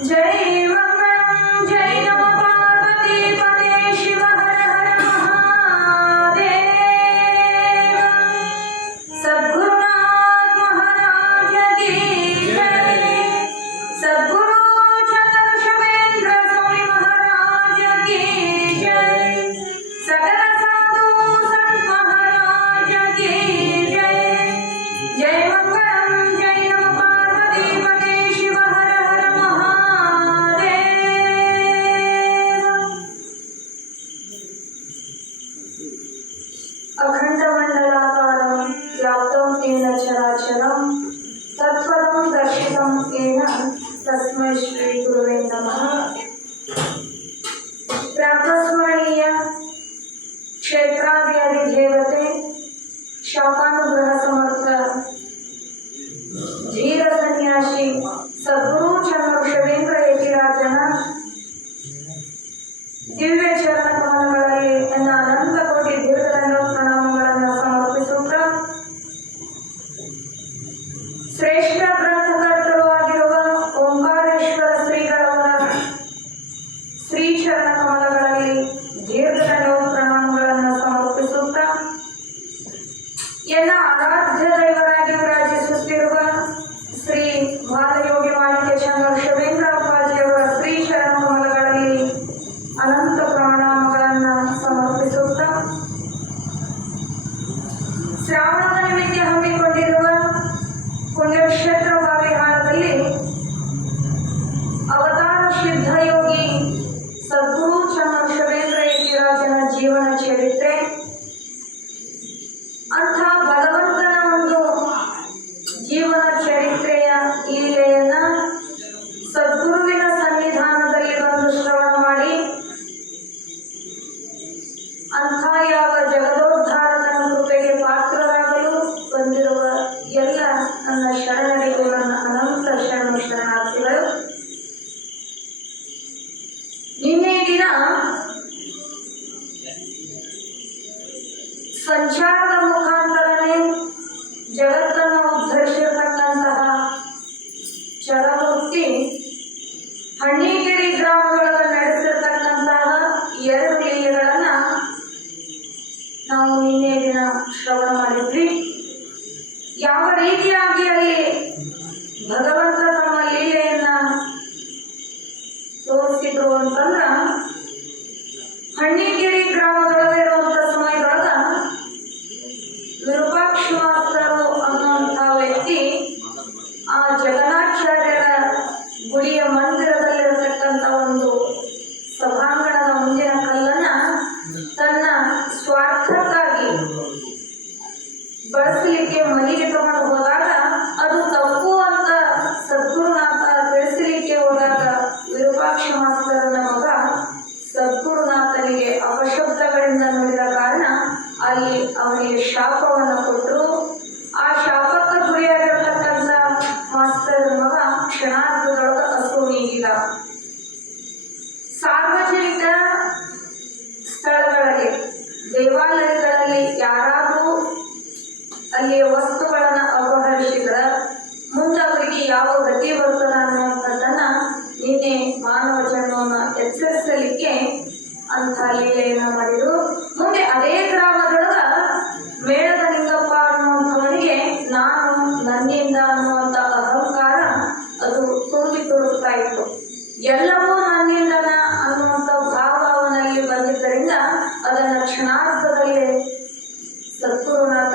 जय मंगलम जय नमो पार्वती पते शिव हर हर महादेव। सद्गुरुनाथ महाराज की जय। सद्गुरु चंद्रशेखर स्वामी महाराज की जय। सकल साधु संत महाराज की जय। जय मंगलम जय नमो पार्वती पते शिव हर हर महादेव। अखंड मंडलाकारं व्याप्तं येन चराचरं तत्पदं दर्शितं येन तस्मै श्री गुरुवे नमः। प्रातस्मरणीय क्षेत्राधिदेवते शापानुग्रह समर्थ धीर सन्यासी सद्गुरु ಚಂದ್ರಶೇಖರ ಯತಿರಾಜನ ದಿವ್ಯ ಚರಣ ಕಮಲಗಳಲ್ಲಿ ನನ್ನ ಅನಂತ ಕೋಟಿ ದೀರ್ಘದಂಡ ಪ್ರಣಾಮಗಳನ್ನು ಸಮರ್ಪಿಸುತ್ತಾ ಶ್ರೇಷ್ಠ ಗ್ರಂಥಕರ್ತರು ಆಗಿರುವ ಓಂಕಾರೇಶ್ವರ ಶ್ರೀಗಳವರ ಶ್ರೀ ಚರಣ ಕಮಲಗಳಲ್ಲಿ ದೀರ್ಘದಂಡ ಪ್ರಣಾಮಗಳನ್ನು ಸಮರ್ಪಿಸುತ್ತಾ ಎಲ್ಲ ಆರಾಧ್ಯ ದೈವರಾಗಿ ವಿರಾಜಿಸುತ್ತಿರುವ ಶ್ರೀ ಬಾಲಯೋಗಿ ಮಾಲಿಕೆ ಚಂದ್ರಶೇಖರ ಅಪ್ಪಾಜಿಯವರ ಶ್ರೀ ಶರಣ ಕಮಲಗಳಲ್ಲಿ ಅನಂತ ಪ್ರಣಾಮಗಳನ್ನು ಸಮರ್ಪಿಸುತ್ತಾ ಶ್ರಾವಣದ ನಿಮಿತ್ತ ಹಮ್ಮಿಕೊಂಡಿರುವ ಪುಣ್ಯಕ್ಷೇತ್ರ ಬಾವಿಹಾಳದಲ್ಲಿ ಅವತಾರ ಸಿದ್ಧಯೋಗಿ ಸದ್ಗುರು ಚಂದ್ರಶೇಖರ ಯತಿರಾಜನ ಜೀವನ ಚರಿತ್ರೆ ಅಂಥ ಭಗವಂತನ ಒಂದು ಜೀವನ ಚರಿತ್ರೆಯ ಲೀಲೆಯನ್ನ ಸದ್ಗುರುವಿನ ಸನ್ನಿಧಾನದಲ್ಲಿ ಬಂದು ಶ್ರವಣ ಮಾಡಿ ಅಂಥ ಯಾವ ಜಗದೋದ್ಧಾರಕನ ಕೃಪೆಗೆ ಪಾತ್ರರಾಗಲು ಬಂದಿರುವ ಎಲ್ಲ ನನ್ನ ಶರಣರಿಗೂ ನನ್ನ ಅನಂತ ಶರಣಾರ್ಥಿಗಳು. ನಿನ್ನೆ ದಿನ ಸಂಚಾರದ ಮುಖಾಂತರನೇ ಜಗತ್ತನ್ನು ಉದ್ಧರಿಸಿರತಕ್ಕಂತಹ ಚರಮೂರ್ತಿ ಹಣ್ಣಿಗೆರೆ ಗ್ರಾಮದೊಳಗೆ ನಡೆಸಿರ್ತಕ್ಕಂತಹ ಎರಡು ಲೀಲೆಗಳನ್ನ ನಾವು ನಿನ್ನೆ ದಿನ ಶ್ರವಣ ಮಾಡಿದ್ವಿ. ಯಾವ ರೀತಿಯಾಗಿ ಅಲ್ಲಿ ಭಗವಂತ ತಮ್ಮ ಲೀಲೆಯನ್ನ ತೋರಿಸಿದ್ರು ಅಂತಂದ್ರ ಹಣ್ಣಿಗೆರೆ ಗ್ರಾಮದೊಳಗೆ ಇರುವಂತ ಸಮಯದೊಳಗ ವಿರೂಪಾಕ್ಷ ಮಾಸ್ತರು ಅನ್ನುವಂಥ ವ್ಯಕ್ತಿ ಆ ಜಗನ್ನಾಚಾರ್ಯರ ಗುಡಿಯ ಮಂದಿರದಲ್ಲಿರತಕ್ಕಂಥ ಒಂದು ಸಭಾಂಗಣದ ಮುಂದಿನ ಕಲ್ಲನ್ನ ತನ್ನ ಸ್ವಾರ್ಥಕ್ಕಾಗಿ ಬಳಸಲಿಕ್ಕೆ ಮನೆಗೆ ತಗೊಂಡು ಹೋದಾಗ ಅದು ತಪ್ಪು ಅಂತ ಸದ್ಗುರುನಾಥ ತಿಳಿಸಲಿಕ್ಕೆ ಹೋದಾಗ ವಿರೂಪಾಕ್ಷ ಮಾಸ್ತರನ ಮಗ ಸದ್ಗುರುನಾಥನಿಗೆ ಅಪಶಬ್ದಗಳಿಂದ ನುಡಿದ ಕಾರಣ ಅಲ್ಲಿ ಅವನಿಗೆ ಶಾಪವನ್ನು ಕೊಟ್ಟರು. ಆ ಶಾಪಕ್ಕೆ ಗುರಿಯಾಗಿರತಕ್ಕಂಥ ಮಾಸ್ತರ್ ಮಗ ಕ್ಷಣಾರ್ಧದೊಳಗೆ ಹಸು ನೀಗಿದ. ಸಾರ್ವಜನಿಕ ಸ್ಥಳಗಳಲ್ಲಿ ದೇವಾಲಯಗಳಲ್ಲಿ ಯಾರಾದರೂ ಅಲ್ಲಿಯ ವಸ್ತುಗಳನ್ನ ಅಪಹರಿಸಿದ್ರ ಮುಂದೆ ಅವರಿಗೆ ಯಾವ ಗತಿ ಬರ್ತದ ಅನ್ನುವಂಥದ್ದನ್ನ ನಿನ್ನೆ ಮಾನವ ಜನ್ಮವನ್ನು ಎಚ್ಚರಿಸಲಿಕ್ಕೆ ಅಂಥ ಲೀಲೆಯನ್ನ ಮಾಡಿದ್ರು. ಮುಂದೆ ಅದೇ ಗ್ರಾಮದೊಳಗ ಮೇಳದ ಲಿಂಗಪ್ಪ ಅನ್ನುವಂಥವನಿಗೆ ನಾನು ನನ್ನಿಂದ ಅನ್ನುವಂಥ ಅಹಂಕಾರ ಅದು ತುಂಬಿ ತುಳುಕ್ತಾ ಇತ್ತು. ಎಲ್ಲವೂ ನನ್ನಿಂದನ ಅನ್ನುವಂಥ ಭಾವ ಅವನಲ್ಲಿ ಬಂದಿದ್ದರಿಂದ ಅದನ್ನ ಕ್ಷಣಾರ್ಧದಲ್ಲೇ ಸದ್ಗುರುನಾಥ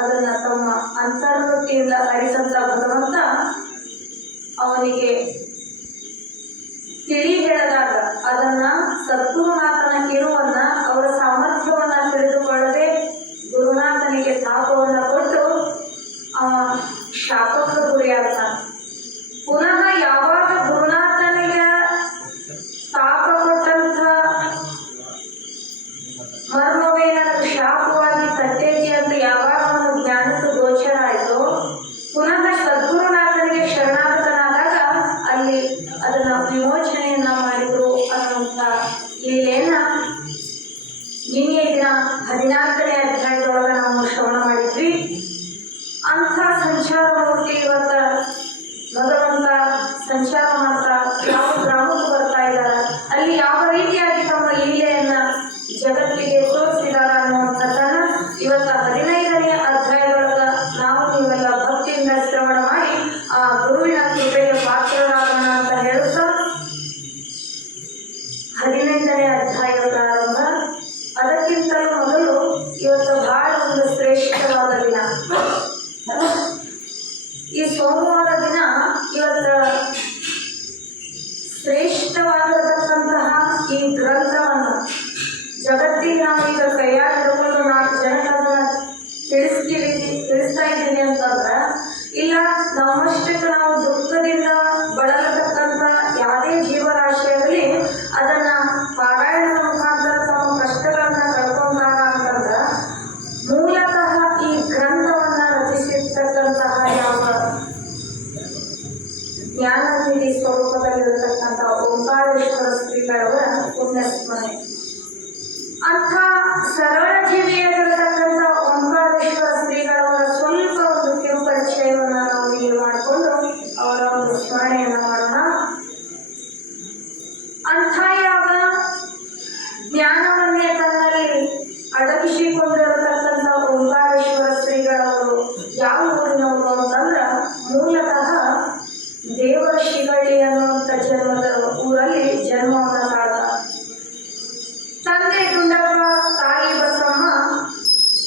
ಅದನ್ನ ತಮ್ಮ ಅಂತರ್ವೃತ್ತಿಯಿಂದ ಅರಿಸಂತ ಭಗವಂತ ಅವನಿಗೆ ತಿಳಿ ಹೇಳಿದಾಗ ಅದನ್ನ ಸದ್ಗುರುನಾಥನ ಕಿರುವನ್ನ ಅವರ ಸಾಮರ್ಥ್ಯವನ್ನ ತಿಳಿದುಕೊಳ್ಳದೆ ಗುರುನಾಥನಿಗೆ ತಾಪವನ್ನು ಕೊಟ್ಟು ಅವ ಶಾಪಕ್ಕೆ ಗುರಿಯಾಗ್ತಾನೆ. ಪುನಃ ಯಾವಾಗ ಗುರುನಾಥನಿಗೆ ತಾಪ ಕೊಟ್ಟಂತ ಮರ್ಮವೇ ನನಗೆ ಶಾಪವಾಗಿ ತಟ್ಟೇತಿ ಅಂತ ಯಾವಾಗ ಅವನು ಜ್ಞಾನಕ್ಕೆ ಗೋಚರ ಆಯಿತು, ಪುನಃ ಸದ್ಗುರುನಾಥನಿಗೆ ಶರಣಾಗತನಾದಾಗ ಅಲ್ಲಿ ಅದನ್ನ ವಿಮೋಚನೆಯನ್ನ ಮಾಡಿದ್ರು ಅನ್ನುವಂಥ ಲೀಲೆಯನ್ನ ನಿನ್ನೆ ದಿನ 14ನೇ ಅಧ್ಯಾಯದೊಳಗೆ ನಾವು ಶ್ರವಣ ಮಾಡಿದ್ವಿ. ಅಂಥ ಸಂಚಾರ ಮೂರ್ತಿ ಇವತ್ತ ಆ ಗುರುವಿನ ಕೃಪೆಗೆ ಪಾತ್ರರಾಗೋಣ ಅಂತ ಹೇಳುತ್ತಾ 18ನೇ ಅಧ್ಯಾಯ ಪ್ರಾರಂಭ. ಅದಕ್ಕಿಂತಲೂ ಮೊದಲು ಇವತ್ತು ಬಹಳ ಒಂದು ಶ್ರೇಷ್ಠವಾದ ದಿನ. ಈ ಸೋಮವಾರ ದಿನ ಇವತ್ತು ಶ್ರೇಷ್ಠವಾಗಿರತಕ್ಕಂತಹ ಈ ಗ್ರಂಥವನ್ನು ಜಗತ್ತಿಗೆ ನಾವು ಈಗ ಕೈಯಾಗಿ ಹಿಡ್ಕೊಂಡು 4 ಜನಕ್ಕೆ ಅದನ್ನ ತಿಳಿಸ್ತಾ ಇದ್ದೀನಿ ಅಂತಂದ್ರೆ, ಇಲ್ಲ ನಮ್ಮಷ್ಟಕ್ಕೆ ನಾವು ದುಃಖದಿಂದ ಬಳಲತಕ್ಕಂಥ ಯಾವುದೇ ಜೀವರಾಶಿಯಾಗಲಿ ಅದನ್ನ ಪಾರಾಯಣದ ಮುಖಾಂತರ ತಮ್ಮ ಕಷ್ಟಗಳನ್ನ ಕಳ್ಕೊಂಡಾಗ ಅಂತಂದ್ರೆ, ಮೂಲತಃ ಈ ಗ್ರಂಥವನ್ನ ರಚಿಸಿರ್ತಕ್ಕಂತಹ ಯಾವ ಜ್ಞಾನನಿಧಿ ಸ್ವರೂಪದಲ್ಲಿರತಕ್ಕಂಥ ಓಂಕಾರೇಶ್ವರ ಶ್ರೀಗಳವರ ಪುಣ್ಯಸ್ಮರಣೆ. ಅಂಥ ಸರಳ ಜೀವಿಯಾಗಿರತಕ್ಕಂಥ ಓಂಕಾರೇಶ್ವರ ಶ್ರೀಗಳವರ ಸ್ವಲ್ಪ ಒಂದು ಕಿರುಪರಿಚಯವನ್ನು ನಾವು ಇಲ್ಲಿ ಮಾಡಿಕೊಂಡು ಅವರ ಒಂದು ಸ್ಮರಣೆಯನ್ನು ಮಾಡೋಣ. ಅಂಥ ಯಾವ ಜ್ಞಾನವನ್ನೇ ತನ್ನಲ್ಲಿ ಅಡಗಿಸಿಕೊಂಡಿರತಕ್ಕಂಥ ಓಂಕಾರೇಶ್ವರ ಶ್ರೀಗಳವರು ಯಾವ ಊರಿನವರು ಅಂತಂದ್ರೆ, ಮೂಲತಃ ದೇವರ ಶಿಗಳ್ಳಿ ಅನ್ನುವಂಥ ಊರಲ್ಲಿ ಜನ್ಮವನ್ನು ತಾಳ. ತಂದೆ ಗುಂಡಪ್ಪ, ತಾಯಿ ಬಸಮ್ಮ,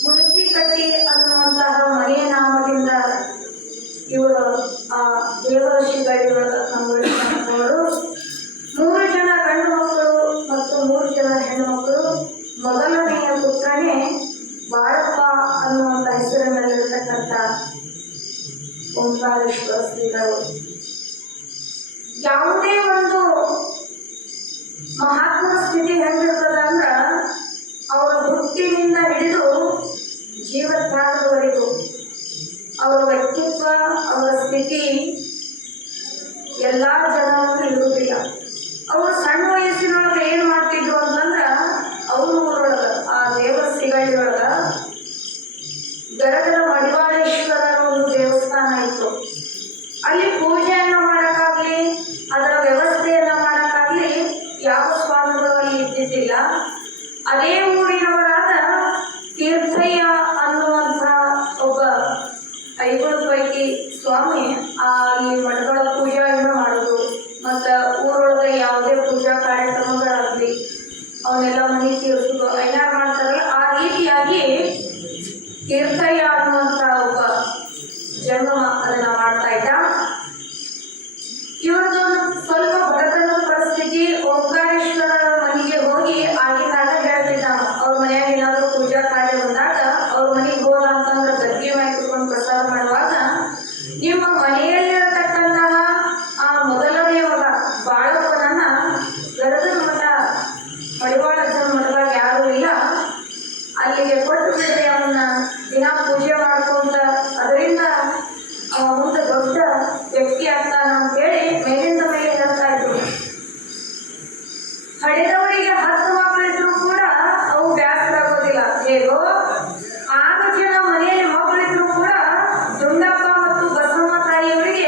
ಮುಣಸಿಕಟ್ಟಿ ಅನ್ನುವಂತಹ ಮನೆಯ ನಾಮದಿಂದ ಇವರು ಆ ದೇವರ ಶಿಗಳ್ಳಿ ನಮ್ಮವರು. 3 ಜನ ಗಂಡು ಮಕ್ಕಳು ಮತ್ತು 3 ಜನ ಹೆಣ್ಣು ಮಕ್ಕಳು. ಮೊದಲನೆಯ ಪುತ್ರನೇ ಬಾಳಪ್ಪ ಅನ್ನುವಂಥ ಹೆಸರಿನಲ್ಲಿರತಕ್ಕಂಥ ಓಂಕಾರೇಶ್ವರ ಶ್ರೀಗಳು. ಯಾವುದೇ ಒಂದು ಮಹಾತ್ಮನ ಸ್ಥಿತಿ ಹೆಂಗಿರ್ತದ ಅಂದ್ರ, ಅವರ ಹುಟ್ಟಿನಿಂದ ಹಿಡಿದು ಜೀವತ್ಯಾಗದವರೆಗೂ ಅವರ ವ್ಯಕ್ತಿತ್ವ, ಅವರ ಸ್ಥಿತಿ ಎಲ್ಲಾ ಜನರಿಗೂ ಇರುವುದಿಲ್ಲ. ಅವರು ಸಣ್ಣ ವಯಸ್ಸಿನೊಳಗೆ ಏನ್ ಮಾಡ್ತಿದ್ರು ಅಂತಂದ್ರ, ಅವ್ರ ಊರೊಳಗ ಆ ದೇವರ ಸಿಗಳ್ಳಿ ಒಳಗ ಗರಗರ ಮಡಿವಾಳೇಶ್ವರರ ಒಂದು ದೇವಸ್ಥಾನ ಇತ್ತು. ಅಲ್ಲಿ ಪೂಜೆಯನ್ನ ಮಾಡಕ್ಕಾಗ್ಲಿ, ಅದರ ವ್ಯವಸ್ಥೆಯನ್ನ ಮಾಡಕ್ಕಾಗ್ಲಿ ಯಾವ ಸ್ವಾಮಿಗಳು ಅಲ್ಲಿ ಇದ್ದಿದ್ದಿಲ್ಲ. ಅದೇ ಊರಿನವರಾದ ತೀರ್ಥಯ್ಯ ಅನ್ನುವಂಥ ಒಬ್ಬ 5 ಪೈಕಿ ಸ್ವಾಮಿ ಅಲ್ಲಿ ಮಠಗಳ ಪೂಜೆಯನ್ನು ಮಾಡೋದು, ಮತ್ತು ಊರೊಳಗೆ ಯಾವುದೇ ಪೂಜಾ ಕಾರ್ಯಕ್ರಮಗಳಾಗಲಿ ಅವನ್ನೆಲ್ಲ ಮನೆ ತೀರಿಸೋದು ಎಲ್ಲ ಮಾಡ್ತಾರಲ್ಲ. ಆ ರೀತಿಯಾಗಿ ತೀರ್ಥಯ್ಯ ಅನ್ನುವಂಥ ಒಬ್ಬ ಜಂಗಮ ಅದನ್ನ ಮಾಡ್ತಾ ಇದ್ದ. ಇವರದೊಂದು ಸ್ವಲ್ಪ ಬಡತನದ ಪರಿಸ್ಥಿತಿ. ಓಂಕಾರೇಶ್ವರ ಮನೆಗೆ ಹೋಗಿ ಆಗಿದ್ದಾಗ ಹೇಳ್ತಿದ್ದ, ಅವ್ರ ಮನೆಯಾಗ ಏನಾದರೂ ಪೂಜಾ ಕಾರ್ಯ ಬಂದಾಗ ಅವ್ರ ಮನೆಗೆ ಹೋದ ಅಂತಂದ್ರೆ ಗದ್ಗೆ ಮಾಡಿಕೊಂಡು ಪ್ರಸಾದ ಮಾಡುವಾಗ, ನಿಮ್ಮ ಮನೆಯಲ್ಲಿರತಕ್ಕಂತಹ ಆ ಮೊದಲನೆಯ ಮಗ ಬಾಳಪ್ಪನನ್ನ ಗರಗನ ಮಠ ಮಡಿವಾಳದ ಮಠದಾಗ ಯಾರೂ ಇಲ್ಲ, ಅಲ್ಲಿಗೆ ಕೊಟ್ಟು ಬಿಡ್ರಿ, ಅವನ್ನ ದಿನ ಪೂಜೆ ಮಾಡ್ಕೊಂತ ಅದರಿಂದ ಮುಂದೆ ದೊಡ್ಡ ವ್ಯಕ್ತಿ ಆಗ್ತಾನ ಅಂತೇಳಿ ಮೇಲಿಂದ ಮೇಲೆ ಹೇಳ್ತಾ ಇದ್ರು. ಹಡೆದವರಿಗೆ 10 ಮಕ್ಕಳಿದ್ರು ಕೂಡ ಅವು ಬ್ಯಾಸರ ಆಗೋದಿಲ್ಲ. ಹೇಗೋ 6 ಜನ ಮನೆಯಲ್ಲಿ ಮಕ್ಕಳಿದ್ರು ಕೂಡ ದುಂಡಪ್ಪ ಮತ್ತು ಬಸಮ್ಮ ತಾಯಿಯವರಿಗೆ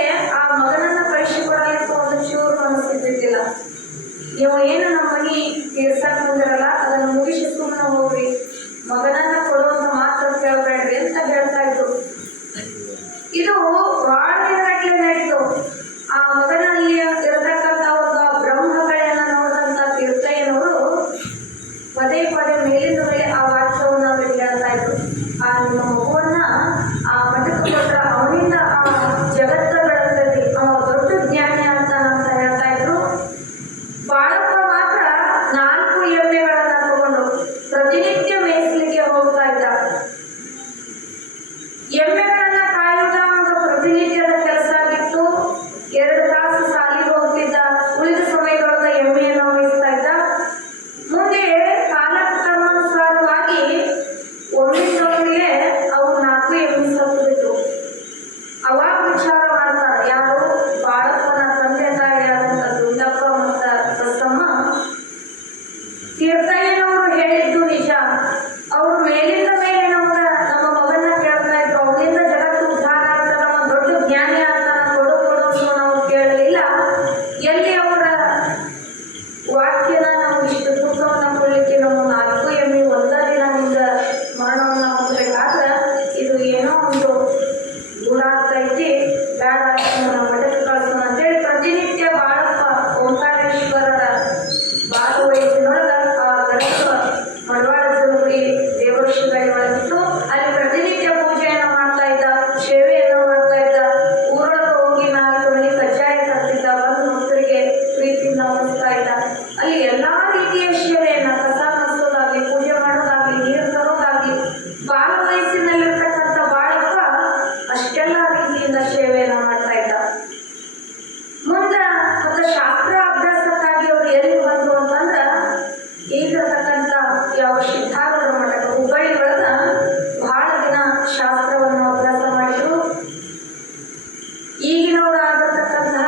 ಆಗಿರ್ತಕ್ಕಂತಹ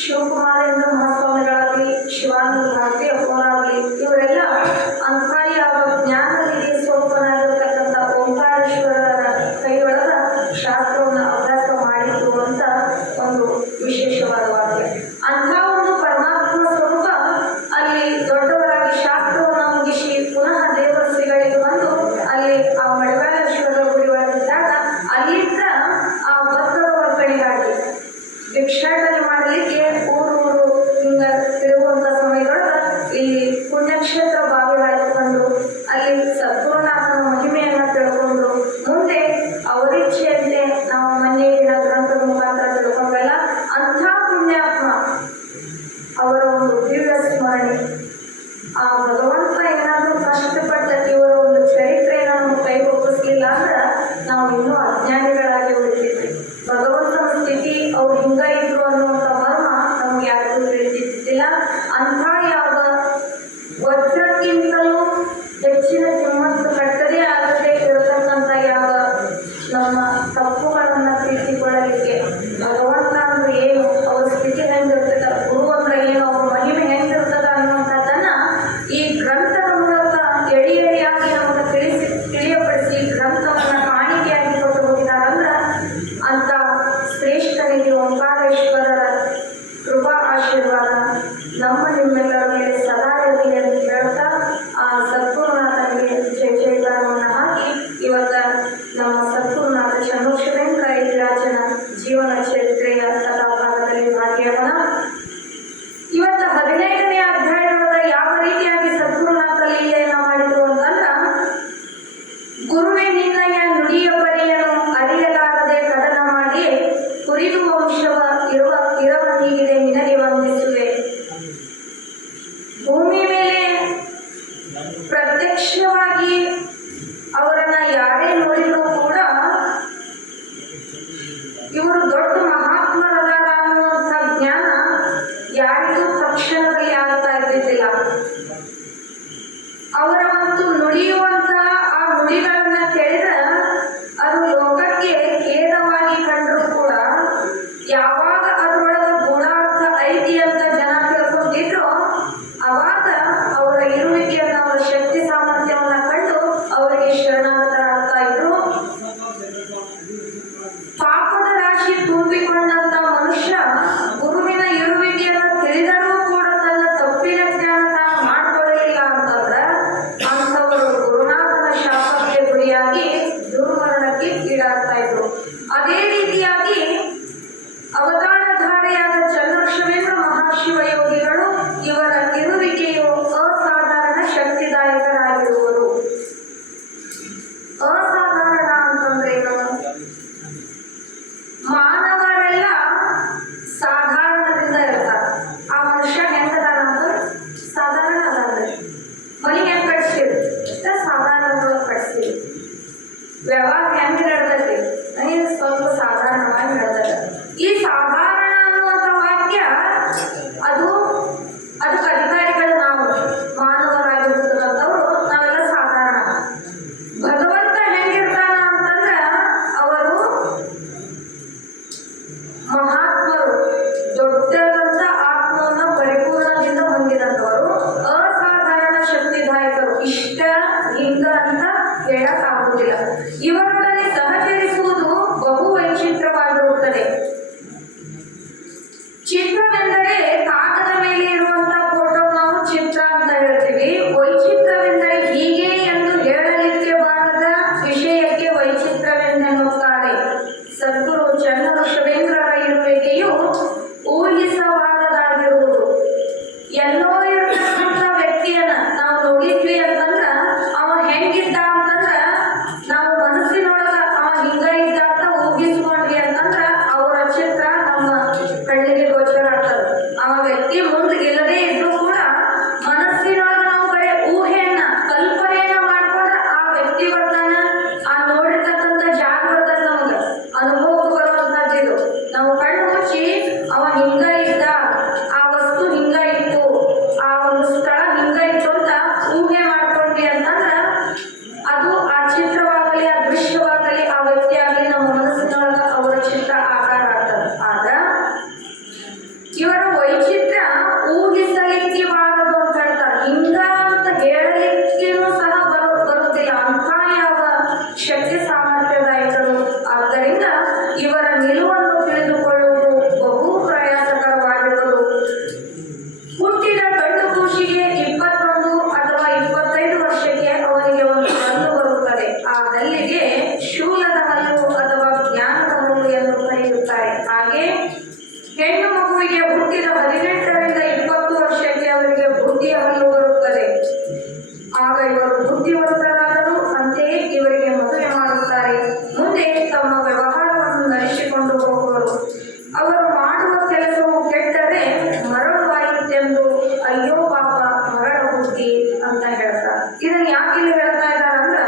ಶಿವಕುಮಾರೇಂದ್ರ ಮಹಾಸ್ವಾಮಿಗಳಾಗಲಿ, ಶಿವಾನಂದ ಭಾರತಿ ಅಪ್ಪವರಾಗಲಿ, ಇವರೆಲ್ಲ ಅಂಥಾರಿಯಾದ ಜ್ಞಾನ ನಿಧಿ ಸ್ವರೂಪನಾಗಿರ್ತಕ್ಕಂಥ ಓಂಕಾರೇಶ್ವರರ ಕೈಯೊಳಗ ಶಾಸ್ತ್ರವನ್ನು ಅಭ್ಯಾಸ ಮಾಡಿದ್ದು ಅಂತ ಒಂದು ವಿಶೇಷವಾದ ವಾಕ್ಯ. ಅಂಥ ಒಂದು ಪರಮಾತ್ಮ ಸ್ವರೂಪ ಅಲ್ಲಿ ದೊಡ್ಡವರಾಗಿ ಶಾಸ್ತ್ರವನ್ನು ಮುಗಿಸಿ ಪುನಃ ದೇವರ ಶ್ರೀಗಳಿಗೆ ಬಂದು ಅಲ್ಲಿ ಆ ಮಡಿವಾಳೇಶ್ವರರ ಗುಡಿ ಒಳಗಿದ್ದಾಗ ಅಲ್ಲಿಂದ ಆ ಭಕ್ತರ ವರ್ಗಣಿಗಾಗಿ ಭಿಕ್ಷಾಟನೆ ಮಾಡಲಿಕ್ಕೆ ಊರು ಹಿಂಗ ತಿರುಗುವಂತ ಸಮಯದೊಳಗ ಇಲ್ಲಿ ಪುಣ್ಯಕ್ಷೇತ್ರ ಬಾವಿ ಹಾಕಿಕೊಂಡು ಅಲ್ಲಿ ಸದ್ಗುರುನಾಥನ ಮಹಿಮೆಯನ್ನ ತಿಳ್ಕೊಂಡು ಮುಂದೆ ಅವರಿಚ್ಛೆಯಂತೆ ನಾವು ಮನೆಯ ಗ್ರಂಥದ ಮುಖಾಂತರ ತಿಳ್ಕೊಂಡಲ್ಲ. ಅಂಥ ಪುಣ್ಯಾತ್ಮ ಅವರ ಒಂದು ದಿವ್ಯ ಸ್ಮರಣೆ, ಆ ಭಗವಂತ ಏನಾದ್ರೂ ಕಷ್ಟಪಟ್ಟ ಇವರ ಒಂದು ಚರಿತ್ರೆಯನ್ನು ನಮ್ಮ ಕೈಗೆ ಒಪ್ಪಿಸ್ಲಿಲ್ಲ ಅಂದ್ರೆ ನಾವು ಇನ್ನೂ ಅಜ್ಞಾನಿಗಳಾಗಿ ಉಳಿತಿದ್ವಿ. ಭಗವಂತನ ಸ್ಥಿತಿ ಅವ್ರು ಹಿಂಗ ಇದ್ರು ಅನ್ನುವಂಥ ಮರ್ಮ ನಮ್ಗೆ ಯಾರಿಗೂ ತಿಳಿದಿದ್ದಿಲ್ಲ. ಅಂಥ ಯಾವ ವಜ್ರಕ್ಕಿಂತಲೂ ಹೆಚ್ಚಿನ ಕಿಮ್ಮತ್ತು ಕಟ್ಟದೇ ಆಗದೆ ಇರತಕ್ಕಂಥ ಯಾವ ನಮ್ಮ ತಪ್ಪುಗಳನ್ನ ತಿದ್ದಿಕೊಳ್ಳಲಿಕ್ಕೆ ಭಗವಂತ ಅಂದ್ರೆ ಏನು, ಅವ್ರ ಸ್ಥಿತಿ ಹೆಂಗಿರ್ತದ, ಗುರು ಅಂದ್ರೆ ಏನು, ಅವ್ರ ಮಹಿಮೆ ಹೆಂಗಿರ್ತದ ಅನ್ನುವಂಥದ್ದನ್ನ ಈ ಗ್ರಂಥದ ಮೂಲಕ ಎಳಿ ಎಳಿಯಾಗಿ ನಮಗೆ ತಿಳಿಯಪಡಿಸಿ ಗ್ರಂಥವನ್ನ ಕಾಣಿಕೆಯಾಗಿ ಕೊಟ್ಟು ಹೋಗಿದಾರಂದ್ರ ಅಂತ ಶ್ರೇಷ್ಠನಿಗೆ ಓಂಕಾರೇಶ್ವರರ ಕೃಪಾ ಆಶೀರ್ವಾದ ನಮ್ಮ ನಿಮ್ಮೆಲ್ಲರ ಮೇಲೆ ಸದಾ ಇರಲಿ ಎಂದು ಹೇಳ್ತಾ ಆ ಸದ್ಗುರುನಾಥನಿಗೆ ಜಯ ಜಯಗಾನವನ್ನು ಹಾಕಿ ಇವತ್ತ ನಮ್ಮ ಸದ್ಗುರುನಾಥ ಷಣ್ಮುಖ ಯತಿರಾಜನ ಜೀವನ ಚರಿತ್ರೆಯ ಕಥಾಭಾಗದಲ್ಲಿ ಭಾಗಿಯಾಗೋಣ. ಇವತ್ತ 15ನೇ ಅಧ್ಯಾಯದೊಳಗ ಯಾವ ರೀತಿಯಾಗಿ ಸದ್ಗುರುನಾಥ ಲೀಲೆಯನ್ನ ಮಾಡಿದ್ರು ಅಂತಂದ್ರ, ಗುರುವೇ ನಿನ್ನಯ ನುಡಿಯ ಪರಿಯನ್ನು ಅರಿಯಲಾರದೆ ಕದನ ಮಾಡಿ ಕುರಿದು ವಂಶವ ಇರವನಿಗಿದೆ ನಿನಗೆ ವಂದಿಸುವೆ. ಭೂಮಿ ಮೇಲೆ ಪ್ರತ್ಯಕ್ಷವಾಗಿ ಅವರನ್ನ ಯಾರೇ ನೋಡಿದ್ರು ಕೂಡ ಇವರು ದೊಡ್ಡ ಮಹಾತ್ಮರದಾರ ಅನ್ನುವಂಥ ಜ್ಞಾನ ಯಾರಿಗೂ ತಕ್ಷಣದಲ್ಲಿ ಆಗ್ತಾ ಇದ್ದಿದ್ದಿಲ್ಲ. ಅವರ ಒಂದು ನುಡಿಯುವಂತ ಆ ನುಡಿಗಳನ್ನ ಕೇಳಿದ್ರೆ ಅದು ಲೋಕಕ್ಕೆ ಖೇದವಾಗಿ ಕಂಡ್ರು ಕೂಡ ಯಾವಾಗ ಅದರೊಳಗೆ ಗುಣಾರ್ಥ ಐತಿ ಅಂತ ಜನ ತಿಳ್ಕೊಂಡಿದ್ರು ಅವಾಗ ಅವರ ಇರುವಿಕೆಯನ್ನ, ಅವರ ಶಕ್ತಿ ಸಾಮರ್ಥ್ಯವನ್ನ ಕಂಡು ಅವರಿಗೆ ಶರಣಾಗತರಾಗ್ತಾ ಇದ್ರು. ಪಾಪದ ರಾಶಿ ತುಂಬಿಕೊಂಡಂತ ಮನುಷ್ಯ ಗುರುವಿನ ಇರುವಿಕೆಯನ್ನು ತಿಳಿದರೂ ಕೂಡ ತನ್ನ ತಪ್ಪಿನ ಜ್ಞಾನ ತಾನು ಮಾಡ್ಕೊಳ್ಳಲಿಲ್ಲ ಅಂತಂದ್ರ ಅಂಥವರು ಗುರುನಾಥನ ಶಾಪಕ್ಕೆ ಗುರಿಯಾಗಿ ದುರ್ಮರಣಕ್ಕೆ ಈಡಾಗ್ತಾ ಇದ್ರು. ಅದೇ ರೀತಿಯಾಗಿ ಅವತಾರಧಾರೆಯಾದ ಚಂದ್ರಶವೇಂದ್ರ ಮಹಾಶಿವಯೋಗಿಗಳು ಇವರ ಇರುವಿಕೆಯು ಅಸಾಧಾರಣ ಶಕ್ತಿದಾಯಕರಾಗಿರುವರು. ಅಸಾಧಾರಣ ಅಂತಂದ್ರೇನು? ಮಾನವರೆಲ್ಲ ಸಾಧಾರಣದಿಂದ ಇರ್ತಾರೆ. ಆ ಮನುಷ್ಯ ಹೆಂಗದಾನ ಅಂತ ಸಾಧಾರಣ ಅದಾದ್ರೆ ಮನೆ ಹೆಂಗ್ ಕಟ್ಸಿರಿ ಸಾಧಾರಣದೊಳಗೆ ಕಟ್ಸಿರಿ. ವ್ಯವಹಾರ ಹೆಂಗ್ ನಡೆದೈತಿ ಸ್ವಲ್ಪ ಸಾಧಾರಣವಾಗಿ ನಡೆದ. ಈ ಸಾಧಾರಣ ಅನ್ನುವಂಥ ವಾಕ್ಯ ಅದಕ್ಕೆ ಅಧಿಕಾರಿಕ ಹೆಣ್ಣು ಮಗುವಿಗೆ ಹುಟ್ಟಿದ 18ರಿಂದ 20 ವರ್ಷಕ್ಕೆ ಅವರಿಗೆ ಬುದ್ಧಿಯ ಹಲ್ಲು ಬರುತ್ತದೆ. ಆಗ ಇವರು ಬುದ್ಧಿವಂತರಾದರು. ಅಂತೆಯೇ ಇವರಿಗೆ ಮದುವೆ ಮಾಡುತ್ತಾರೆ. ಮುಂದೆ ತಮ್ಮ ವ್ಯವಹಾರವನ್ನು ನಡೆಸಿಕೊಂಡು ಹೋಗುವರು. ಅವರು ಮಾಡುವ ಕೆಲಸವು ಕೆಟ್ಟರೆ ಮರಳುವಾಯಿತೆಂದು ಅಯ್ಯೋ ಪಾಪ ಮರಳ ಬುದ್ಧಿ ಅಂತ ಹೇಳ್ತಾರೆ. ಇದನ್ನು ಯಾಕೆ ಇಲ್ಲಿ ಹೇಳ್ತಾ ಇದ್ದಾರಂದ್ರ,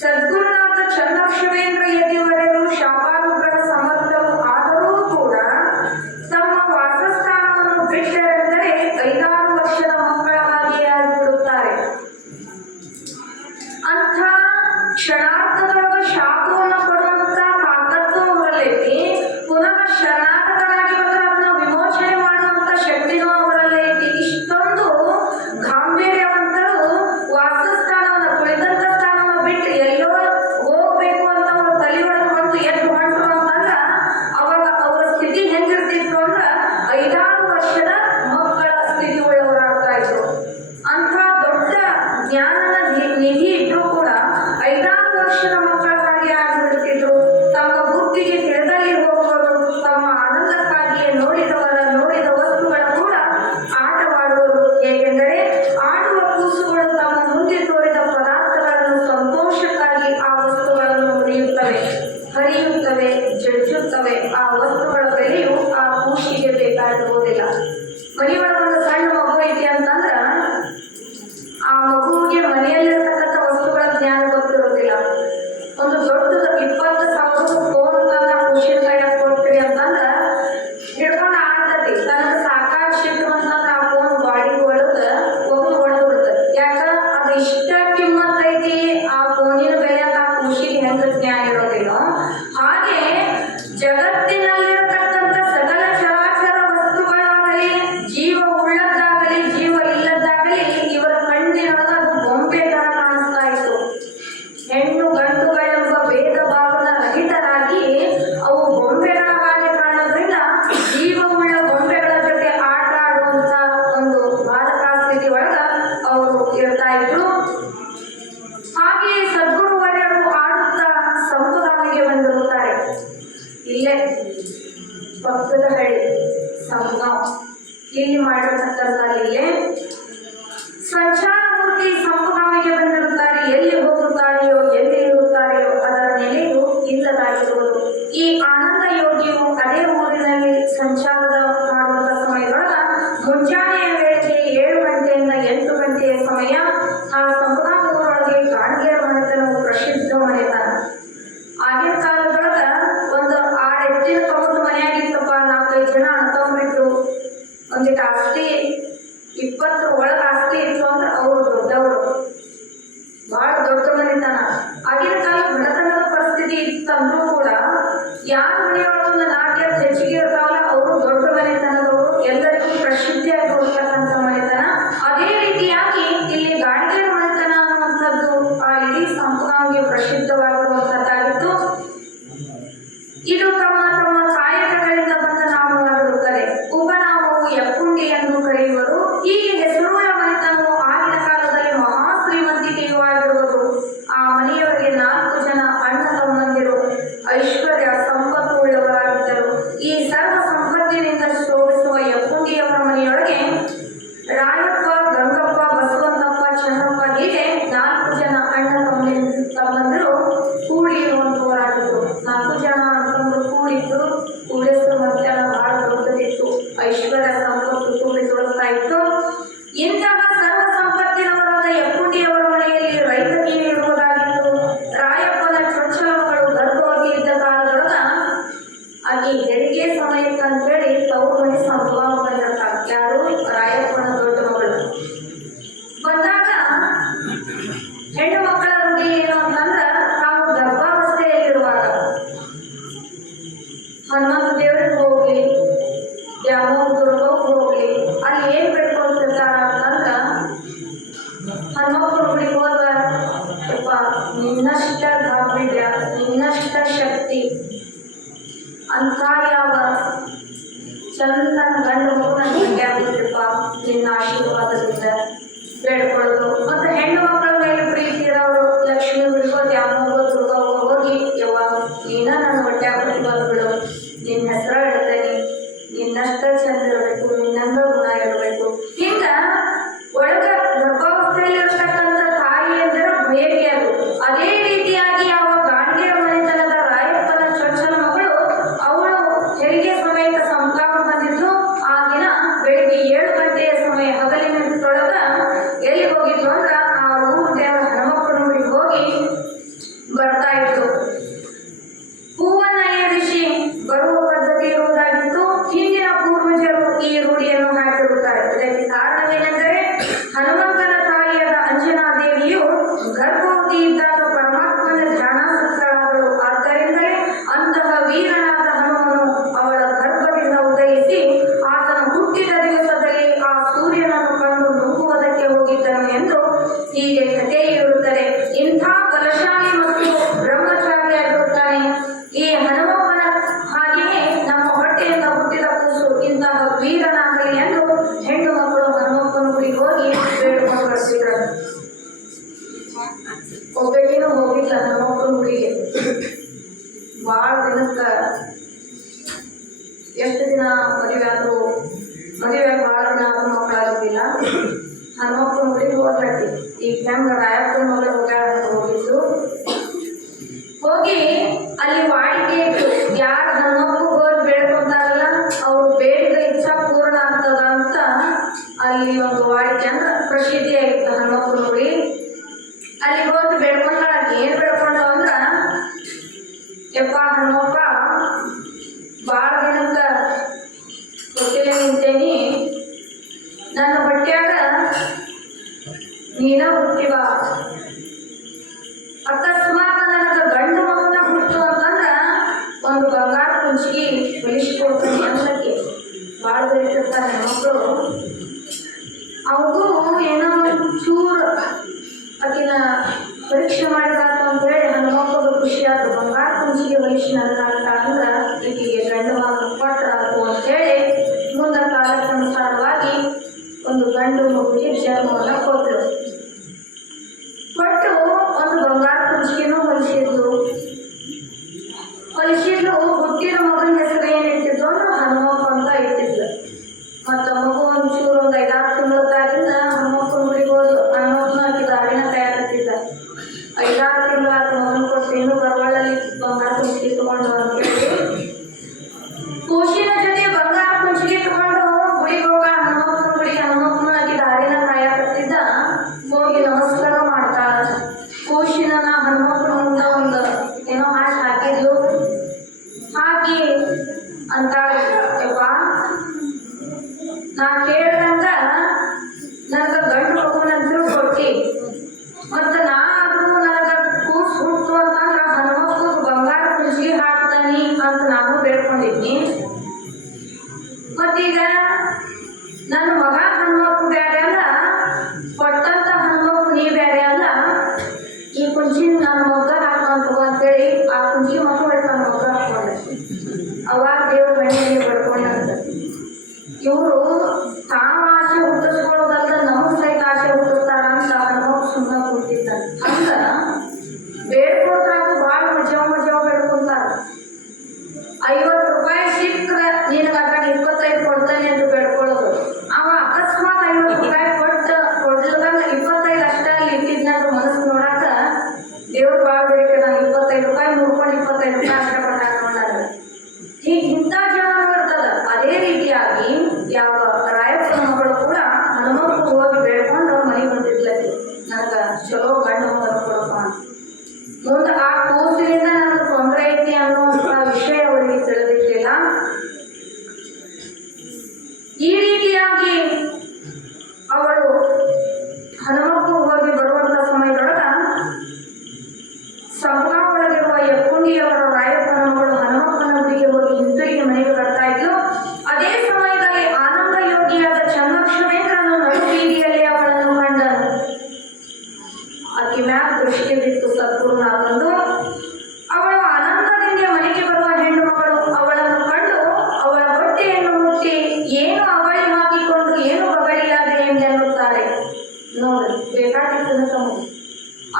ಸದ್ಗುರುನಾಥ ಚನ್ನಬಸವೇಂದ್ರ ಯತಿವರರು ಶಾಪಾನುಗ್ರಹ ಸಮರ್ಥರು ಆದರೂ ಕೂಡ ತಮ್ಮ ವಾಸಸ್ಥಾನವನ್ನು ಬಿಟ್ಟರೆಂದರೆ 5-6 ವರ್ಷದ ಮಕ್ಕಳ ಹಾಗೆಯೇ ಆಗಿಬಿಡುತ್ತಾರೆ. ಅಂಥ ಕ್ಷಣಾರ್ಥದೊಳಗ ಶಾಪವನ್ನು ಕೊಡುವಂತ ತಾಕತ್ತು ಅವರಲ್ಲೈತಿ. ಪುನಃ ಶರಣಾಗತರಾಗಿ ಬಂದ್ರೆ ಅದನ್ನ ವಿಮೋಚನೆ ಮಾಡುವಂತ ಶಕ್ತಿನೂ ಅವರಲ್ಲೈತಿ. ಇಷ್ಟೊಂದು ಗಾಂಭೀರ್ಯವಂತರು ವಾಸಸ್ಥಾನವನ್ನ ಕುಳಿತಂತ ಸ್ಥಾನವನ್ನ ಬಿಟ್ಟು ಎಲ್ಲೋ ಹೋಗ್ಬೇಕು ಅಂತ ಅವ್ರ ತಲೆಯೊಳಗೆ ಬಂದು ಎದ್ದು ಹೊಂಟರು ಅಂತಂದ್ರ ಅವಾಗ ಅವರ ಸ್ಥಿತಿ ಹೆಂಗಿರ್ತಿತ್ತು ಅಂದ್ರ 5-6 ವರ್ಷದ ಮಕ್ಕಳ ಸ್ಥಿತಿ ಉಳ್ಳವರಾಗ್ತಾ ಇದ್ರು. ಅಂಥ ದೊಡ್ಡ ಜ್ಞಾನದ ನಿಧಿ ಇದ್ರು ಕೂಡ 5-6 ವರ್ಷದ ಮಕ್ಕಳ ಹಾಗೆ ಆಗಿಬಿಡ್ತಿದ್ರು. ತಮ್ಮ ಬುದ್ಧಿಗೆ ತಿಳಿದಲ್ಲಿ ಹೋಗುವರು. ತಮ್ಮ ಆನಂದಕ್ಕಾಗಿಯೇ ನೋಡಿದ ವಸ್ತುಗಳ ಕೂಡ ಆಟವಾಡುವರು. ಏಕೆಂದರೆ ಆಡುವ ಕೂಸುಗಳು ತಮ್ಮ ಮುಂದೆ ತೋರಿದ ಪದಾರ್ಥಗಳನ್ನು ಸಂತೋಷಕ್ಕಾಗಿ ಆ ವಸ್ತುಗಳನ್ನು ಹರಿಯುತ್ತವೆ, ಜಜ್ಜುತ್ತವೆ. ಆ ವಸ್ತುಗಳ ಬೆಲೆಯು ಆ ಕೂಸಿಗೆ ಬೇಕಾಗಿರುವುದಿಲ್ಲ. ಮನೆಯೊಳಗೊಂದು ಸಣ್ಣ ಮಗು ಐತಿ ಅಂತಂದ್ರ ಆ ಮಗುವಿಗೆ ಮನೆಯಲ್ಲಿರ್ತಕ್ಕಂಥ ವಸ್ತುಗಳ ಜ್ಞಾನ ಗೊತ್ತಿರೋದಿಲ್ಲ. ಒಂದು ದೊಡ್ಡದ 20,000 ಫೋನ್ ತಂದ ಖುಷಿನ ಕೈಯಾಗ ಕೊಡ್ತೀರಿ ಅಂತಂದ್ರ ಹಿಡ್ಕೊಂಡು ಆಡ್ತತಿ. ತನಗೆ ಸಾಕಾಗ್ಸಿದ್ರು ಅಂತಂದ್ರ ಆ ಫೋನ್ ಬಾಡಿ ಒಳಗ ಹೊಡೆದು ಬಿಡ್ತದೆ. ಯಾಕ ಅದು ಇಷ್ಟ ಕಿಮ್ಮತ್ ಐತಿ ಆ ಫೋನಿನ ಬೆಲೆ ಅಂತ ಆ ಖುಷಿಗೆ ಹೆಂಗ ಜ್ಞಾನ ಇರೋದಿಲ್ಲ. ಹಾಗೆ ಜಗತ್ತಿನಲ್ಲಿರತಕ್ಕಂಥ ಸಕಲ ಚರಾಚರ ವಸ್ತುಗಳಾಗಲಿ, ಜೀವ ಉಳ್ಳದ್ದಾಗಲಿ, ಜೀವ ಇಲ್ಲದ್ದಾಗಲಿ ಇವರ ಕಣ್ಣಿನೊಳಗ ಅದು ಬೊಂಬೆ ತರ ಕಾಣಿಸ್ತಾ ಇತ್ತು. ಹೆಣ್ಣು ಗಂಡುಗಳೆಂಬ ಭೇದ ಭಾವದ ರಹಿತರಾಗಿ ಅವು ಬೊಂಬೆಗಳ ಹಾಗೆ ಕಾಣೋದ್ರಿಂದ ಜೀವವುಳ್ಳ ಬೊಂಬೆಗಳ ಜೊತೆ ಆಟ ಆಡುವಂತ ಒಂದು ಬಾಲಕ ಸ್ಥಿತಿ ಒಳಗ ಅವರು ಇರ್ತಾ ಇದ್ರು. ಹಾಗೆಯೇ ಸದ್ಗುರು ವರ್ಯರು ಆಡುತ್ತಾ ಸಂಪುಧಾಮಿಗೆ ಬಂದಿರುತ್ತಾರೆ. ಇಲ್ಲೇ ಪಕ್ಕದ ಹಳ್ಳಿ ಸಂಗಮ್ ಇಲ್ಲಿ ಮಾಡಿರ್ತಕ್ಕಂಥ ಇಲ್ಲೇ ಸಂಚಾರಮೂರ್ತಿ ಸಂಪುಧಾಮಿಗೆ ಬಂದಿರುತ್ತಾರೆ. ಎಲ್ಲಿ ಹೋಗುತ್ತಾರೆಯೋ ಎಲ್ಲಿ ಇರುತ್ತಾರೆಯೋ ಅದರ ನೆಲೆಯು ಇಲ್ಲದಾಗಿರುವುದು. ಈ ಆನಂದ ಯೋಗಿಯು ಅದೇ ಊರಿನಲ್ಲಿ ಸಂಚಾರದ ಮಾಡುವಂತ ಸಮಯದೊಳಗ ಮುಂಜಾನೆಯ ವೇಳೆಗೆ 7 ಗಂಟೆಯಿಂದ 8 ಗಂಟೆಯ ಸಮಯ ಆ ಸಂಪುಧಾಮ ಊರೊಳಗೆ ಗಾಣಿಗೆಯ ಮನೆತನವು ಪ್ರಸಿದ್ಧ ಮನೆತನ. ಆಗಿನ ಕಾಲದೊಳಗ ಒಂದು 6 ಎತ್ತಿನ ಕಮದು ಮನೆಯಾಗಿತ್ತಪ್ಪ. 4-5 ಜನ ಅಣ್ತಂಬ್ರಿದ್ರು. ಒಂದಿಟ್ಟು ಆಸ್ತಿ 20 ಒಳಗ ಆಸ್ತಿ ಇತ್ತು ಅಂದ್ರೆ ಅವರು ದೊಡ್ಡವರು, ಬಹಳ ದೊಡ್ಡ ಮನೆತನ. ಆಗಿನ ಕಾಲ ಬಡತನದ ಪರಿಸ್ಥಿತಿ ಇತ್ತಂದ್ರೂ ಕೂಡ ಯಾರ ಮನೆಯೊಳಗೊಂದು 4 ಎತ್ತು ಹೆಚ್ಚಿಗೆ ಇರ್ತಾವಲ್ಲ ಅವರು ದೊಡ್ಡ ಮನೆತನದವರು, ಎಲ್ಲರಿಗೂ ಪ್ರಸಿದ್ಧಿಯಾಗಿ ಹೋಗ್ತಕ್ಕಂಥ ಮನೆತನ. ಅದೇ ರೀತಿಯಾಗಿ ಇಲ್ಲಿ ಗಾಣಿಗೆ ಮನೆತನ ಅನ್ನುವಂಥದ್ದು ಆ ಇಡೀ ಸಂಪುಧಾಮಿಗೆ ಪ್ರಸಿದ್ಧವಾಗಿರುವಂತದ್ದಾಗಿತ್ತು. ಇದು ತಮ್ಮ ತಮ್ಮ ಕಾಯಕಗಳಿಂದ ಬಂದ ನಾಮವಾಗಿರುತ್ತದೆ. ಉಪನಾಮವು ಯಕ್ಕುಂಡಿ ಎಂದು ಕರೆಯುವರು. ಹೀಗೆ ಹೆಸರುಳ್ಳ ಮನೆತನವು ಆಗಿನ ಕಾಲದಲ್ಲಿ ಮಹಾ ಶ್ರೀಮಂತಿಕೆಯೂ ಆಗಿರುವುದು. ಆ ಮನೆಯವರಿಗೆ 4 ಜನ ಅಣ್ಣ ತಮ್ಮಂದಿರು ಐಶ್ವರ್ಯ ಸಂಪತ್ತು ಉಳ್ಳವರಾಗಿದ್ದರು. ಈ ಸರ್ವ ಸಂಪತ್ತಿನಿಂದ ಶೋಭಿಸುವ ಯಕ್ಕುಂಡಿಯವರ ಮನೆಯೊಳಗೆ ರಾಯಪ್ಪ, ಗಂಗಪ್ಪ, ಬಸವಂತಪ್ಪ, ಚನ್ನಪ್ಪ ಹೀಗೆ 4 ಜನ ಅಣ್ಣ ತಮ್ಮಂದಿರು ಕೂಡಿ ಇರುವಂತವರಾಗಿದ್ದರು. 4 ಜನ ಅಣ್ಣತಮ್ಮರು ಕೂಡಿದ್ದು ಕೂಡಿಸುವ ಮಧ್ಯಾಹ್ನ ಬಹಳ ದೊಡ್ಡದಿತ್ತು. ಐಶ್ವರ್ಯ ಸಂಪತ್ತು ತುಂಬಿ ತುಳುಕ್ತಾ ಇತ್ತು. ಇಂತಹ ಸರ್ವ ಸಂಪತ್ತಿನವರಾದ ಯಕ್ಕುಂಡಿಯವರ ಮನೆಯಲ್ಲಿ ರೈತನಿಗೆ ಇರುವುದಾಗಿತ್ತು. ರಾಯಪ್ಪನ ಚೊಚ್ಚಲ ಮಗಳು ಗರ್ಭವತಿ ಇದ್ದ ಕಾಲದೊಳಗ ಆಕೆ ಹೆರಿಗೆ ಸಮಯಕ್ಕಂತೇಳಿ ತವರು ಮನೆ ಸಂಭವ ಬಂದಿರ್ತಾರೆ. ಯಾರು? ರಾಯಪ್ಪನ ದೊಡ್ಡ ಮಗಳು ಬಂದಾಗ ಹೆಣ್ಣು ಮಕ್ಕಳ ರೂಢಿ ಏನು ಅಂತಂದ್ರ ತಾವು ಗರ್ಭಾವಸ್ಥೆಯಲ್ಲಿರುವಾಗ ಹನುಮಂತ ದೇವರಿಗೆ ಹೋಗ್ಲಿ, ದ್ಯಾಮೋಹ ದುರ್ಗಕ್ಕೆ ಹೋಗ್ಲಿ, ಅಲ್ಲಿ ಏನ್ ಬೇಡ್ಕೊಳ್ತಿರ್ತಾರ ಅಂತಂದ್ರ ಹನುಮಪ್ಪನ ಗುಡಿಗೆ ಹೋದ ಯಪ್ಪ ನಿನ್ನಷ್ಟ ಗಾಂಭೀರ್ಯ, ನಿನ್ನಷ್ಟ ಶಕ್ತಿ ಅಂತ ಯಾವ ಚಂದನ ಗಂಡು ಮಗುನ ನಿಮಗೆ ಆಗ್ಬಿಟ್ರಿಪ್ಪ ನಿನ್ನ ಆಶೀರ್ವಾದದಿಂದ ಬೇಡ್ಕೊಳ್ಳೋದು. ಮತ್ತೆ ಹೆಣ್ಣು ಮಕ್ಕಳ ಮೇಲೆ ಪ್ರೀತಿ ಇರೋರು ಲಕ್ಷ್ಮೀ ಗುಡಿಗೋ ದ್ಯಾಮೋಹ ದುರ್ಗೋ ಹೋಗಿ ಯವ್ವ ನೀನ ನನ್ನ ಹೊಟ್ಟೆ ಆಗ್ಬಿಟ್ಟು ಬಂದ್ಬಿಡು, ನಿನ್ನ ಹೆಸರು ಹೇಳ್ತೇನೆ, ಮದುವೆ ಆದ್ರು, ಮದುವೆ ಭಾಳ ದಿನ ಆದ್ರೂ ಮಕ್ಕಳಾಗುತ್ತಿಲ್ಲ. ಹನುಮಪ್ಪನ ಗುಡಿಗೆ ಹೋಗ್ಲತ್ತಿ. ಈಗ ಹೆಂಗ ರಾಯಪ್ಪನ ಮಗಳು ಹೋಗಿದ್ದು, ಹೋಗಿ ಅಲ್ಲಿ ವಾಡಿಕೆ ಇತ್ತು. ಯಾರು ಹನುಮಪ್ಪು ಹೋಗಿ ಬೇಡ್ಕೊಂತಾರಲ್ಲ ಅವ್ರು ಬೇಡಿದ ಇಚ್ಛಾ ಪೂರ್ಣ ಆಗ್ತದ ಅಂತ ಅಲ್ಲಿ ಒಂದು ವಾಡಿಕೆ ಅಂದ್ರೆ ಪ್ರಸಿದ್ಧಿ ಆಗಿತ್ತು ಹನುಮಪ್ಪನ ಗುಡಿ. ಅಲ್ಲಿ ಹೋಗಿ ಬೇಡ್ಕೊಂಡಾಗ ಏನ್ ಬೇಡ್ಕೊಂಡು ಅಂದ್ರ, ಯಪ್ಪ ಹನುಮಪ್ಪ, ಭಾಳ ದಿನಕ್ಕ ಗೊತ್ತಿಲ್ಲ ನಿಂತೇನಿ, ನನ್ನ ಬಟ್ಟೆಯಾಗ ನೀನ ಹುಟ್ಟಿವ, ಅಕಸ್ಮಾತ್ ನನಗೆ ಗಂಡು ಮಗನ ಹುಟ್ಟು ಅಂತಂದ್ರ ಒಂದು ಬಂಗಾರ ಕುಂಚಿಗೆ ಬೆಳೆಸ್ಕೊಡ್ತೀನಿ ಅನ್ನಕ್ಕೆ ಭಾಳ ಬೆಳಿತಿರ್ತಾರೆ ಮಕ್ಕಳು. ಅವಗೂ ಏನೋ ಚೂರು ಆಕಿನ ಪರೀಕ್ಷೆ ಮಾಡಿದಾತು ಅಂತ ಹೇಳಿ ಹನುಮಪ್ಪಗೆ ಖುಷಿ ಆಯ್ತು. ಬಂಗಾರ ಕುಂಚಿಗೆ ವಯಸ್ಸು ನನಗಾಗ್ತ ಅಂದ್ರ ಈಕೆಗೆ ಗಂಡು ಮಗನ ಕೊಟ್ಟರಾತು ಅಂತೇಳಿ ಮುಂದೆ ಕಾಲಕ್ಕನುಸಾರವಾಗಿ ಒಂದು ಗಂಡು ಮಗುವಿಗೆ ಜನ್ಮವನ್ನು ಕೊಟ್ಟರು. ಕೊಟ್ಟು ಒಂದು ಬಂಗಾರ ಕುಂಚಿಗೆನೂ ಹೊಲಿಸಿದ್ಲು. ಹುಟ್ಟಿದ ಮಗನ ಹೆಸರು ಏನಿಟ್ಟಿದ್ದು ಅಂದ್ರೆ ಹನುಮಪ್ಪ ಅಂತ ಇಟ್ಟಿದ್ಲು. ಮತ್ತು ಮಗು ಒಂಚೂರು ಒಂದು 5-6 ತಿಂಗಳದಾಗಿಂದ ಹನುಮಪ್ಪನ ಗುಡಿಗೆ ಹೋದ್ರು. ಹನುಮಪ್ಪನ ಹಾಕಿದ ಅರಿನ ತಯಾರಿಸಿದ್ದ. 5-6 ತಿಂಗಳಾದ ಮಗನ ಕೊಟ್ಟು ಇನ್ನೂ ಬರವಳ್ಳಲ್ಲಿ ಬಂಗಾರ ಕುಂಚಿಗೆ ತಗೊಂಡು ಅಂತೇಳಿ ಕೂಸಿನ ಜೊತೆ ಬಂಗಾರ ಕುಂಚಿಗೆ ತಗೊಂಡು ಗುಡಿಗೆ ಹೋಗ ಹನುಮಪ್ಪನ ಗುಡಿಗೆ ಹನುಮಪ್ಪನ ಹಾಕಿದ ಅರಿನ ತಯಾರಿಸಿದ್ದ. ಹೋಗಿ ನಮಸ್ಕಾರ ಮಾಡ್ತಾಳ. ಕೂಸಿನ ಹನುಮಪ್ಪನ ಮುಂದೆ ಒಂದು ಏನೋ ಹಾಕಿದ್ಲು. ಹಾಕಿ ಅಂತಾಳ, ಯಪ್ಪ ನಾ ಕೇಳ್ದಂಗ ನನಗ ಗಂಡು ಮಗುನಂತೂ ಕೊಟ್ಟಿ, ಮತ್ತು ನಾ ಆದ್ರೂ ನನಗ ಕೂಸು ಹುಟ್ಟು ಅಂತಂದ್ರ ಹನುಮಪ್ಪು ಬಂಗಾರ ಕುಂಚಿಗೆ ಹಾಕ್ತಾನಿ ಅಂತ ನಾನು ಬೇಡ್ಕೊಂಡಿದ್ನಿ. ಮತ್ತೀಗ ನನ್ನ ಮಗ ಹನುಮಪ್ಪು ಬೇರೆ ಅಲ್ಲ, ಕೊಟ್ಟಂತ ಹನುಮಪ್ಪು ನೀ ಬೇರೆ ಅಲ್ಲ, ಈ ಕುಂಚಿನ ನನ್ನ ಮಗ ಹಾಕಂತ ಅಂತೇಳಿ ಆ ಕುಂಚಿಗೆ ಮಕ್ಕಳು ನನ್ನ ಮಗ ಹಾಕೊಂಡೆ. ಅವಾಗ ದೇವ್ರ ಮನೆಯಲ್ಲಿ ಬಡ್ಕೊಂಡಂತ. ಇವರು ತಾವು ಆಸೆ ಹುಟ್ಟಿಸ್ಕೊಳ್ಳೋದಲ್ಲ ನಮಗ್ ಸಹಿತ ಆಸೆ ಹುಟ್ಟಿಸ್ತಾರ ಅಂತ ಹನುಮಪ್ಪ ಸುಮ್ಮನೆ ಕೂತಿದ್ದ. ಹಂಗ ಬೇಡ್ಕೊಳ್ತಾಗ ಭಾಳ ಮಜಾವ ಬೇಡ್ಕೊಂತಾರ. 50 ರೂಪಾಯಿ ಸಿಕ್ಕ್ರ ನಿನಗೆ ಅದ್ರಾಗ 25 ಕೊಡ್ತಾನೆ ಅಂತ ಬೇಡ್ಕೊಳ್ಳೋದು. ಅವ ಅಕಸ್ಮಾತ್ 50 ರೂಪಾಯಿ ಕೊಡ್ಲಿಲ್ದಂಗ 25 ಅಷ್ಟ ಅಲ್ಲಿ ಇಟ್ಟಿದ್ನಂದ್ರ ಮನಸ್ಸು ನೋಡಾಕ ದೇವ್ರು ಭಾಳ ಬೇಡಿಕೆ, ನಾನು 25 ರೂಪಾಯಿ ಮುರ್ಕೊಂಡು 25 ರೂಪಾಯಿ ಅಷ್ಟ ಕೊಟ್ಟಾಕ ನೋಡಾಗ ಈಗ ಇಂಥ ಜೀವನ ಇರ್ತದ. ಅದೇ ರೀತಿಯಾಗಿ ಯಾವ ರಾಯಪ್ಪನ ಮಗಳು ಕೂಡ ಹನುಮಪ್ಪ ಹೋಗಿ ಬೇಡ್ಕೊಂಡು ಮನೆಗೆ ಬಂದಿದ್ಲಕ್ಕೆ, ನನಗ ಚಲೋ ಗಂಡು ಮಗನ ಕೊಡಪ್ಪ ಅಂತ. ಮುಂದೆ ಆ ಕೂಸಿನಿಂದ ನನಗೆ ತೊಂದರೆ ಐತಿ ಅನ್ನುವಂಥ ವಿಷಯ ಅವಳಿಗೆ ತಿಳಿದಿರ್ಲಿಲ್ಲ. ಈ ರೀತಿಯಾಗಿ ಅವಳು ಹನುಮಪ್ಪ ಹೋಗಿ ಬರುವಂತ ಸಮಯದೊಳಗ ಸಂಪಾ ಒಳಗಿರುವ ಯಕ್ಕುಂಡಿಯವರ ರಾಯಪ್ಪನ ಮಗಳು ಹನುಮಪ್ಪನ ಗುಡಿಗೆ ಹೋಗಿ ಹಿಂತಿರುಗಿ ಮನೆಗೆ ಬರ್ತಾ ಇದ್ಲು. ಅದೇ ಸಮಯದಲ್ಲಿ ಆನಂದ ಯೋಗಿಯಾದ ಚನ್ನಕ್ಷಮೇಂದ್ರನು ನಡುಬೀದಿಯಲ್ಲಿ ಅವಳನ್ನು ಕಂಡನು. ಆಕೆ ಮ್ಯಾಲ ದೃಷ್ಟಿ ಬಿತ್ತು ಸದ್ಗುರುನಾಥಂದು. ಅವಳು ಆನಂದದಿಂದ ಮನೆಗೆ ಬರುವ ಹೆಣ್ಣು ಮಗಳು ಅವಳನ್ನು ಕಂಡು ಅವಳ ಹೊಟ್ಟೆಯನ್ನು ಮುಟ್ಟಿ ಏನು ಅವಳಿ ಹಾಕಿಕೊಂಡು ಏನು ಬಗಳಿಯಾದೆ ಎಂದೆನ್ನುತ್ತಾರೆ. ನೋಡ್ರಿ, ಬೇಕಾಗಿತ್ತು ತಮಗೆ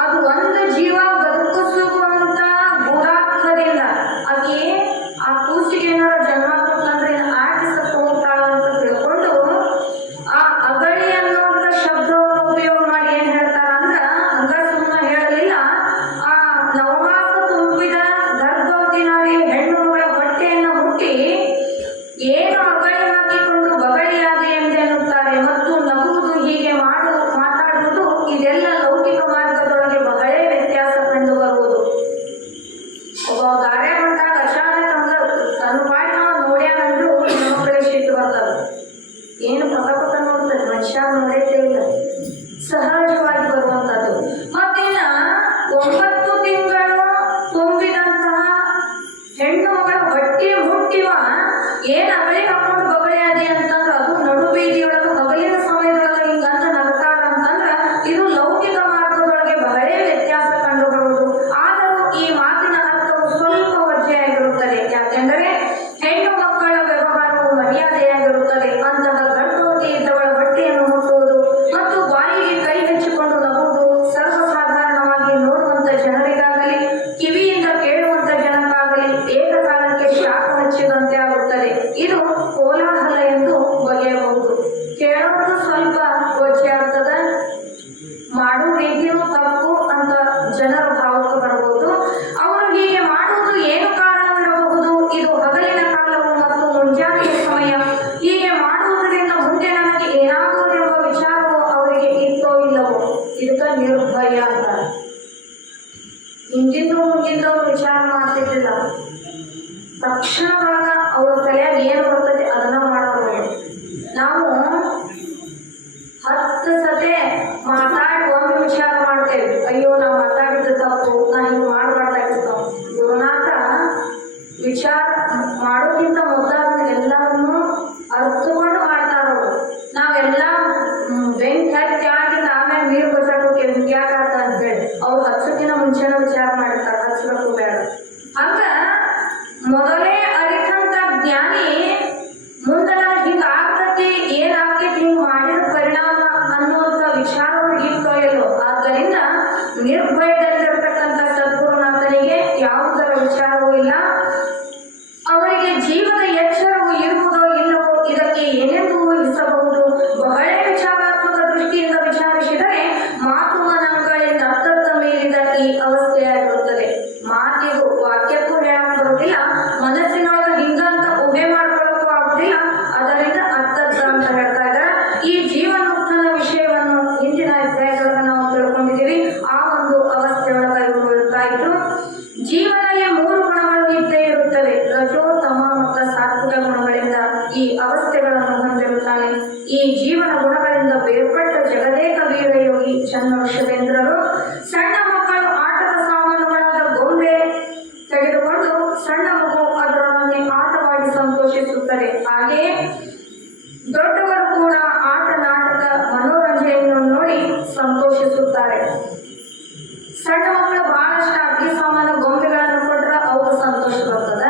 ಅದು ಒಂದು ಜೀವ ಬದುಕಿಸುವಂತ ಗೂಢಾರ್ಥದಿಂದ ಆಕೆ ಆ ಕೂಸಿಗೆ ಏನಾರ ಜನ್ಮ ಕೊಟ್ಟಂದ್ರೆ ಆಕೆ ಸತ್ತು ಹೋಗ್ತಾಳ ಅಂತ ತಿಳ್ಕೊಂಡು ಆ ಅಗಳಿ ಅನ್ನುವಂಥ ಶಬ್ದವನ್ನು ಉಪಯೋಗ ಮಾಡಿ ಏನ್ ಹೇಳ್ತಾರ ಅಂದ್ರ, ಹಂಗ ಸುಮ್ಮನೆ ಹೇಳಲಿಲ್ಲ, ಆ ನವಮಾಸ ತುಂಬಿದ ಗರ್ಭವತಿ ನಾರಿ ಹೆಣ್ಣು ಮಗಳ ಹೊಟ್ಟೆಯನ್ನು ಮುಟ್ಟಿ ಏನು ಅಗಳಿ ಹಾಕಿಕೊಂಡು ಬಗಳಿಯಾದೆ ಎಂದೆನ್ನುತ್ತಾರೆ. ಮತ್ತು ನಗುವುದು, ಹೀಗೆ ಮಾತಾಡುವುದು ಇದೆಲ್ಲ ಲೌಕಿಕ ಮಾರ್ಗದೊಳಗೆ ಬಹಳೇ ವ್ಯತ್ಯಾಸ ಕಂಡು ಬರುವುದು. ಒಬ್ಬ ದಾರ್ಯ ಬಂದಾಗ ಅಚಾನಕ್ ಹಂಗ ತನ್ನ ಬಾಯಿ ನಾವು ನೋಡ್ಯಾನಂದ್ರು ಮಕ್ಕಳಿಗೆ ಸಿಟ್ಟು ಬರ್ತದ. ಏನು ಪಕ್ಕ ನೋಡ್ತಾರೆ, ಮನುಷ್ಯ ನೋಡೈತೆ ಇಲ್ಲ, ಸಹಜವಾಗಿ ಬರುವಂತದ್ದು. ಮತ್ತಿನ್ನ 9 ತಿಂಗಳು ತುಂಬಿದಂತಹ ಹೆಣ್ಣು ಮಗಳ ಹೊಟ್ಟೆ ಹುಟ್ಟಿವ ಏನ್ ಅಗಳಿ ಹಾಕೊಂಡು ಬಗಳಿಯಾದೆ ಅಂತಂದ್ರ ಅದು ನಡು ಬೀದಿಯೊಳಗೆ ಹಗಲಿನ ಸಮಯದೊಳಗೆ ಹಿಂಗಂತ ನಗತಾರ ಅಂತಂದ್ರ ಇದು ಲೌಕಿಕ ಮಾರ್ಗದೊಳಗೆ ಬಹಳೇ ವ್ಯತ್ಯಾಸ ಕಂಡು ಬರುವುದು. ಆದರೂ ಈ ಮಾತಿನ ಅರ್ಥವು ಸ್ವಲ್ಪ ವಜ್ಜೆಯಾಗಿರುತ್ತದೆ. ಯಾಕೆಂದರೆ ಹೆಣ್ಣು ಮಕ್ಕಳ ವ್ಯವಹಾರವು ಮರ್ಯಾದೆಯಾಗಿರುತ್ತದೆ. ಅಂತಹ ಗರ್ಭವತಿ ಇದ್ದವಳ ಹೊಟ್ಟೆಯನ್ನು ಮುಟ್ಟುವುದು ಮತ್ತು ಬಾಯಿಗೆ ಕೈ ಹಚ್ಚಿಕೊಂಡು ನಗುವುದು ಸರ್ವಸಾಧಾರಣವಾಗಿ ನೋಡುವಂತ ಜನರಿಗಾಗಲಿ ಕಿವಿಯಿಂದ ಕೇಳುವಂತ ಜನಕ್ಕಾಗಲಿ ಏಕಕಾಲಕ್ಕೆ ಶಾಖ ಹಚ್ಚಿದಂತೆ ಆಗುತ್ತದೆ. ಇದು ಕೋಲಾಹಲ ಎಂದು ಬಗೆಯಬಹುದು. ಕೇಳೋದು ಸ್ವಲ್ಪ ಗೋಚೆ ಆಗ್ತದ, ಮಾಡೋ ರೀತಿಯೂ ತಪ್ಪು ಅಂತ ಜನರ ಭಾವಕ್ಕೆ ಬರಬಹುದು. ಅವರು ಹೀಗೆ ಮಾಡುವುದು ಏನು ಕಾರಣವಿರಬಹುದು? ಇದು ಹಗಲಿನ ಕಾಲವು ಮತ್ತು ಮುಂಜಾನೆಯ ಸಮಯ. ಹೀಗೆ ಮಾಡುವುದರಿಂದ ಮುಂದೆ ನನಗೆ ಏನಾಗುವುದೆಂಬ ವಿಚಾರವು ಅವರಿಗೆ ಇತ್ತೋ ಇಲ್ಲವೋ, ಇದಕ್ಕೆ ನಿರ್ಭಯ ಅಂತಾರೆ. ಹಿಂದಿಂದು ಮುಂದಿಂದವರು ವಿಚಾರ ಮಾಡ್ತಿದ್ದಿಲ್ಲ. ತಕ್ಷಣ ಒಳಗ ಅವ್ರ ತಲೆಯಾಗ ಏನು ಬರ್ತದೆ ಅದನ್ನ ಮಾಡೋದು. ನಾವು 10 ಸತೆ ಮಾತಾಡಿ ಒಮ್ಮೆ ವಿಚಾರ ಮಾಡ್ತೇವೆ, ಅಯ್ಯೋ ನಾವು ಮಾತಾಡಿದ್ದು ತಪ್ಪು, ನಾ ಹಿಂಗೆ ಮಾಡಬಾರ್ದಾಗಿತ್ತು. ಗುರುನಾಥ ವಿಚಾರ ಮಾಡೋಕ್ಕಿಂತ ಮೊದಲು ಎಲ್ಲವನ್ನೂ ಅರ್ಥಕೊಂಡು ಮಾಡ್ತಾರವರು. ನಾವೆಲ್ಲ ಬೆಂಕಿ ಹತ್ತಿ ಆಗಿಂದ ಆಮೇಲೆ ನೀರು ಬಚಾಕೋಕೆ ಯಾಕಾತ ಅಂತೇಳಿ ಅವ್ರು ಹಚ್ಚಕ್ಕಿಂತ ಮುಂಚೆನ ವಿಚಾರ ಮಾಡಿರ್ತಾರೆ, ಹಚ್ಚಬೇಕು ಬೇಡ. ಹಂಗ ಮೊದಲೇ ಅರಿತಂತ ಜ್ಞಾನಿ ಮುಂದೆ ಹಿಂಗ ಆಗ್ತತಿ, ಏನಾಗ್ತೈತಿ, ಹಿಂಗ್ ಮಾಡಿದ ಪರಿಣಾಮ ಅನ್ನುವಂಥ ವಿಚಾರಗಳು ಇರ್ತೋ ಇಲ್ಲೋ. ಆದ್ದರಿಂದ ನಿರ್ಭಯದಲ್ಲಿರ್ತಕ್ಕಂಥ ಸದ್ಗುರುನಾಥನಿಗೆ ಯಾವುದರ ವಿಚಾರವೂ ಇಲ್ಲ. ಅವರಿಗೆ ಜೀವದ ಎಚ್ಚರವು ಇರುವುದೋ ಇಲ್ಲವೋ ಇದಕ್ಕೆ ಏನೆಂದು ಊಹಿಸಬಹುದು. ಬಹಳ ವಿಚಾರಾತ್ಮಕ ದೃಷ್ಟಿಯಿಂದ ವಿಚಾರಿಸಿದರೆ ಮಾತು ಮನಗಳಿಂದ ಅತ್ತತ್ತ ಮೀರಿದ ಈ ಅವಸ್ಥೆಯಾಗಿರುತ್ತದೆ. ಮಾತಿಗೂ ವಾಕ್ಯಕ್ಕೂ ಹೇಳಕ್ ಬರುವುದಿಲ್ಲ, ಮನಸ್ಸಿನೊಳಗೆ ಹಿಂಗಂತ ಉಭೆ ಮಾಡ್ಕೊಳ್ಳೋಕ್ಕೂ ಆಗುದಿಲ್ಲ. ಅದರಿಂದ ಅತ್ತತ್ತ ಅಂತ ಹೇಳ್ತಾ ಇದ್ದಾರೆ. ಈ ಜೀವನ್ಮುಕ್ತನ ವಿಷಯವನ್ನು ಹಿಂದಿನ ಅಧ್ಯಾಯದೊಳಗೆ ನಾವು ತಿಳ್ಕೊಂಡಿದ್ದೀವಿ. ಆ ಒಂದು ಅವಸ್ಥೆಯೊಳಗೆ ಇವರು ಇರ್ತಾ ಇದ್ರು. ಜೀವನದಲ್ಲಿ 3 ಗುಣಗಳು ಇದ್ದೇ ಇರುತ್ತವೆ. ರಜೋ, ತಮ ಮತ್ತು ಸಾತ್ವಿಕ ಗುಣಗಳಿಂದ ಈ ಅವಸ್ಥೆಗಳನ್ನು ಹೊಂದಿರುತ್ತಾನೆ. ಈ ಜೀವನ ಗುಣಗಳಿಂದ ಬೇರ್ಪಟ್ಟ ಜಗದೇಕ ವೀರಯೋಗಿ ಚನ್ನವೃಷಭೇಂದ್ರರು ಸಣ್ಣ ಮಕ್ಕಳು ಆಟದ ಸಾಮಾನುಗಳಾದ ಗೊಂಬೆ ತೆಗೆದುಕೊಂಡು ಸಣ್ಣ ಮಗು ಅದರೊಡನೆ ಆಟವಾಡಿ ಸಂತೋಷಿಸುತ್ತದೆ. ಹಾಗೆಯೇ ದೊಡ್ಡವರು ಕೂಡ ಆಟ, ನಾಟಕ, ಮನೋರಂಜನೆಯನ್ನು ನೋಡಿ ಸಂತೋಷಿಸುತ್ತಾರೆ. ಸಣ್ಣ ಮಕ್ಕಳು ಬಹಳಷ್ಟು ಅಡ್ಗೆ ಸಾಮಾನು ಗೊಂಬೆಗಳನ್ನು ಕೊಟ್ರೆ ಅವ್ರು ಸಂತೋಷ ಬರ್ತದ.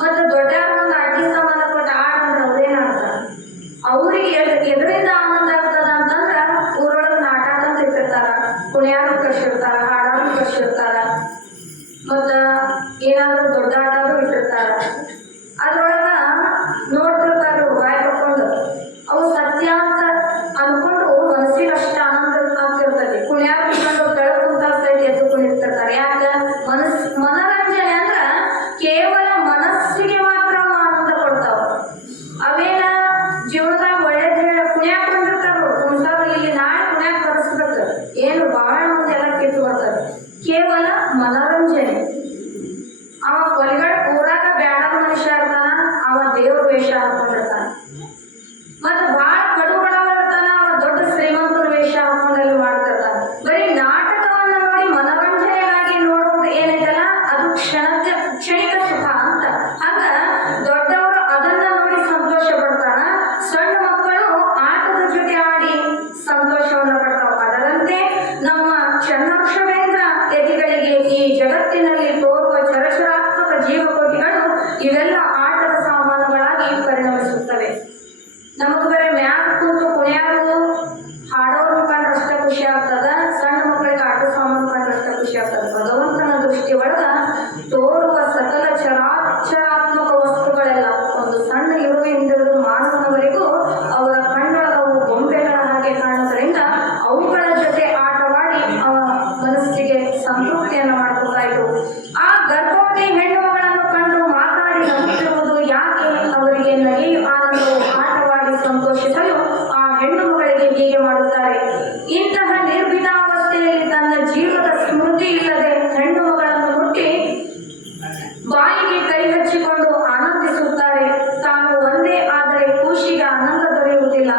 ಮತ್ತು ದೊಡ್ಡವ್ರ ಒಂದು ಅಡ್ಗೆ ಸಾಮಾನು ಕೊಟ್ಟು ಆಡಂದ್ರೆ ಅವ್ರೇನಾಡ್ತಾರೆ, ಅವ್ರಿಗೆ ಎದರಿಂದ ಆನಂದ ಆಗ್ತದ ಅಂತಂದ್ರೆ ಊರೊಳಗೆ ನಾಟಕ ಅಂತ ಇಟ್ಟಿರ್ತಾರ, ಕುಣಿಯಾರು ಕರ್ಸಿರ್ತಾರ, ಹಾಡಾರು ಕರ್ಸಿರ್ತಾರ, ಮತ್ತು ಏನಾದ್ರು ದೊಡ್ಡ ಆಟರು ಇಟ್ಟಿರ್ತಾರ. ಅದ್ರೊಳಗ ನೋಡ್ತಿರ್ತಾರೆ ಬಾಯ್ ತಕೊಂಡು. ಅವು ಸತ್ಯ ಅಂತ ಅನ್ಕೊಂಡು ಮನಸ್ಸಿಗೆ ಅಷ್ಟು ಆನಂದ ಆಗ್ತಿರ್ತದೆ. ಕುಣಿಯಾರು ಕುತ್ಕೊಂಡು ಬೆಳಕು ಕುಂತ ಸೈಡ್ ಎದ್ದು ಕುಣಿತಿರ್ತಾರೆ. ಯಾಕೆ? ಮನೋರಂಜನೆ ಅಂದ್ರೆ ಕೇವಲ ಮನಸ್ಸಿಗೆ ಮಾತ್ರ ಆನಂದ ಕೊಡ್ತಾವ. ಅವೇನ ಜೀವನದಾಗ ಒಳ್ಳೇದು ಹೇಳ ಕುಣಿಯಾಕ ಬಂದಿರ್ತಾರ, ಕುಣಿಸಾರು ಇಲ್ಲಿ ನಾಳೆ ಕುಣಿಯಾಕ ಬರೆಸ್ಬೇಕು, ಏನು ಬಹಳ ಮಂದಿ ಎಲ್ಲ ಕಿತ್ತು ಬರ್ತದೆ. ಕೇವಲ ಮನೋರಂಜನೆ. ಅವ ಹೊಲಿಗಡೆ ಊರಾಗ ಬ್ಯಾಡ ಮನುಷ್ಯ ಇರ್ತಾನ, ಅವ ದೇವ್ರ ವೇಷ ಹಾಕೊಂಡಿರ್ತಾನ. ಮತ್ತು ಬಹಳ ಕಡುಬಡವ ಇರ್ತಾನ, ಅವ ದೊಡ್ಡ ಶ್ರೀಮಂತರ ವೇಷ ಹಾಕೊಂಡಲ್ಲಿ ಮಾಡ್ತಿರ್ತಾನ. ಬರೀ ನಾಟಕವನ್ನು ನೋಡಿ ಮನೋರಂಜನೆಗಾಗಿ ನೋಡುವುದು ಏನೈತಲ್ಲ ಅದು ಕ್ಷಣಿಕ ಸುಖ ಅಂತ. ಹಂಗ ದೊಡ್ಡವರು ಅದನ್ನ ನೋಡಿ ಸಂತೋಷ ಪಡ್ತಾರ, ಸಣ್ಣ ಮಕ್ಕಳು ಆಟದ ಜೊತೆ ಆಡಿ ಸಂತೋಷವನ್ನು ಪಡ್ತಾವ. ಅದರಂತೆ ನಮ್ಮ ಚನ್ನವೃಷಭೇಂದ್ರ ಯತಿಗಳಿಗೆ ಈ ಜಗತ್ತಿನಲ್ಲಿ ತೋರುವ ಚರಚರಾತ್ಮಕ ಜೀವಕೋಟಿಗಳು ಇವೆಲ್ಲ ಆಟದ ಸಾಮಾನುಗಳಾಗಿ ಪರಿಣಮಿಸುತ್ತವೆ. ನಮಗೆ ಬರೀ ಮ್ಯಾಗ ಕೂತು ಕುಣಿಯಾರು ಹಾಡೋರು ಕಂಡ್ರೆ ಅಷ್ಟೇ ಖುಷಿ ಆಗ್ತದ, ಸಣ್ಣ ಮಕ್ಕಳಿಗೆ ಆಟ ಸಾಮಾನು ಕಂಡ್ರೆ ಅಷ್ಟೇ ಖುಷಿ ಆಗ್ತದ. ಭಗವಂತನ ದೃಷ್ಟಿ ಒಳಗ ತೋರುವ ಸಕಲ ಚರಾಚರಾತ್ಮಕ ವಸ್ತುಗಳೆಲ್ಲ ಒಂದು ಸಣ್ಣ ಇರುವೆಯಿಂದ ಮಾನವನವರೆಗೂ ಅವರ ಕಣ್ಣೊಳಗವು ಗೊಂಬೆಗಳ ಹಾಗೆ ಕಾಣೋದ್ರಿಂದ ಅವುಗಳ ಜೊತೆ ಆಟವಾಡಿ ಅವ ಮನಸ್ಸಿಗೆ ಸಂತೃಪ್ತಿಯನ್ನು ಮಾಡ್ಕೊತಾ ಇದ್ರು. ಆ ಗರ್ಭವತಿ ಹೆಣ್ಣು ಮಗಳನ್ನು ಕಂಡು ಮಾತಾಡಿ ನಂಬುತ್ತಿರುವುದು ಯಾಕೆ? ಅವರಿಗೆ ನಗೆಯು ಆನಂದವು ಆಟವಾಡಿ ಸಂತೋಷಿಸಲು ಆ ಹೆಣ್ಣು ಮಗಳಿಗೆ ಹೀಗೆ ಮಾಡುತ್ತಾರೆ. ಇಂತಹ ನಿರ್ಭಿದಾವಸ್ಥೆಯಲ್ಲಿ ತನ್ನ ಜೀವದ ಸ್ಮೃತಿ ಇಲ್ಲದೆ ಹೆಣ್ಣು ಮಗಳನ್ನು ಮುಟ್ಟಿ ಬಾಯಿಗೆ ಕೈ ಹಚ್ಚಿಕೊಂಡು ಆನಂದಿಸುತ್ತಾರೆ. ತಾನು ಒಂದೇ ಆದರೆ ಖುಷಿಗೆ ಆನಂದ ದೊರೆಯುವುದಿಲ್ಲ,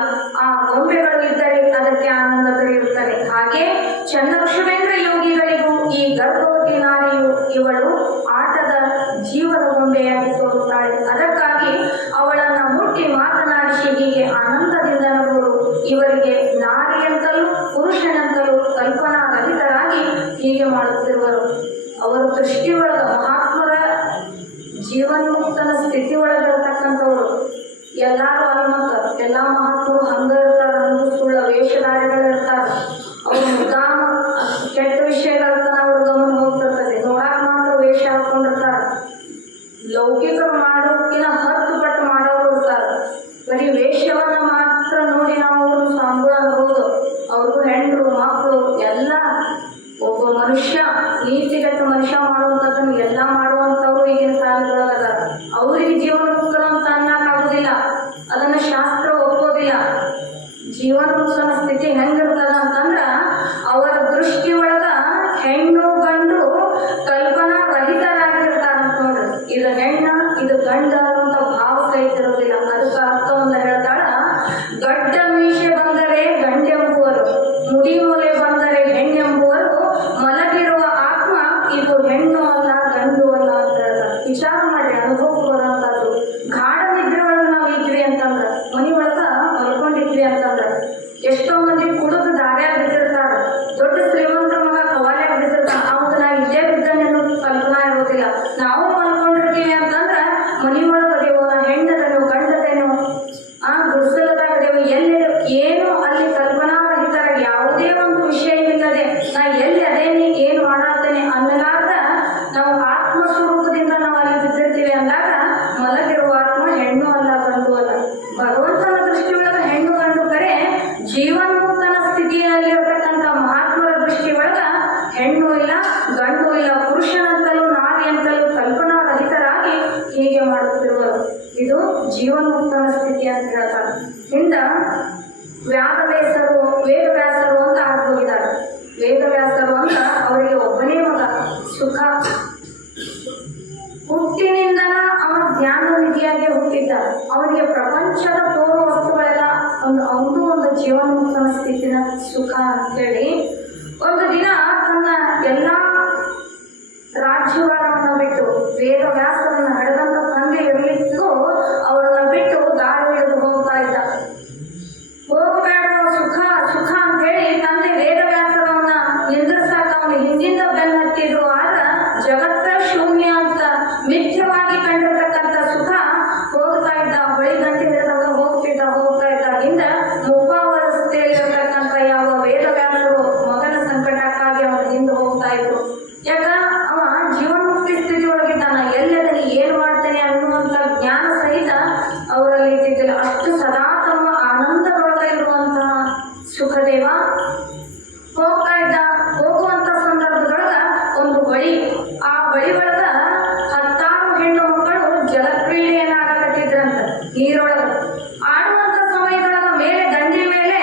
ಆ ಗೊಂಬೆಗಳು ಇದ್ದರೆ ಅದಕ್ಕೆ ಆನಂದ ದೊರೆಯುತ್ತದೆ. ಹಾಗೆ ಚನ್ನವೃಷಭೇಂದ್ರ ಯೋಗಿಗಳಿಗೂ ಈ ಗರ್ಭವತಿ ನಾರಿಯು ಇವಳು ಆಟದ ಜೀವದ ಗೊಂಬೆಯಾಗಿ ತೋರುತ್ತಾಳೆ. ಅದಕ್ಕಾಗಿ ಅವಳನ್ನ ಮುಟ್ಟಿ ಮಾತನಾಡಿಸಿ ಹೀಗೆ ಆನಂದದಿಂದ ನಗುವರು. ಇವರಿಗೆ ನಾರಿಯಂತಲೂ ಪುರುಷನಂತಲೂ ಕಲ್ಪನಾ ರಹಿತರಾಗಿ ಹೀಗೆ ಮಾಡುತ್ತಿರುವರು. ಅವರ ದೃಷ್ಟಿಯೊಳಗ ಮಹಾತ್ಮರ ಜೀವನ್ಮುಕ್ತನ ಸ್ಥಿತಿ ಒಳಗಿರ್ತಕ್ಕಂಥವ್ರು ಎಲ್ಲಾರು ಅಲ್ಮತ್ತ ಎಲ್ಲ ಮಹಾತ್ಮರು ಹಂಗ ಇರ್ತಾರ, ಹಂಗ ಸುಳ್ಳ ವೇಷಧಾರಿಗಳು ಇರ್ತಾರ. ಅವ್ರ ಮುದಾಮ ಕೆಟ್ಟ ವಿಷಯಗಳನ್ನ ಅವ್ರ ಗಮನ ಹೋಗ್ತಿರ್ತದೆ, ನೋಡಾಕ್ ಮಾತ್ರ ವೇಷ ಹಾಕೊಂಡಿರ್ತಾರ. ಲೌಕಿಕರು ಮಾಡೋಕ್ಕಿಂತ 10 ಪಟ್ಟು ಮಾಡೋರು ಇರ್ತಾರ. ಮಂದಿ ನಾವು ಸ್ವಾಮಿಗಳು ಅನ್ಬೋದು, ಅವ್ರಿಗೂ ಹೆಂಡ್ರು ಮಕ್ಕಳು ಎಲ್ಲ. ಒಬ್ಬ ಮನುಷ್ಯ ನೀತಿಗಟ್ಟ ಮನುಷ್ಯ ಮಾಡುವಂಥದ್ದನ್ನು ಎಲ್ಲ ಮಾಡುವಂಥವ್ರು ಈಗಿನ ಕಾಲದೊಳಗದ. ಅವ್ರಿಗೆ ಜೀವನ ಮುಕ್ತರು ಅಂತ ಅನ್ನಕ್ಕಾಗೋದಿಲ್ಲ, ಅದನ್ನ ಶಾಸ್ತ್ರ ಒಪ್ಪೋದಿಲ್ಲ. ಜೀವನ ಮುಕ್ತನ ಸ್ಥಿತಿ ಹೆಂಗಿರ್ತದ ಅಂತಂದ್ರ ಅವರ ದೃಷ್ಟಿ ಒಳಗ ಹೆಣ್ಣು ಗಂಡು ಕಲ್ಪನಾ ರಹಿತರಾಗಿರ್ತಾರಂತ ನೋಡ್ರಿ. ಇದು ಹೆಣ್ಣ ಇದು ಗಂಡ ಅನ್ನುವಂಥ ಭಾವ ಕೈತಿರೋದಿಲ್ಲ. ಅದಕ್ಕೆ ಅರ್ಥವನ್ನ ಹೇಳ್ತಾಳ, ಗಡ್ಡ ಮೀಸೆ ಬಂದರೆ ಗಂಡೆಂಬುವರು, ಮುಡಿ ಮೂಲೆ ಬಂದರೆ ಹೆಣ್ಣೆಂಬುವರು, ಮಲಗಿರುವ ಆತ್ಮ ಇದು ಹೆಣ್ಣು ಅಲ್ಲ ಗಂಡು ಅಲ್ಲ ಅಂತ ಹೇಳ್ತಾರೆ. ವಿಚಾರ ಮಾಡಿ, ಅನುಭವಕ್ಕೆ ಬರೋಂಥದ್ದು. ಗಾಢ ನಿದ್ರೆ ಒಳಗೆ ನಾವು ಇದ್ವಿ ಅಂತಂದ್ರ, ಮನಿ ಒಳಗ ಮಲ್ಕೊಂಡಿದ್ವಿ ಅಂತಂದ್ರ, ಎಷ್ಟೋ ಮಂದಿ ಕುಡಿದು ದಾರ್ಯಾಗ ಬಿದ್ದಿರ್ತಾರ. ದೊಡ್ಡ ಶ್ರೀಮಂತರ ಮಗ ಕವಾಲ್ಯಾಗ ಬಿದ್ದಿರ್ತಾನ, ಅವ್ದು ನಾ ಇಲ್ಲೇ ಬಿದ್ದಾನೆನ್ನೋ ಕಲ್ಪನಾ ಇರೋದಿಲ್ಲ. ನಾವು ಮಲ್ಕೊಂಡಿರ್ತೀವಿ ಅಂತಂದ್ರ ಮನಿ ಒಳಗೆ ಅದೇವೋ, ನಾ ಹೆಣ್ಣದೇನೋ ಗಂಡದೇನೋ ಗುಡಿಸಲದಾಗದೇವೋ, ಎಲ್ಲಿ ಏನು ಅಲ್ಲಿ ಕಲ್ಪನಾ ರಹಿತರಾಗಿ ಯಾವುದೇ ಒಂದು ವಿಷಯ ಇಲ್ಲದೆ ನಾ ಎಲ್ಲಿ ಅದೇನಿ ಏನು ಮಾಡತ್ತೇನೆ ಅನ್ನಲಾರ್ದ ನಾವು ಆತ್ಮ ಸ್ವರೂಪದಿಂದ ನಾವು ಅಲ್ಲಿ ಬಿದ್ದಿರ್ತೀವಿ ಅಂದಾಗ ಮಲಗಿರುವ ಆತ್ಮ ಹೆಣ್ಣು ಅಲ್ಲ ಗಂಡು ಅಲ್ಲ. ಭಗವಂತನ ದೃಷ್ಟಿ ಒಳಗ ಹೆಣ್ಣು ಗಂಡು ಕರೆ, ಜೀವನ್ಮುಕ್ತನ ಸ್ಥಿತಿಯಲ್ಲಿರತಕ್ಕಂಥ ಮಹಾತ್ಮರ ದೃಷ್ಟಿ ಒಳಗ ಹೆಣ್ಣು ಇಲ್ಲ ಗಂಡು ಇಲ್ಲ, ಪುರುಷನಂತಲೂ ನಾರಿಯಂತಲೂ ಕಲ್ಪನಾ ರಹಿತರಾಗಿ ಹೀಗೆ ಮಾಡುತ್ತಿರುವರು. ಇದು ಜೀವನ್ಮುಕ್ತನ ಸ್ಥಿತಿ ಅಂತ ಹೇಳ್ತಾರೆ. ಹಿಂದ ವೇದವ್ಯಾಸರು ಅಂತ ಹೋಗಿದ್ದಾರೆ. ವೇದವ್ಯಾಸರು ಅಂತ ಅವರಿಗೆ ಒಬ್ಬನೇ ಮಗ ಸುಖ. ಹುಟ್ಟಿನಿಂದನ ಅವನ ಜ್ಞಾನ ನಿಧಿಯಾಗಿ ಹುಟ್ಟಿದ್ದ. ಅವನಿಗೆ ಪ್ರಪಂಚದ ಪೂರ್ವ ವಸ್ತುಗಳೆಲ್ಲ ಅವನು ಒಂದು ಜೀವನ್ಮುಕ್ತನ ಸ್ಥಿತಿನ ಸುಖ ಅಂತೇಳಿ ಒಂದು ದಿನ ತನ್ನ ಎಲ್ಲ ರಾಜ್ಯಭಾರವನ್ನು ಬಿಟ್ಟು, ವೇದವ್ಯಾಸರನ್ನ ನಡೆದಂತ ತಂದೆ ಇರಲಿಕ್ಕೂ ಅವರನ್ನ ಬಿಟ್ಟು ದಾರಿ ಹಿಡಿದು ಹೋಗ್ತಾ ಇದ್ದ. ಹೋಗಬೇಡ ಸುಖ ಸುಖ ಅಂತ ಹೇಳಿ ತಂದೆ ವೇದವ್ಯಾಸರವನ್ನ ನಿಂದಿರ್ಸಾಕ ಅವನು ಹಿಂದಿಂದ ಬೆನ್ನತ್ತಿದ್ರು. ಆಗ ಜಗತ್ತ ಶೂನ್ಯ ಅಂತ ಮಿಥ್ಯವಾಗಿ ಕಂಡಿರ್ತಕ್ಕಂಥ ಸುಖ ಹೋಗ್ತಾ ಇದ್ದ. ಬಳಿ ಗಂಟೆ ಹಿಡಿದಾಗ ಹೋಗ್ತಾ ಇದ್ದ. ಹಿಂದ ಮುಪ್ಪಾವಸ್ಥೆಯಲ್ಲಿರ್ತಕ್ಕಂಥ ಯಾವ ವೇದವ್ಯಾಸರು ಮಗನ ಸಂಕಟಕ್ಕಾಗಿ ಅವನ ಹಿಂದೆ ಹೋಗ್ತಾ ಇದ್ರು. ಯಾಕ ಅವ ಜೀವನ್ಮುಕ್ತಿ ಸ್ಥಿತಿ ಒಳಗಿದ್ದಾನ, ಎಲ್ಲದನ್ನು ಏನ್ ಮಾಡ್ತೇನೆ ಅನ್ನುವಂಥ ಜ್ಞಾನ ಸಹಿತ ಅವರಲ್ಲಿ ಇದ್ದಿದ್ದಿಲ್ಲ. ಅಷ್ಟು ಸದಾ ತಮ್ಮ ಆನಂದದೊಳಗೆ ಇರುವಂತಹ ಸುಖದೇವ ಹೋಗ್ತಾ ಇದ್ದ. ಹೋಗುವಂತ ಸಂದರ್ಭದೊಳಗ ಒಂದು ಬಳಿ, ಆ ಬಳಿ ಒಳಗ 10 ಹೆಣ್ಣು ಮಕ್ಕಳು ಜಲಕ್ರೀಡೆಯನ್ನ ಆಡಕತ್ತಿದ್ರಂತ ನೀರೊಳಗ. ಆಡುವಂತ ಸಮಯದೊಳಗ ಮೇಲೆ ದಂಡಿ ಮೇಲೆ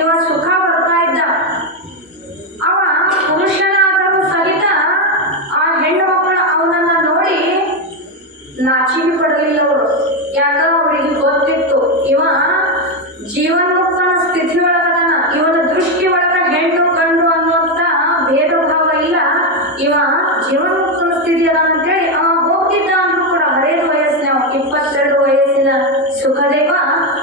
ಇವ ಸುಖ ಬರ್ತಾ ಇದ್ದ. ಅವ ಪುರುಷನಾದರೂ ಸಹಿತ ಆ ಹೆಣ್ಣು ಮಕ್ಕಳು ಅವನನ್ನ ನೋಡಿ ನಾಚಿಕೆ ಪಡಲಿಲ್ಲ ಅವರು. ಯಾಕ ಅವರಿಗೆ ಗೊತ್ತಿತ್ತು ಇವ ಜೀವನ್ಮುಕ್ತನ ಸ್ಥಿತಿ ಒಳಗದಾನ, ಇವನ ದೃಷ್ಟಿ ಒಳಗ ಹೆಣ್ಣು ಗಂಡು ಅನ್ನುವಂತ ಭೇದ ಭಾವ ಇಲ್ಲ, ಇವ ಜೀವನ್ಮುಕ್ತನ ಸ್ಥಿತಿ ಅದ ಅಂತೇಳಿ ಅವ ಹೋಗ್ತಿದ್ದ. ಅಂದ್ರೂ ಕೂಡ ಹರೇದು ವಯಸ್ಸಿನ 22 ವಯಸ್ಸಿನ ಸುಖದೇವ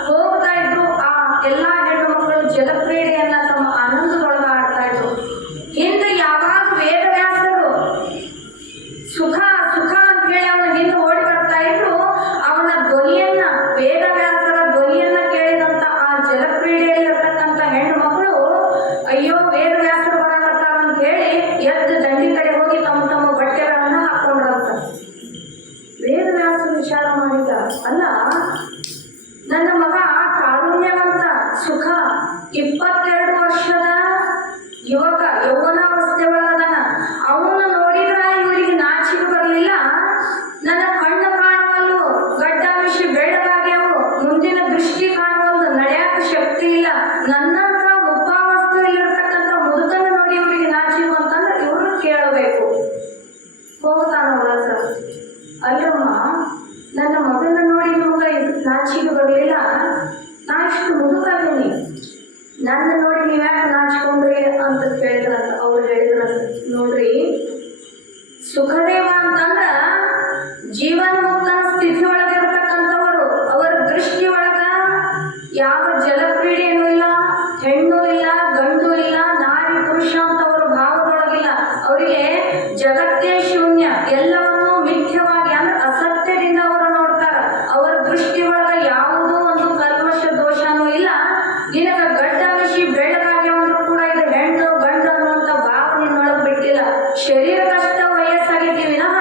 ಹೋಗ್ತಾ ಇದ್ರು. ಆ ಎಲ್ಲಾ ಹೆಣ್ಣು ಮಕ್ಕಳು ಜಲಕ್ರೀಡೆಯನ್ನ ತಮ್ಮ ಆನಂದದೊಳಗ ಆಡ್ತಾ ಇದ್ರು. ಹಿಂದೆ ಯಾವಾಗ ವೇದವ್ಯಾಸರು ಸುಖ ಸುಖ ಅಂತ ಹೇಳಿ ಅವನ ಹಿಂದೆ ಓಡಿ ಬರ್ತಾ ಇದ್ರು, ಅವನ ಧ್ವನಿಯನ್ನ, ವೇದವ್ಯಾಸರ ಧ್ವನಿಯನ್ನ ಕೇಳಿದಂತ ಆ ಜಲಕ್ರೀಡೆಯಲ್ಲಿರ್ತಕ್ಕಂಥ ಹೆಣ್ಣು ಮಕ್ಕಳು ಅಯ್ಯೋ ವೇದವ್ಯಾಸರು ಬರಕತ್ತಾರ ಅಂತ ಹೇಳಿ ಎದ್ದು ದಂಡಿ ಕಡೆ ಹೋಗಿ ತಮ್ಮ ತಮ್ಮ ಬಟ್ಟೆಗಳನ್ನ ಹಾಕೊಂಡ್ರಂತ. ವೇದವ್ಯಾಸರು ವಿಚಾರ ಮಾಡಿದ, ಅಲ್ಲ ನನ್ನ ಮಗ ಕಾರುಣ್ಯವಂತ ಸುಖ 22 ವರ್ಷದ ಯುವಕ, ಯೌವನಾವಸ್ಥೆ ಒಳಗದಾನ. ಅವನ್ನ ನೋಡಿದ್ರ ಇವರಿಗೆ ನಾಚಿಕೆ ಬರಲಿಲ್ಲ. ನನ್ನ ಕಣ್ಣು ಕಾಣುವಲ್ಲು, ಗಡ್ಡ ಮಿಷಿ ಬೆಳ್ಳಗಾಗ್ಯಾವು, ಮುಂದಿನ ದೃಷ್ಟಿ ಕಾಣುವಲ್ಲು, ನಡೆಯಾಕ ಶಕ್ತಿ ಇಲ್ಲ. ನನ್ನಂತ ಮುಪ್ಪಾವಸ್ಥೆಯಲ್ಲಿರ್ತಕ್ಕಂಥ ಮುದುಕನ ನೋಡಿ ಇವರಿಗೆ ನಾಚಿಕೆ ಅಂತಂದ್ರೆ ಇವ್ರನ್ನ ಕೇಳಬೇಕು. ಹೋಗ್ತಾನ ಒಳಗ, ಅಲ್ಲಮ್ಮ ನನ್ನ ಮಗನ ನೋಡಿ ನಿಮ್ಗೆ ನಾಚಿಕೆ ಬರಲಿಲ್ಲ, ನಾ ಇಷ್ಟು ಮುದುಕಾದೀನಿ, ನನ್ನ ನೋಡಿ ನೀವ್ ಯಾಕೆ ನಾಚಿಕೊಂಡ್ರಿ ಅಂತ ಕೇಳಿದ್ರಂತ. ಅವ್ರು ಹೇಳಿದ್ರಂತ, ನೋಡ್ರಿ ಸುಖದೇವ ಅಂತಂದ್ರ ಜೀವನ್ಮುಕ್ತನ ಸ್ಥಿತಿ ಒಳಗಿರ್ತಕ್ಕಂಥವರು. ಅವರ ದೃಷ್ಟಿ ಒಳಗ ಯಾವ ಜಲಕ್ರೀಡೆಯೂ ಇಲ್ಲ, ಹೆಣ್ಣು ಇಲ್ಲ ಗಂಡು ಇಲ್ಲ, ನಾರಿ ಪುರುಷ ಅಂತ ಅವರು ಭಾವದೊಳಗಿಲ್ಲ. ಅವರಿಗೆ ಜಗತ್ತೇ ಶೂನ್ಯ, ಎಲ್ಲವನ್ನೂ ಮಿಥ್ಯವಾಗಿ ಅಂದ್ರೆ ಅಸತ್ಯದಿಂದ ಅವರು ನೋಡ್ತಾರ. ಅವರ ದೃಷ್ಟಿ ಒಳಗ ಯಾವುದೋ ಒಂದು ಕಲ್ಮಶ ದೋಷನೂ ಇಲ್ಲ. ನಿನಗ ಗಡ್ಡ ಮಿಷಿ ಬೆಳ್ಳಗಾಗಿ ಅಂದ್ರೂ ಕೂಡ ಇದು ಹೆಣ್ಣು ಗಂಡು ಅನ್ನುವಂಥ ಭಾವನೆಯೊಳಗೆ ಬಿಟ್ಟಿಲ್ಲ. ಶರೀರಕ್ಕಷ್ಟ ವಯಸ್ಸಾಗಿದ್ದೀವಿ ವಿನಃ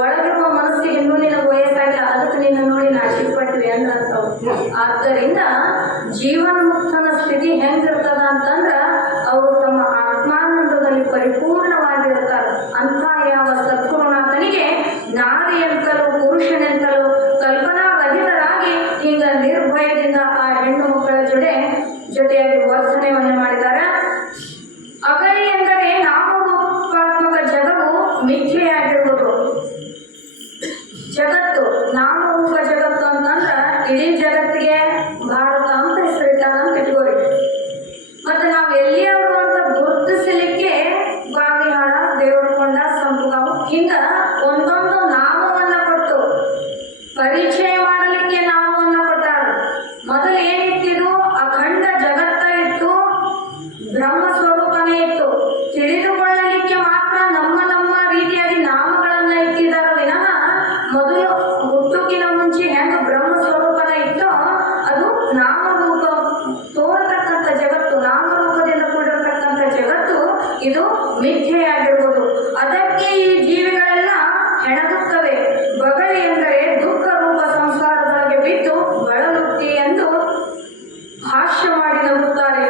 ಒಳಗಿರುವ ಮನಸ್ಸಿಗೆ ಇನ್ನೂ ನಿನಗೆ ವಯಸ್ಸು ಆದ್ದರಿಂದ ಜೀವನ್ಮುಕ್ತನ ಸ್ಥಿತಿ ಹೆಂಗಿರ್ತದ ಅಂತಂದ್ರ ಅವರು ತಮ್ಮ ಆತ್ಮಾನಂದದಲ್ಲಿ ಪರಿಪೂರ್ಣವಾಗಿರ್ತಾರೆ. ಅಂತ ಯಾವ ಸದ್ಗುರುನಾಥನಿಗೆ ನಾರಿಯಂತಲೂ ಪುರುಷನೆಂತಲೂ ಕಲ್ಪನಾ ರಹಿತರಾಗಿ ಈಗ ನಿರ್ಭಯದಿಂದ ಆ ಹೆಣ್ಣು ಮಕ್ಕಳ ಜೊತೆಯಾಗಿ ವರ್ತನೆಯನ್ನು ಮಾಡಿದ್ದಾರೆ. ಅಗಲಿ ಎಂದರೆ ನಾಮರೂಪಾತ್ಮಕ ಜಗವು ಮಿಥ್ಯೆಯಾಗಿರುವುದು. ಜಗತ್ತು ನಾಮರೂಪ ಜಗತ್ತು ಅಂತಂದ್ರ ಇಡೀ ಜಗತ್ತಿಗೆ ಭಾರತ ಅಂತ ಹೆಸರಿಟ್ಟಾರಂತ ಇಟ್ಕೋರಿ. ಮತ್ತೆ ನಾವು ಎಲ್ಲಿಯವರು ಅಂತ ಗುರುತಿಸಲಿಕ್ಕೆ ಬಾವಿಹಾಳ, ದೇವರಕೊಂಡ, ಸಂಪುಗಾವು ಹಿಂಗ ಒಂದೊಂದು ನಾಮವನ್ನ ಕೊಟ್ಟು ಪರಿಚಯ ಮಾಡಲಿಕ್ಕೆ ನಾಮವನ್ನ ಕೊಟ್ಟಾರ. ಮೊದಲು ಏನಿತ್ತಿದು ಅಖಂಡ ಜಗತ್ತ ಇತ್ತು, ಬ್ರಹ್ಮ ಸ್ವರೂಪನೇ ಇತ್ತು. ತಿಳಿದುಕೊಳ್ಳಲಿಕ್ಕೆ ಮಾತ್ರ ನಮ್ಮ ನಮ್ಮ ರೀತಿಯಾಗಿ ನಾಮಗಳನ್ನ ಇಟ್ಟಿದ್ದಾರೆ ವಿನಃ ಮೊದಲು ಹುಟ್ಟುಕಿನ ಮುಂಚೆ ಹೆಂಗ ಬ್ರಹ್ಮ ಸ್ವರೂಪನ ಇತ್ತೋ ಅದು ನಾಮರೂಪ ತೋರತಕ್ಕಂಥ ಜಗತ್ತು, ನಾಮರೂಪದಿಂದ ಕೂಡಿರತಕ್ಕಂಥ ಜಗತ್ತು ಇದು ಮಿಥ್ಯೆಯಾಗಿರ್ಬೋದು. ಅದಕ್ಕೆ ಈ ಜೀವಿಗಳೆಲ್ಲ ಹೆಣಗುತ್ತವೆ. ಬಗಳಿ ಎಂದರೆ ದುಃಖ ರೂಪ ಸಂಸಾರದೊಳಗೆ ಬಿದ್ದು ಬಳಲುತ್ತಿ ಎಂದು ಹಾಸ್ಯ ಮಾಡಿ ನಗುತ್ತಾರೆ.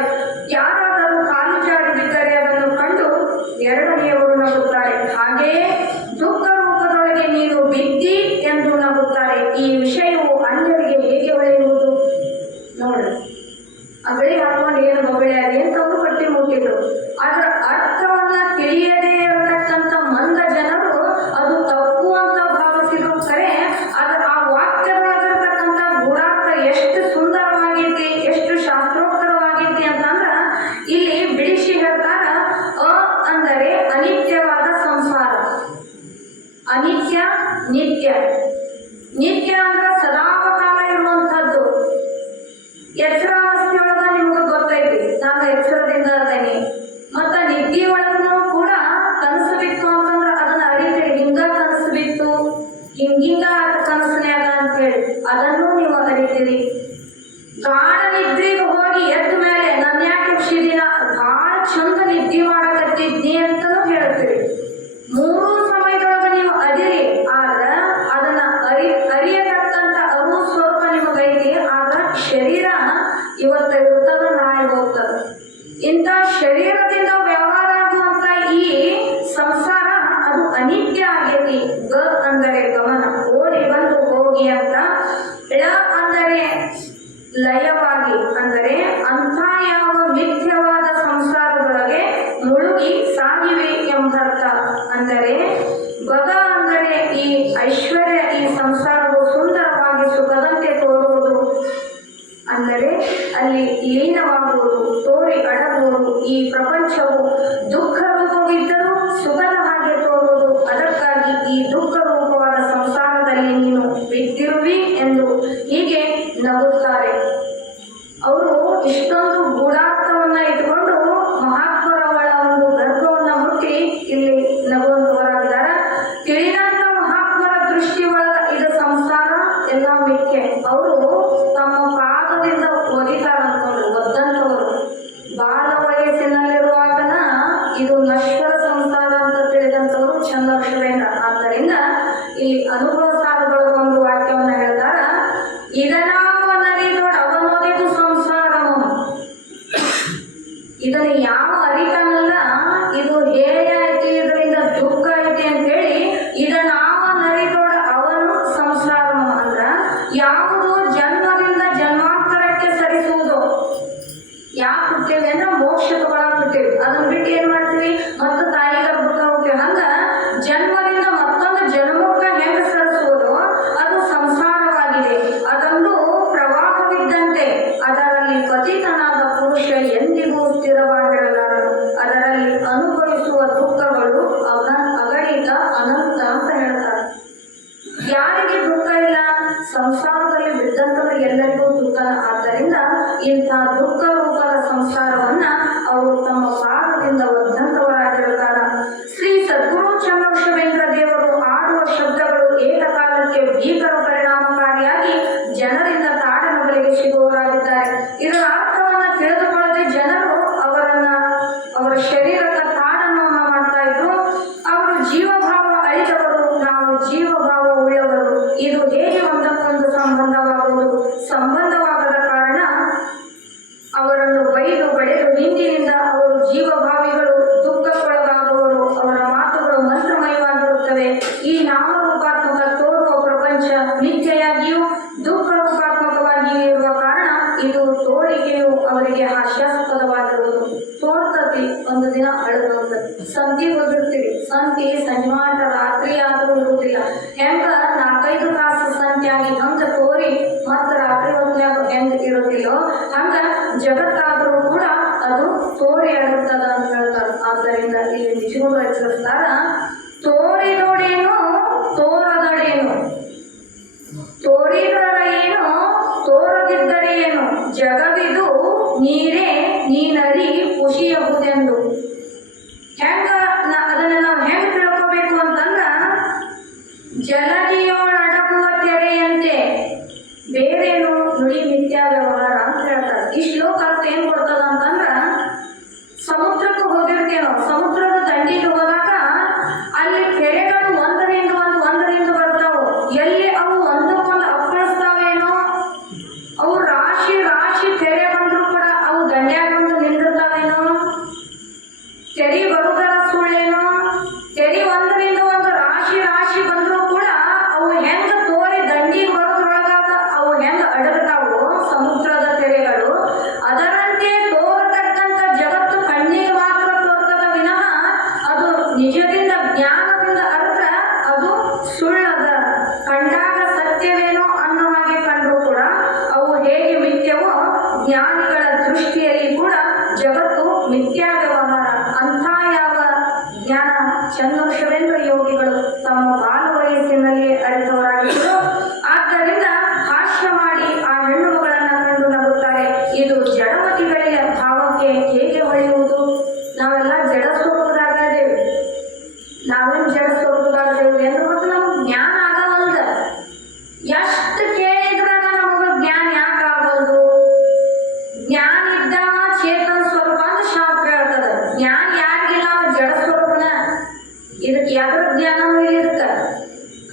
ಯಾರಾದರೂ ಕಾಲು ಜಾರಿ ಬಿದ್ದರೆ ಅದನ್ನು ಕಂಡು ಎರಡನೆಯವರು ನಗುತ್ತಾರೆ. ಹಾಗೆಯೇ ದುಃಖ ರೂಪದೊಳಗೆ ನೀನು ಬಿದ್ದಿ ಎಂದು ನಗುತ್ತಾರೆ. ಈ ವಿಷಯವು ಅನ್ಯರಿಗೆ ಹೇಗೆ ಹೊಳೆಯುವುದು ನೋಡಿ. ಅಗಳಿ ಹಾಕೊಂಡು ಏನು ಬಗಳಿ ಆಗಿ ಅಂತ ಅವರು ಕಟ್ಟಿ ಮುಟ್ಟಿದ್ರು. ಅದರ ಅರ್ಥವನ್ನ ತಿಳಿಯದೇ ಇರತಕ್ಕಂಥ ಮಂದ ಜನರು ಅದು ತಪ್ಪು ಅಂತ ಭಾವಿಸಿದ್ರು. ಖರೆ ಅದು ಆ ವಾಕ್ಯದೊಳಗಿರ್ತಕ್ಕಂಥ ಗೂಢಾರ್ಥ ಎಷ್ಟು ಸುಂದರವಾಗೈತಿ, ಎಷ್ಟು ಶಾಸ್ತ್ರೋಕ್ತವಾಗಿತಿ ಅಂತಂದ್ರ ಇಲ್ಲಿ ಬಿಡಿಸಿ ಹೇಳ್ತಾರ. ಅಂದರೆ ಅನಿತ್ಯವಾದ ಸಂಸಾರ. ಅನಿತ್ಯ ನಿತ್ಯ. ನಿತ್ಯ ಅಂದ್ರೆ ಸದಾಕಾಲ ಇರುವಂತಹದ್ದು. ಎಚ್ಚರಾವಸ್ಥೆಯೊಳಗ ನಿಮ್ಗೆ ಗೊತ್ತೈತಿ, ನಾನು ಎಚ್ಚರದಿಂದ ಅದೇನಿ. ಮತ್ತ ನಿದ್ದೆ ಒಳಗೂ ಕೂಡ ಕನಸು ಬಿತ್ತು ಅಂತಂದ್ರ ಅದನ್ನ ಅರಿತೀರಿ. ಹಿಂಗ ಕನಸು ಬಿತ್ತು, ಹಿಂಗಿಂಗ ಕನಸನ್ಯಾಗ ಅಂತ ಹೇಳಿ ಅದನ್ನು ನೀವು ಅರಿತೀರಿ. ಗಾಢ ನಿದ್ರೆಗೆ ಹೋಗಿ ಎದ್ದ ಮೇಲೆ ನನ್ನ ಯಾಕೆ ಹುಷಿದಿನ ಭಾಳ ಚಂದ ನಿದ್ದೆ ಮಾಡಕತ್ತಿದ್ನಿ ಅಂತಲೂ ಹೇಳ್ತೀರಿ. ಮೂರು ಸಮಯದೊಳಗ ನೀವು ಅದಿರಿ. ಆದ್ರ ಅದನ್ನ ಅರಿಯತಕ್ಕಂಥ ಅರು ಸ್ವರೂಪ ನಿಮಗೈತಿ. ಆಗ ಶರೀರ ಇವತ್ತ ಇರ್ತದ, ನಾಳೆ ಹೋಗ್ತದ. ಇಂಥ ಶರೀರದಿಂದ ವ್ಯವಹಾರ ಆಗುವಂತ ಈ ಸಂಸಾರ ಅದು ಅನಿತ್ಯ ಆಗೈತಿ. ಗ ಅಂದರೆ ಗಮನ, ಓಡಿ ಬಂದು ಹೋಗಿ ಅಂತ. ಳ ಅಂದರೆ ಲಯವಾಗಿ, ಅಂದರೆ ಅಂಥ ಯಾವ ಮಿಥ್ಯವಾದ ಸಂಸಾರದೊಳಗೆ ಮುಳುಗಿ ಸಾಗಿವೆ ಎಂಬರ್ಥ. ಅಂದರೆ ಬಗ ಅಂದರೆ ಈ ಐಶ್ವರ್ಯ, ಈ ಸಂಸಾರವು ಸುಂದರವಾಗಿ ಸುಖದಂತೆ ತೋರುವುದು. ಅಂದರೆ ಅಲ್ಲಿ ಲೀನವಾಗುವುದು, ತೋರಿ ಅಡಗುವುದು. ಈ ಪ್ರಪಂಚವು ದುಃಖ ರೂಪವಿದ್ದರೂ ಸುಖದ ಹಾಗೆ ತೋರುವುದು. ಅದಕ್ಕಾಗಿ ಈ ದುಃಖ ರೂಪವಾದ ಸಂಸಾರದಲ್ಲಿ ನೀನು ಬಿದ್ದಿರುವಿ ಎಂದು ಹೀಗೆ ನಗುತ್ತಾರೆ. ಅವರು ಇಷ್ಟೊಂದು ಗೂಢಾರ್ಥವನ್ನ ಇಟ್ಕೊಂಡು ಮಹಾತ್ಮರವಳ ಒಂದು ಗರ್ಭವನ್ನ ಮುಟ್ಟಿ ಇಲ್ಲಿ ನಗುವಂತವರಾಗಿದ್ದಾರೆ. ತಿಳಿದಂತ ಮಹಾತ್ಮರ ದೃಷ್ಟಿ ಒಳಗ ಇದು ಸಂಸಾರ ಎಲ್ಲ ಮಿಥ್ಯೆ. ಅವರು ತಮ್ಮ ಪಾದದಿಂದ ಒದಿತಾರಂತವ್ರು, ಒದ್ದಂತವರು. ಬಾಲ ವಯಸ್ಸಿನಲ್ಲಿರುವಾಗನ ಇದು ನಶ್ವರ ಸಂಸಾರ ಅಂತ ತಿಳಿದಂತವರು ಚಂದ್ರಕ್ಷರೇಂದ್ರ. ಆದ್ದರಿಂದ ಇಲ್ಲಿ ಅನುಭವ ಸಾರದೊಳಗ ಒಂದು ವಾಕ್ಯವನ್ನ ಹೇಳ್ತಾರ. ಇದನಾವನರಿದೊಡ ಅವನೊದೆದು ಸಂಸಾರವು. ಇದನ್ನು ಯಾವ ಅರಿತಾನಲ್ಲ, ಇದು ಹೇಗೆ ಐತಿ, ಇದರಿಂದ ದುಃಖ ಐತಿ ಅಂತೇಳಿ ಇದನಾವನರಿದೊಡ ಅವನು ಸಂಸಾರವು ಅಂದ್ರ ಯಾವುದು ಜನ್ಮದಿಂದ ಜನ್ಮಾಂತರಕ್ಕೆ ಸರಿಸುವುದು. ಯಾಕೆ ಹುಟ್ಟೇವಿ ಅಂದ್ರೆ ಮೋಕ್ಷ ತಗೊಳಕ್ ಬಿಟ್ಟೇವಿ. ಅದನ್ನ ಬಿಟ್ಟು ಏನ್ ಮಾಡ್ತೀವಿ, ಮತ್ತು ತಾಯಿ ಗರ್ಭಕ್ಕೆ ಹೋಗ್ತೇವೆ. ಹಂಗ ಜನ್ಮದಿಂದ ಮತ್ತೊಂದು ಜನ್ಮಕ್ಕೆ ಹೆಂಗ ಸರಿಸುವುದು ಅದು ಸಂಸಾರವಾಗಿದೆ. ಅದೊಂದು ಪ್ರವಾಹವಿದ್ದಂತೆ. ಅದರಲ್ಲಿ ಪತಿತನಾದ ಪುರುಷ ಎಂದಿಗೂ ಸ್ಥಿರವಾಗಿರಲಾರನು. ಅದರಲ್ಲಿ ಅನುಭವಿಸುವ ದುಃಖಗಳು ಅವನ ಅಗಣಿತ ಅನಂತ ಅಂತ ಹೇಳ್ತಾರೆ. ಯಾರಿಗೆ ದುಃಖ ಇಲ್ಲ? ಸಂಸಾರದಲ್ಲಿ ಬಿದ್ದಂತವರಿಗೆ ಎಲ್ಲರಿಗೂ ದುಃಖ. ಆದ್ದರಿಂದ ಇಂಥ ದುಃಖ ರೂಪದ ಸಂಸಾರವನ್ನ ಅವರು ತಮ್ಮ ಪಾದದಿಂದ ಒದ್ದಂತವರಾಗಿರುತ್ತಾರೆ. ಶ್ರೀ ಸದ್ಗುರು ಚನ್ನಬಸವೇಂದ್ರ ದೇವರು ಆಡುವ ಶಬ್ದಗಳು ಏಕಕಾಲಕ್ಕೆ ಭೀಕರ ಪರಿಣಾಮಕಾರಿಯಾಗಿ ಜನರಿಂದ ತಾಡಿನ ಬಳಿಗೆ ಸಿಗುವವರಾಗಿದ್ದಾರೆ. ಇದರ ಅರ್ಥವನ್ನ ತಿಳಿದುಕೊಳ್ಳದೆ ಜನರು ಅವರ ಶರೀರದ ತಾಡನವನ್ನು ಮಾಡ್ತಾ ಇದ್ರು. ಅವರು ಜೀವಭಾವ ಅಳಿದವರು, ನಾವು ಜೀವಭಾವ ಉಳ್ಳವರು. ಇದು ಹೇಗೆ ಒಂದಕ್ಕೊಂದು ಸಂಬಂಧವಾಗುವುದು? ಸಂಬಂಧ ಇದು ತೋರಿಕೆಯು ಅವರಿಗೆ ಹಾಸ್ಯಾಸ್ಪದವಾಗಿರುವುದು. ತೋರ್ತತಿ ಒಂದು ದಿನ ಅಳದೋಗ್ತದೆ. ಸಂತಿ ಹೋಗಿರ್ತೀವಿ, ಸಂತಿ ಸಂಜೆ ರಾತ್ರಿ ಆದರೂ ಇರುವುದಿಲ್ಲ. ಹೆಂಗ 4-5 ತಾಸು ಸಂತಿ ಆಗಿ ಹಂಗ ತೋರಿ ಮತ್ತ ರಾತ್ರಿ ಹೊತ್ನ್ಯಾಗ ಹೆಂಗ ಇರುತ್ತಿಲ್ಲೋ ಹಂಗ ಜಗತ್ತಾದರೂ ಕೂಡ ಅದು ತೋರಿ ಆಗಿರ್ತದ ಅಂತ ಹೇಳ್ತಾರೆ. ಆದ್ದರಿಂದ ಇಲ್ಲಿ ನಿಜಗಳು ಎಚ್ಚರಿಸ್ತಾರ, ತೋರಿದೊಡೇನು ತೋರದಡೇನು, ತೋರಿದರೆ ಏನು ತೋರದಿದ್ದರೆ ಏನು, ಜಗವಿದು ನೀರೇ ನೀನರಿ ಖುಷಿಯಬಹುದೆಂದು. ಹೆಂಗ ಅದನ್ನ ನಾವು ಹೆಂಗ್ ತಿಳ್ಕೋಬೇಕು ಅಂತಂದ್ರ, ಜಲದಿಯೋಳಡಗುವ ತೆರೆಯಂತೆ, ಬೇರೇನು ನುಡಿ ಮಿಥ್ಯಾ ವ್ಯವಹಾರ ಅಂತ ಹೇಳ್ತಾರೆ. ಈ ಶ್ಲೋಕ ಅರ್ಥ ಏನ್ ಕೊಡ್ತದ ಅಂತಂದ್ರ, ಸಮುದ್ರಕ್ಕೆ ಹೋಗಿರ್ತೇವೆ ನಾವು, ಸಮುದ್ರದ ದಂಡಿಗೆ ಹೋದಾಗ ಅಲ್ಲಿ ಕೆರೆಗಳು ಒಂದರಿಂದ ಬರ್ತಾವು. ಎಲ್ಲಿ ಅವು ಒಂದಕ್ಕೊಂದು ಅಪ್ಪಳಿಸ್ತಾವೇನೋ, ಅವು ರಾಶಿ ರಾಶಿ ಕೆರೆ ಬಂದ್ರು ಕೂಡ ಅವು ದಂಡ್ಯಾಗ ಬಂದು ನಿಂದಿರ್ತಾವೇನೋ, ಕೆರೆ ಬರುವುದರ ಸುಳ್ಳೇನೋ, ಕೆರೆ ಒಂದರಿಂದ ಒಂದು ರಾಶಿ ರಾಶಿ ಬಂದ್ರು ಕೂಡ ಅವು ಹೆಂಗ ತೋರಿ ದಂಡಿಗೆ ಬರೋದ್ರೊಳಗಾಗ ಅವು ಹೆಂಗ ಅಡಗ್ತಾವು ಸಮುದ್ರದ ತೆರೆಗಳು, ಅದರಂತೆ ತೋರತಕ್ಕಂಥ ಜಗತ್ತು ಕಣ್ಣಿಗೆ ಮಾತ್ರ ತೋರ್ತದ ವಿನಃ ಅದು ನಿಜದಿಂದ ಜ್ಞಾನದಿಂದ ಅರ್ಥ ಅದು ಸುಳ್ಳದ. ಕಂಡಾಗ ಸತ್ಯವೇನೋ ಅನ್ನುವಾಗೆ ಕಂಡ್ರು ಕೂಡ ಅವು ಹೇಗೆ ಮಿಥ್ಯವೋ ಜ್ಞಾನಿಗಳ ದೃಷ್ಟಿಯಲ್ಲಿ ಕೂಡ ಜಗತ್ತು ಮಿಥ್ಯಾ ವ್ಯವಹಾರ. ಅಂಥ ಯಾವ ಜ್ಞಾನ ಚಂದ್ರಶೇಖರೇಂದ್ರ ಯೋಗಿಗಳು ತಮ್ಮ ಬಾಲ ವಯಸ್ಸಿನಲ್ಲಿ ಅರಿತವರಾಗಿದ್ದರು. ಆದ್ದರಿಂದ ಹಾಸ್ಯ ಮಾಡಿ ಆ ಹೆಣ್ಣು ಮಗಳನ್ನ ಕಂಡು ನಗುತ್ತಾರೆ. ಇದು ಜಡಮತಿಗಳಿಗೆ ಭಾವಕ್ಕೆ ಹೇಗೆ ಹೊಳೆಯುವುದು? ನಾವೆಲ್ಲ ಜಡ ಸ್ವರೂಪದಾಗಿದ್ದೇವೆ. ನಾವೇನು ಜಡ ಸ್ವರೂಪದಾಗಿದ್ದೇವೆ ಎಂದು ಮತ್ತು ನಮ್ಗೆ ಜ್ಞಾನ ಆಗವಲ್ದ. ಎಷ್ಟು ಕೇಳಿದ್ರಾಗ ನಮಗೆ ಜ್ಞಾನ ಯಾಕೆ ಆಗೋದು? ಜ್ಞಾನ ಇದ್ದವ ಚೇತನ ಸ್ವರೂಪ ಅಂತ ಶಾಸ್ತ್ರ ಹೇಳ್ತದ. ಜ್ಞಾನ ಯಾರಿಗಿಲ್ಲ ಅವ ಜಡ ಸ್ವರೂಪನ. ಇದಕ್ಕೆ ಯಾವ್ದ್ರ ಜ್ಞಾನವೂ ಇಲ್ಲ. ಇದಕ್ಕೆ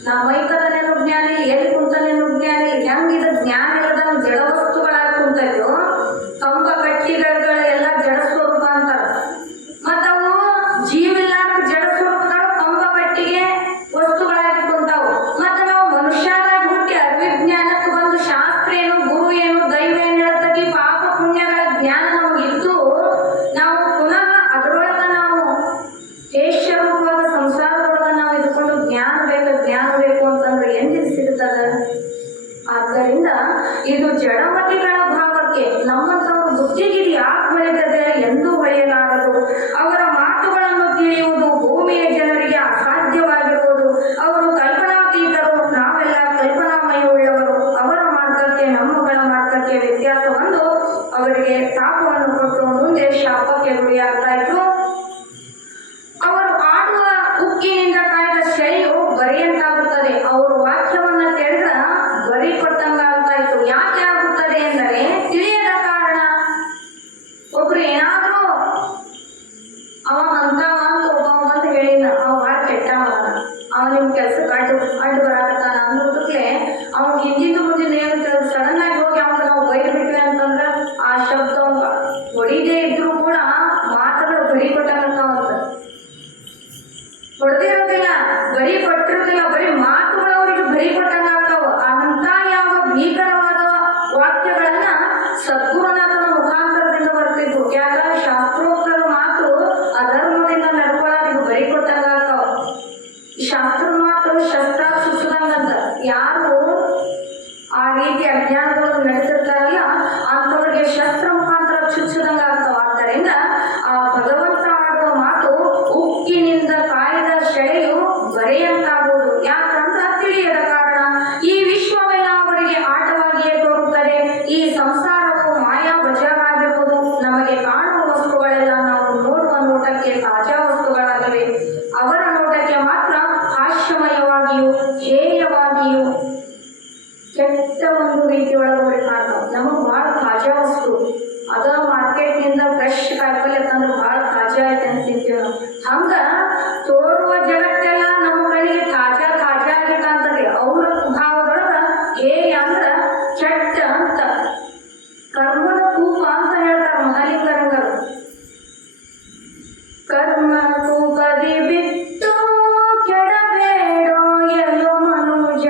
ನಾವು ಮೈಕದನೇನು ಜ್ಞಾನ ಇಲ್ಲ, ಎಲ್ಲಿ ಕುಂತನೇನು ಜ್ಞಾನ ಇಲ್ಲ. ಹೆಂಗ ಇದು ಜ್ಞಾನ ಇಲ್ಲದ ಜಡ ವಸ್ತುಗಳಾಗಿ ಕುಂತೈತೋ, ಕಂಬ ಕಟ್ಟಿಗಳೆಲ್ಲ ಜಡ ಸ್ವರೂಪ ಅಂತಾರ. ಮತ್ತವು ಜೀವಿಲ್ಲಾಕ ಜಡ ಸ್ವರೂಪಗಳು ಕಂಬ ಕಟ್ಟಿಗೆ ವಸ್ತುಗಳಾಗಿ ಕುಂತಾವು. ಮತ್ತೆ ನಾವು ಮನುಷ್ಯರಾಗಿ ಹುಟ್ಟಿ ಅವಿಜ್ಞಾನಕ್ಕೆ ಬಂದು ಶಾಸ್ತ್ರ ಏನು, ಗುರು ಏನು, ದೈವ ಏನು ಹೇಳ್ತದೆ, ಪಾಪ ಪುಣ್ಯಗಳ ಜ್ಞಾನ ನಮಗಿದ್ದು ನಾವು ಪುನಃ ಅದರೊಳಗ ನಾವು ಹೇಷ್ಯರೂಪವಾದ ಸಂಸಾರದೊಳಗ ನಾವು ಇದ್ಕೊಂಡು ಜ್ಞಾನ ಬೇಕು ಅಂತಂದ್ರೆ ಎಲ್ಲಿ ಸಿಗ್ತದ? ಆದ್ದರಿಂದ ಇದು ಜಡಮತಿಗಳ ಭಾವಕ್ಕೆ ನಮ್ಮಂಥವ್ರ ಬುದ್ಧಿಗೆ ಯಾಕೆ ಹೊಳೆತದೆ ಎಂದೂ ಹೊಳೆಯಲಾರದು. ಅವರ ಮಾತುಗಳನ್ನು ತಿಳಿಯುವುದು ಭೂಮಿಯ ಜನರಿಗೆ ಅಸಾಧ್ಯವಾಗಿರುವುದು. ಅವರು ಕಲ್ಪನಾತೀತರು, ನಾವೆಲ್ಲ ಕಲ್ಪನಾಮಯವುಳ್ಳವರು. ಅವರ ಮಾರ್ಗಕ್ಕೆ ನಮ್ಮಗಳ ಮಾರ್ಗಕ್ಕೆ ವ್ಯತ್ಯಾಸ ಬಂದು ಅವರಿಗೆ ತಾಪವನ್ನು ಕೊಟ್ಟು ಮುಂದೆ ಶಾಪಕ್ಕೆ ಗುರಿಯಾಗ್ತಾ ಇದ್ರು. ಅವರು ಆಡುವ ಉಕ್ಕಿನಿಂದ ಕಾಯ್ದ ಶೈಲಿಯು ಬರೆಯಂತಾಗುತ್ತದೆ. ಅವರು ವಾಕ್ಯವನ್ನ ತಿಳಿದ ಬರಿ ಕೊಟ್ಟಂಗಾಗ್ತಾ ಇತ್ತು. ಯಾಕೆ ಆಗುತ್ತದೆ ಎಂದರೆ ತಿಳಿಯದ ಕಾರಣ. ಒಬ್ರು ಏನಾದ್ರೂ ಅವ ಅಂತವ ಅಂತ ಒಬ್ಬ ಅಂತ ಹೇಳಿದ, ಅವ ಭಾಳ ಕೆಟ್ಟವ, ಅವ ನಿಮ್ ಕೆಲ್ಸಕ್ಕೆ ಅಡ್ಡು ಬರಾಕತ್ತಾನ ಅನ್ನೋದಕ್ಕೆ ಅವ ಹಿಂದಿದ್ದು ಮುಂದಿನ ಏನು ಸಡನ್ ಆಗಿ ಹೋಗಿ ಅವಾಗ ನಾವು ಬೈದು ಬಿಟ್ವಿ ಅಂತಂದ್ರೆ ಆ ಶಬ್ದ ಹೊಡಿದೇ ಇದ್ರು ಕೂಡ ಮಾತುಗಳು ಬರಿ ಕೊಟ್ಟಂಗಾಗ್ತಾವಂತ. ಹೊಡೆದೇ ಇರೋದಿಲ್ಲ, ಬರಿ ಕೊಟ್ಟಿರೋದಿಲ್ಲ, ಬರೀ ಮಾತುಗಳು ಅವರಿಗೆ ಬರಿ ಕೊಟ್ಟಂಗಾಗ್ತಾವ. ಅಂತ ಯಾವ ಭೀಕರವಾದ ವಾಕ್ಯಗಳನ್ನ ಸದ್ಗುರುನಾಥನ ಮುಖಾಂತರದಿಂದ ಬರ್ತಿದ್ವು. ಯಾಕಂದ್ರೆ ಶಾಸ್ತ್ರೋಕ್ತರ ಮಾತು ಅಧರ್ಮದಿಂದ ನಡ್ಕೊಳ್ಳೋದು ಬರಿ ಕೊಟ್ಟಂಗಾಗ್ತಾವ. ಶಾಸ್ತ್ರ ಮಾತು ಶಸ್ತ್ರ ಸುತ್ತದಂಗಂತ. ಯಾರು ಆ ರೀತಿ ಅಜ್ಞಾನಗಳು ನಡೆಸಿರ್ತಾರಲ್ಲ ಅಂಥವ್ರಿಗೆ ಶಸ್ತ್ರ ಮುಖಾಂತರ ಚುಚ್ಚಿದಂಗಾಗ್ತಾವ. ಆದ್ದರಿಂದ ಆ ಭಗವಂತ ಆಡುವ ಮಾತು ಉಕ್ಕಿನಿಂದ ಕಾಯ್ದ ಶೆಳೆಯು ಬರೆಯಂತಾಗುವುದು. ಯಾಕಂದ್ರೆ ತಿಳಿಯದ ಕಾರಣ. ಈ ವಿಶ್ವವೆಲ್ಲ ಅವರಿಗೆ ಆಟವಾಗಿಯೇ ತೋರುತ್ತದೆ. ಈ ಸಂಸಾರವು ಮಾಯಾ ಬಜಾರಾಗಿರುವುದು. ನಮಗೆ ಕಾಣುವ ವಸ್ತುಗಳೆಲ್ಲ ನಾವು ನೋಡುವ ನೋಟಕ್ಕೆ ತಾಜಾ ವಸ್ತುಗಳಾಗಿವೆ. ಅವರ ನೋಟಕ್ಕೆ ಮಾತ್ರ ಹಾಸ್ಯಮಯವಾಗಿಯೂ ಹೇಯವಾಗಿಯೂ ಕೆಟ್ಟ ಒಂದು ರೀತಿಯೊಳಗೆ ಕಾಣ್ತಾವೆ. ನಮಗೆ ಭಾಳ ತಾಜಾ ವಸ್ತು ಅದ ಮಾರ್ಕೆಟ್ನಿಂದ ಫ್ರೆಶ್ ಕಾಯಿಪಲ್ಲೆ ತಂದ್ರೆ ಭಾಳ ತಾಜಾ ಐತೆ ಅಂತ ತಿಂತೀವಿ ನಾವು. ಹಂಗ ತೋರುವ ಜಗತ್ತೆಲ್ಲ ನಮ್ಮ ಕಡೆಗೆ ತಾಜಾ ಆಗಿ ಕಾಣ್ತದೆ. ಅವ್ರ ಭಾವದೊಳಗ ಹೇಯ ಅಂದ್ರ ಕೆಟ್ಟ ಅಂತ. ಕರ್ಮದ ಕೂಪ ಅಂತ ಹೇಳ್ತಾರೆ ಮಹಾಲಿಂಗರಂಗರು. ಕರ್ಮ ಕೂಪದಿ ಬಿಟ್ಟು ಕೆಡಬೇಡೋ ಎಲ್ಲೋ ಮನುಜ,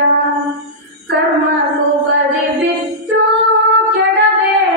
ಕರ್ಮ ಕೂಪದಿ ಬಿಟ್ಟು ಕೆಡಬೇಡ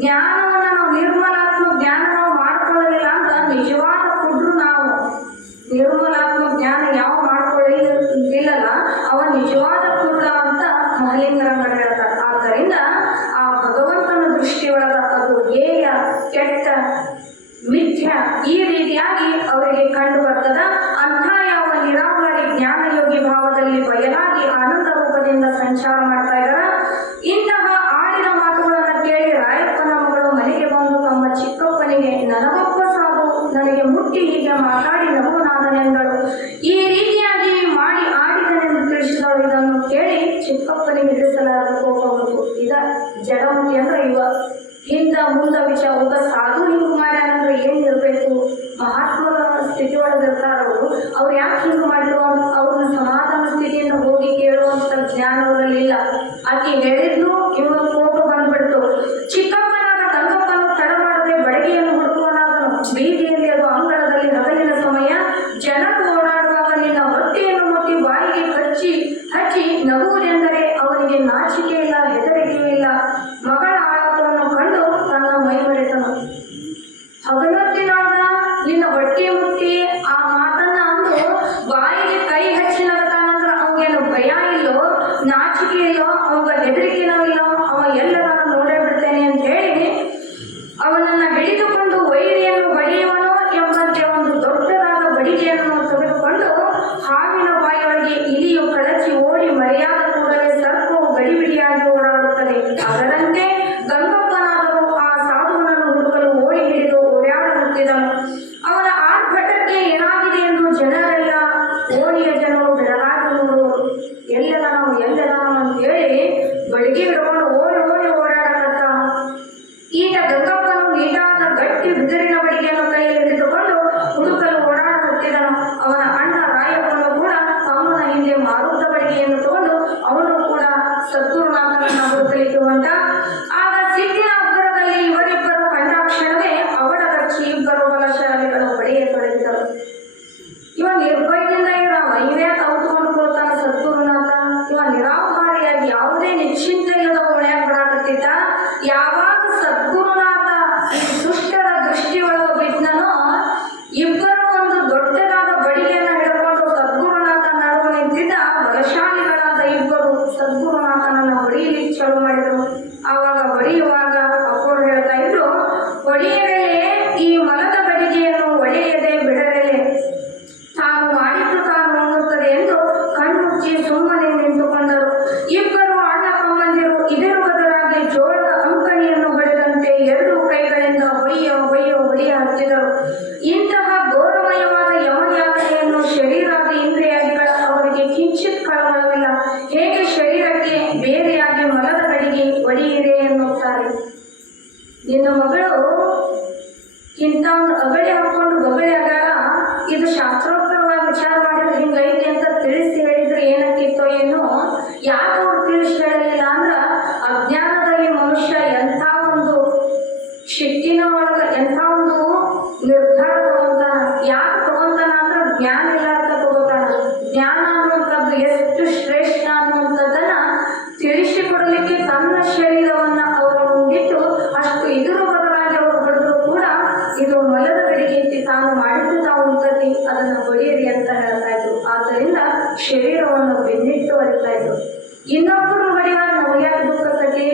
ಜ್ಞಾನವನ್ನ ನಾವು ನಿರ್ಮಲಾತ್ಮಕ ಜ್ಞಾನ ನಾವು ಮಾಡ್ಕೊಳ್ಳಲಿಲ್ಲ ಅಂದ್ರೆ ನಿಜವಾದ ಕುಡ್ರು ನಾವು. ನಿರ್ಮಲಾತ್ಮಕ ಜ್ಞಾನ ಯಾವ ಮಾಡ್ಕೊಳ್ಳಿಲ್ಲಲ್ಲ ಅವ ನಿಜವಾದ ಕುರುಡ ಅಂತ ಮಹಲಿಂಗರಂಗರು ಹೇಳ್ತಾರೆ. ಆದ್ದರಿಂದ ಆ ಭಗವಂತನ ದೃಷ್ಟಿಯೊಳಗ ಅದು ಹೇಯ, ಕೆಟ್ಟ, ಮಿಥ್ಯ ಈ ರೀತಿಯಾಗಿ ಅವರಿಗೆ ಕಂಡು ಬರ್ತದ. ಅಂಥ ಯಾವ ನಿರಾಕಾರಿ ಜ್ಞಾನಯೋಗಿ ಭಾವದಲ್ಲಿ ಬಯಲಾಗಿ ಆನಂದ ರೂಪದಿಂದ ಸಂಚಾರ ಮಾಡ್ತಾ ಇದ್ದಾರೆ. ಇಂತಹ ಆಡಿದ ಮಾತುಗಳನ್ನು ಕೇಳಿ ರಾಯಪ್ಪನ ಮಗಳು ಮನೆಗೆ ಬಂದು ತಮ್ಮ ಚಿಕ್ಕಪ್ಪನಿಗೆ ನನಗೊಬ್ಬ ಸಾಧು ನನಗೆ ಮುಟ್ಟಿ ಹೀಗೆ ಮಾತಾಡಿ ನಗುವನಾದನೆಂದಳು. ಈ ರೀತಿಯಾಗಿ ಮಾಡಿ ಆಡಿದನೆಂದು ತಿಳಿಸಿದಳು. ಇದನ್ನು ಕೇಳಿ ಚಿಕ್ಕಪ್ಪನಿಗೆ ಹಿಡಿಸಲಾರದ ಕೋಪ ಬಂತು. ಇದ ಜಡಮತಿ ಅಂದ್ರೆ ಇವ ಹಿಂದ ಮುಂದ ವಿಚಾರ ಒಬ್ಬ ಸಾಧು ಹಿಂಗ್ ಮಾಡ್ಯಾರಂದ್ರೆ ಏನ್ ಇರ್ಬೇಕು? ಮಹಾತ್ಮರ ಸ್ಥಿತಿ ಒಳಗಿರ್ತಾರ ಅವ್ರು ಯಾಕೆ ಹಿಂಗ್ ಮಾಡಿದ್ರು? ಅವ್ರನ್ನ ಸಮಾಧಾನ ಸ್ಥಿತಿಯಿಂದ ಹೋಗಿ ಕೇಳುವಂತ ಜ್ಞಾನ ಅವರಲ್ಲಿಲ್ಲ. ಆಕೆ ಹೇಳಿದ್ನು, ಇವ್ರ ಕೋಪ ಬಂದ್ಬಿಡ್ತು. ಚಿಕ್ಕಪ್ಪನಾದ ಗಂಗಪ್ಪನು ತಡ ಮಾಡದೆ ಬಡಗಿಯನ್ನು ಹುಡುಕುವನಾದನು. ಬೀದಿಯಲ್ಲಿ ಅದು ಅಂಗಳದಲ್ಲಿ ಹಗಲಿನ ಸಮಯ. ಜನರು ಓಡಾಡುವಾಗ ನಿನ್ನ ಹೊಟ್ಟೆಯನ್ನು ಮುಟ್ಟಿ ಬಾಯಿಗೆ ಹಚ್ಚಿ ನಗುವುದೆಂದರೆ ಅವನಿಗೆ ನಾಚಿಕೆ ಇಲ್ಲ, ಹೆದರಿಕೆ ಇಲ್ಲ. ಮಗಳ ಆಳವನ್ನು ಕಂಡು ತನ್ನ ಮೈ ಮರೆತನು. ಹಗಲೊತ್ತಿನಾಗ ನಿನ್ನ ಹೊಟ್ಟೆ ಮುಟ್ಟಿ ಆ ಮಾತನ್ನ ಅಂದು ಬಾಯಿಗೆ ಕೈ ಹಚ್ಚಿ ನಗತಾನಂದ್ರ ಅವನಿಗೇನು ಭಯ ಇಲ್ಲೋ, ನಾಚಿಕೆ ಇಲ್ಲೋ, ಅವಾಗ ಹೆದರಿಕೆನೋ ಇಲ್ಲೋ, ಅವ ಎಲ್ಲರನ್ನ ನೋಡೇ ಬಿಡ್ತೇನೆ ಅಂತ ಹೇಳಿ ಅವನನ್ನ ಹಿಡಿದುಕೊಂಡು ವೈರಿಯನ್ನು ಬಡಿಯುವನೋ ಎಂಬಂತೆ ಒಂದು ದೊಡ್ಡದಾದ ಬಡಿಗೆಯನ್ನು ತೆಗೆದುಕೊಂಡು ಹಾವಿನ ಬಾಯಿಯೊಳಗೆ ಇಲಿಯು ಕಳಚಿ ಓಡಿ ಮರೆಯಾದ ಕೂಡಲೇ ಸರ್ಪವು ಗಡಿಬಿಡಿಯಾಗಿ ಓಡಾಡುತ್ತದೆ. ಅದರಂತೆ ಗಂಗಪ್ಪನಾದರೂ ಆ ಸಾಧುವನ್ನು ಹುಡುಕಲು ಓಡಿ ಹಿಡಿದು ಓಡಾಡುತ್ತಿದ್ದನು. ಅವನ ಆರ್ಭಟಕ್ಕೆ ಏನಾಗಿದೆ ಎಂದು ಜನರೆಲ್ಲ ಓಣಿಯ ಜನರು ಬೆಳಗಾಗಿ ನೋಡುವರು. ಎಲ್ಲೆದನೋ ಅಂತ ಹೇಳಿ ಬಡಿಗೆ ಹಿಡ್ಕೊಂಡು ಓಡಿ ಓಡಾಡಕತ್ತ. ಈಗ ಗಂಗಪ್ಪನು ನೀಟಾದ ಗಟ್ಟಿ ಬಿದಿರಿನ ಬಡಿಗೆಯನ್ನು ಕೈಯಲ್ಲಿ ಹಿಡಿದುಕೊಂಡು ಹುಡುಕಲು ಓಡಾಡುತ್ತಿದ್ದನು. ಅವನ ಅಣ್ಣ ರಾಯಪ್ಪನು ಕೂಡ ತಮ್ಮನ ಹಿಂದೆ ಮಾರುತ್ತ ಬಡಿಗೆಯನ್ನು ತಗೊಂಡು ಅವನು ಕೂಡ ಸದ್ಗುರುನಾಥನನ್ನ ಹುಡುಕಲಿಕ್ಕೆ ಹೊಂಟ. ಆಗ ಸಿದ್ಧಿನ ಅಬ್ಬರದಲ್ಲಿ ಇವರಿಬ್ಬರು ಕಂಡಾಕ್ಷಣವೇ ಅವಡಗಚ್ಚಿ ಇಬ್ಬರು ಬಲಶಾಲಿಗಳು ಬಡಿಗೆ ತೊಡಗಿದರು. ಇವ ನಿರ್ಭಯದಿಂದ ಇವೇ ಕೌತ್ಕೊಂಡು ಕೊಡ್ತಾನ ಸದ್ಗುರುನಾಥ. ಇವ ನಿರಾಹಾರಿಯಾಗಿ ಯಾವುದೇ ನಿಶ್ಚಿಂತ ಇಲ್ಲದ ಒಳ್ಳೆಯ ಬರಾಕತ್ತಿದ್ದ. ಯಾವಾಗ ಸದ್ಗುರುನಾಥ ಈ ದುಷ್ಟರ ದೃಷ್ಟಿಯೊಳಗ ಬಿದ್ದನೋ ಇಬ್ಬರು ಒಂದು ದೊಡ್ಡದಾದ ಬಡಿಗೆಯನ್ನು ಹಿಡ್ಕೊಂಡು ಸದ್ಗುರುನಾಥ ನಡುವೆ ನಿಂತಿದ್ದ ಬಲಶಾಲಿಗಳಾದ ಇಬ್ಬರು ಸದ್ಗುರುನಾಥನನ್ನು ಹೊಡೆಯಲಿಕ್ಕೆ ಚಾಲು ಮಾಡಿದರು. ಆವಾಗ ಹೊಡೆಯುವಾಗ ಅಪ್ಪರು ಹೇಳ್ತಾ ಇದ್ರು, ಹೊಡೆಯಲೇ ಈ ಮಲದ ಬಡಿಗೆಯನ್ನು ಒಡೆಯದೆ ಬಿಡಲೇ ತಾನು ಮಾಡಿದ್ದು ತಾನು ಉಣ್ಣುತ್ತದೆ ಎಂದು ಕಣ್ಣುಚ್ಚಿ ಸುಮ್ಮನೆ ನಿಂತುಕೊಂಡರು. ಇಬ್ಬರು ಅಣ್ಣ ತಮ್ಮಂದಿರು ಇದರ ಬದಲಾಗಿ ಜೋಳದ ಅಂಕಣಿಯನ್ನು ಹೊಡೆದಂತೆ ಎರಡು ಕೈಗಳಿಂದ ಹೊಡೆಯ ಹಚ್ಚಿದರು. ಇಂತಹ ಗೌರವಮಯವಾದ ಯಮಯಾತನೆಯನ್ನು ಶರೀರಾದಿ ಇಂದ್ರಿಯಾದಿಗಳ ಅವರಿಗೆ ಕಿಂಚಿತ್ ಕಳವಳವಿಲ್ಲ. ಹೇಗೆ ಶರೀರಕ್ಕೆ ಬೇರೆಯಾಗಿ ಮಲದ ಬಡಿಗೆ ಒಡೆಯಿದೆ ಎನ್ನುತ್ತಾರೆ. ನಿನ್ನ ಮಗಳು ಇಂಥ ಒಂದು ಅಗಳಿ ಹಾಕೊಂಡು ಬಗಳಿ ಅಗಾಳ, ಇದು ಶಾಸ್ತ್ರೋತ್ತರವಾಗಿ ವಿಚಾರ ಮಾಡಿದ್ರೆ ಹಿಂಗೈತಿ ಅಂತ ತಿಳಿಸಿ ಹೇಳಿದ್ರೆ ಏನಕ್ಕಿತ್ತೋ ಏನೋ. ಯಾಕೆ ಅವ್ರು ತಿಳಿಸಿ ಹೇಳಲಿಲ್ಲ ಅಂದ್ರ ಅಜ್ಞಾನದಲ್ಲಿ ಮನುಷ್ಯ ಎಂಥ ಒಂದು ಶಿಟ್ಟಿನ ಒಳಗ ಎಂಥ ಒಂದು ನಿರ್ಧಾರ ತಗೊಂತಾನ. ಯಾಕೆ ತಗೊಂತಾನ ಅಂದ್ರೆ ಜ್ಞಾನ ಇಲ್ಲಾರ್ದ ತಗೋತಾನ. ಜ್ಞಾನ ಅನ್ನುವಂಥದ್ದು ಎಷ್ಟು ಶ್ರೇಷ್ಠ ಅನ್ನುವಂಥದ್ದನ್ನ ತಿಳಿಸಿಕೊಡಲಿಕ್ಕೆ ತನ್ನ ಶರೀರವನ್ನ ಅವರು ಮುಂದಿಟ್ಟು ಅಷ್ಟು ಇದರ ಬದಲಾಗಿ ಅವರು ಹೊಡೆದ್ರು ಕೂಡ ಇದು ಮಲದ ಗಡಿಗೆ ತಾನು ಮಾಡಿದ್ದು ತಾವು ಉಂಟತಿ ಅದನ್ನ ಹೊಡೆಯಿರಿ ಅಂತ ಹೇಳ್ತಾ ಇದ್ರು. ಆದ್ದರಿಂದ ಶರೀರವನ್ನು ಬೆನ್ನಿಟ್ಟು ಹೊರಿತಾ ಇದ್ರು. ಇನ್ನೊಬ್ಬರು ಹೊಡೆಯುವಾಗ ನಮ್ಗೆ ಯಾಕೆ ದುಃಖ ಆಕತಿ?